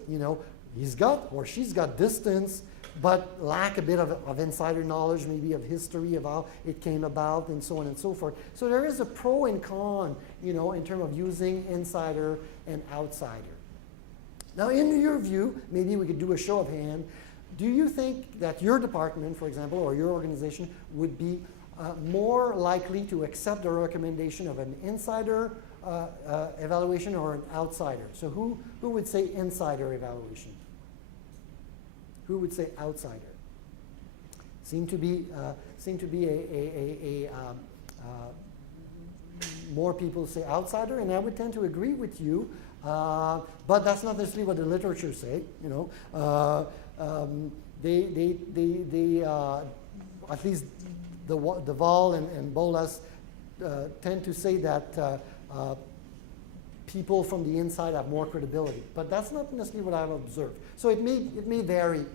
He's got or she's got distance, but lack a bit of insider knowledge, maybe of history of how it came about, and so on and so forth. So there is a pro and con, in terms of using insider and outsider. Now, in your view, maybe we could do a show of hand. Do you think that your department, for example, or your organization would be more likely to accept the recommendation of an insider evaluation or an outsider? So who would say insider evaluation? Who would say outsider? Seem to be more people say outsider, and I would tend to agree with you. But that's not necessarily what the literature say. They at least the Val and Bolas tend to say that people from the inside have more credibility, but that's not necessarily what I've observed. So it may vary,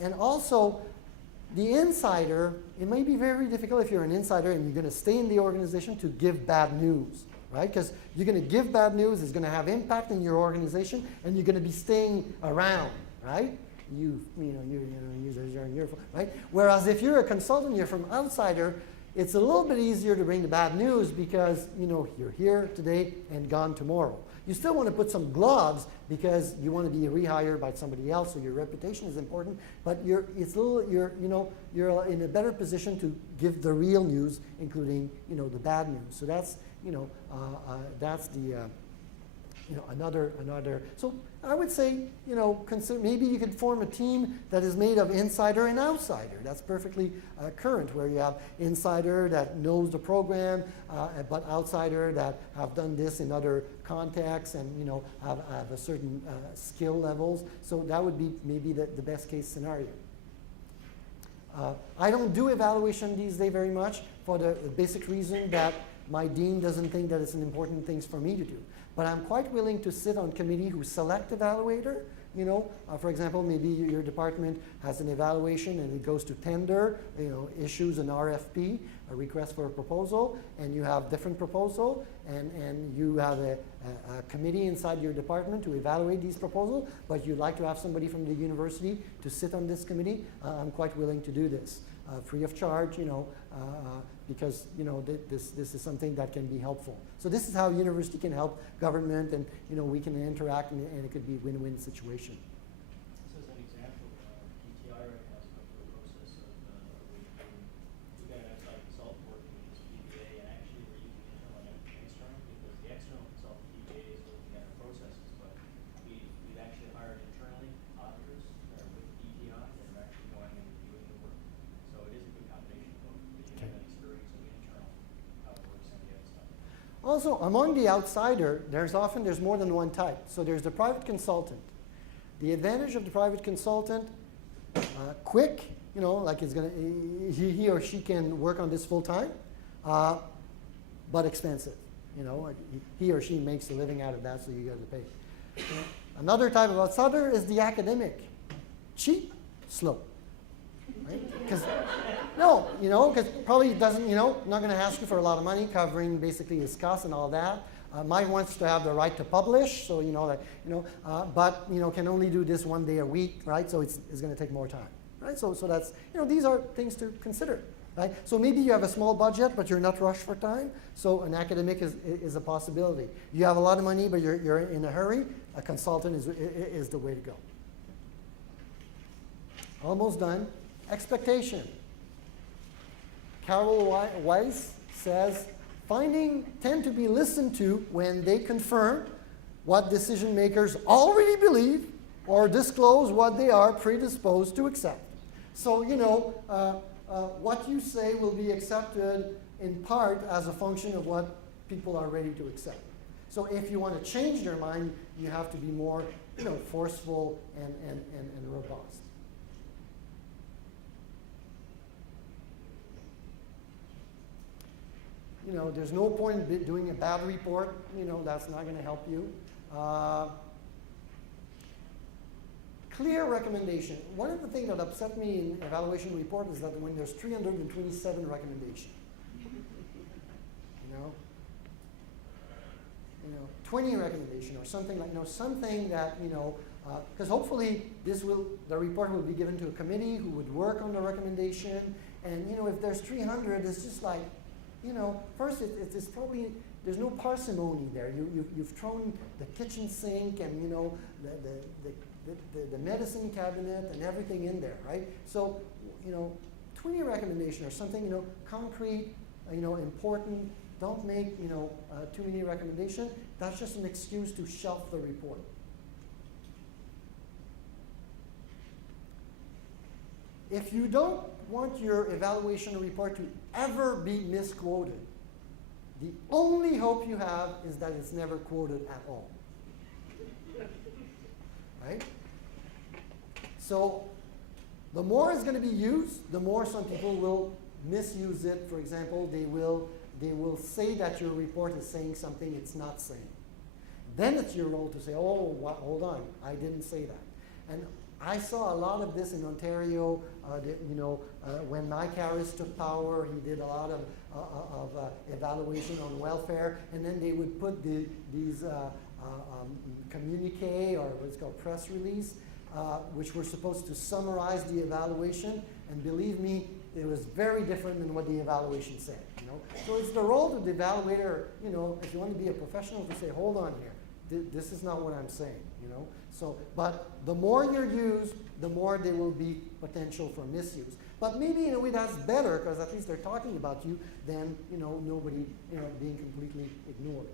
and also the insider. It may be very difficult if you're an insider and you're going to stay in the organization to give bad news. Right? Because you're going to give bad news, it's going to have impact in your organization, and you're going to be staying around, right? Right? Whereas if you're a consultant, you're from outsider, it's a little bit easier to bring the bad news because you're here today and gone tomorrow. You still want to put some gloves because you want to be rehired by somebody else, so your reputation is important. But you're in a better position to give the real news, including the bad news. So that's that's the another. So I would say consider maybe you could form a team that is made of insider and outsider. That's perfectly current, where you have insider that knows the program, but outsider that have done this in other contexts and have a certain skill levels. So that would be maybe the best case scenario. I don't do evaluation these days very much for the basic reason that my dean doesn't think that it's an important thing for me to do. But I'm quite willing to sit on committee who select evaluator. For example, maybe your department has an evaluation and it goes to tender, issues an RFP, a request for a proposal, and you have different proposal, and you have a committee inside your department to evaluate these proposals, but you'd like to have somebody from the university to sit on this committee. I'm quite willing to do this. Free of charge, because this is something that can be helpful. So this is how university can help government, and we can interact, and it could be a win-win situation. So as an example, PTI right now is going through a process of we've got an outside consultant working with this PBA, and actually we're using internal and external, because the external consultant PBA is looking at our processes, but we've actually hired internally auditors that are with PTI that are actually going and reviewing the work. So it is a good combination of both, because you have that experience of the internal, how it works, and the outside. Also, among the outsider, there's more than one type. So there's the private consultant. The advantage of the private consultant, quick, like he or she can work on this full time, but expensive. He or she makes a living out of that, so you got to pay. Another type of outsider is the academic. Cheap, slow. Right? Because no, because probably it doesn't, not going to ask you for a lot of money covering basically his costs and all that. Mine wants to have the right to publish, so but can only do this 1 day a week, right? So it's going to take more time, right? So that's these are things to consider, right? So maybe you have a small budget, but you're not rushed for time. So an academic is a possibility. You have a lot of money, but you're in a hurry. A consultant is the way to go. Almost done. Expectation. Carol Weiss says, findings tend to be listened to when they confirm what decision makers already believe or disclose what they are predisposed to accept. So, what you say will be accepted in part as a function of what people are ready to accept. So if you want to change their mind, you have to be more, forceful and robust. There's no point in doing a bad report. That's not going to help you. Clear recommendation. One of the things that upset me in evaluation report is that when there's 327 recommendations, 20 recommendation or something like, something that, because hopefully the report will be given to a committee who would work on the recommendation. And, if there's 300, it's just like, first it's probably, there's no parsimony there. You've thrown the kitchen sink and, the medicine cabinet and everything in there, right? So, 20 recommendation or something, concrete, important. Don't make, too many recommendations. That's just an excuse to shelf the report. If you don't want your evaluation report to ever be misquoted, the only hope you have is that it's never quoted at all. Right? So the more it's going to be used, the more some people will misuse it. For example, they will say that your report is saying something it's not saying. Then it's your role to say, oh, hold on, I didn't say that. And I saw a lot of this in Ontario. When Mike Harris took power, he did a lot of evaluation on welfare, and then they would put these communique, or what's called press release, which were supposed to summarize the evaluation. And believe me, it was very different than what the evaluation said. So it's the role of the evaluator, if you want to be a professional, to say, hold on here, this is not what I'm saying. So, but the more you're used, the more there will be potential for misuse. But maybe in a way that's better, because at least they're talking about you than nobody being completely ignored.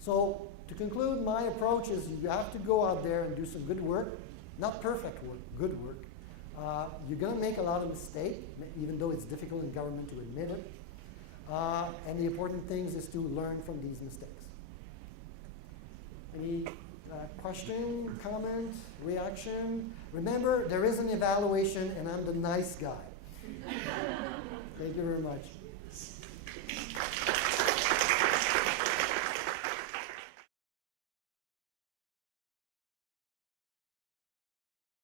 So to conclude, my approach is you have to go out there and do some good work, not perfect work, good work. You're going to make a lot of mistakes, even though it's difficult in government to admit it. And the important thing is to learn from these mistakes. Any question, comment, reaction? Remember, there is an evaluation, and I'm the nice guy. Thank you very much.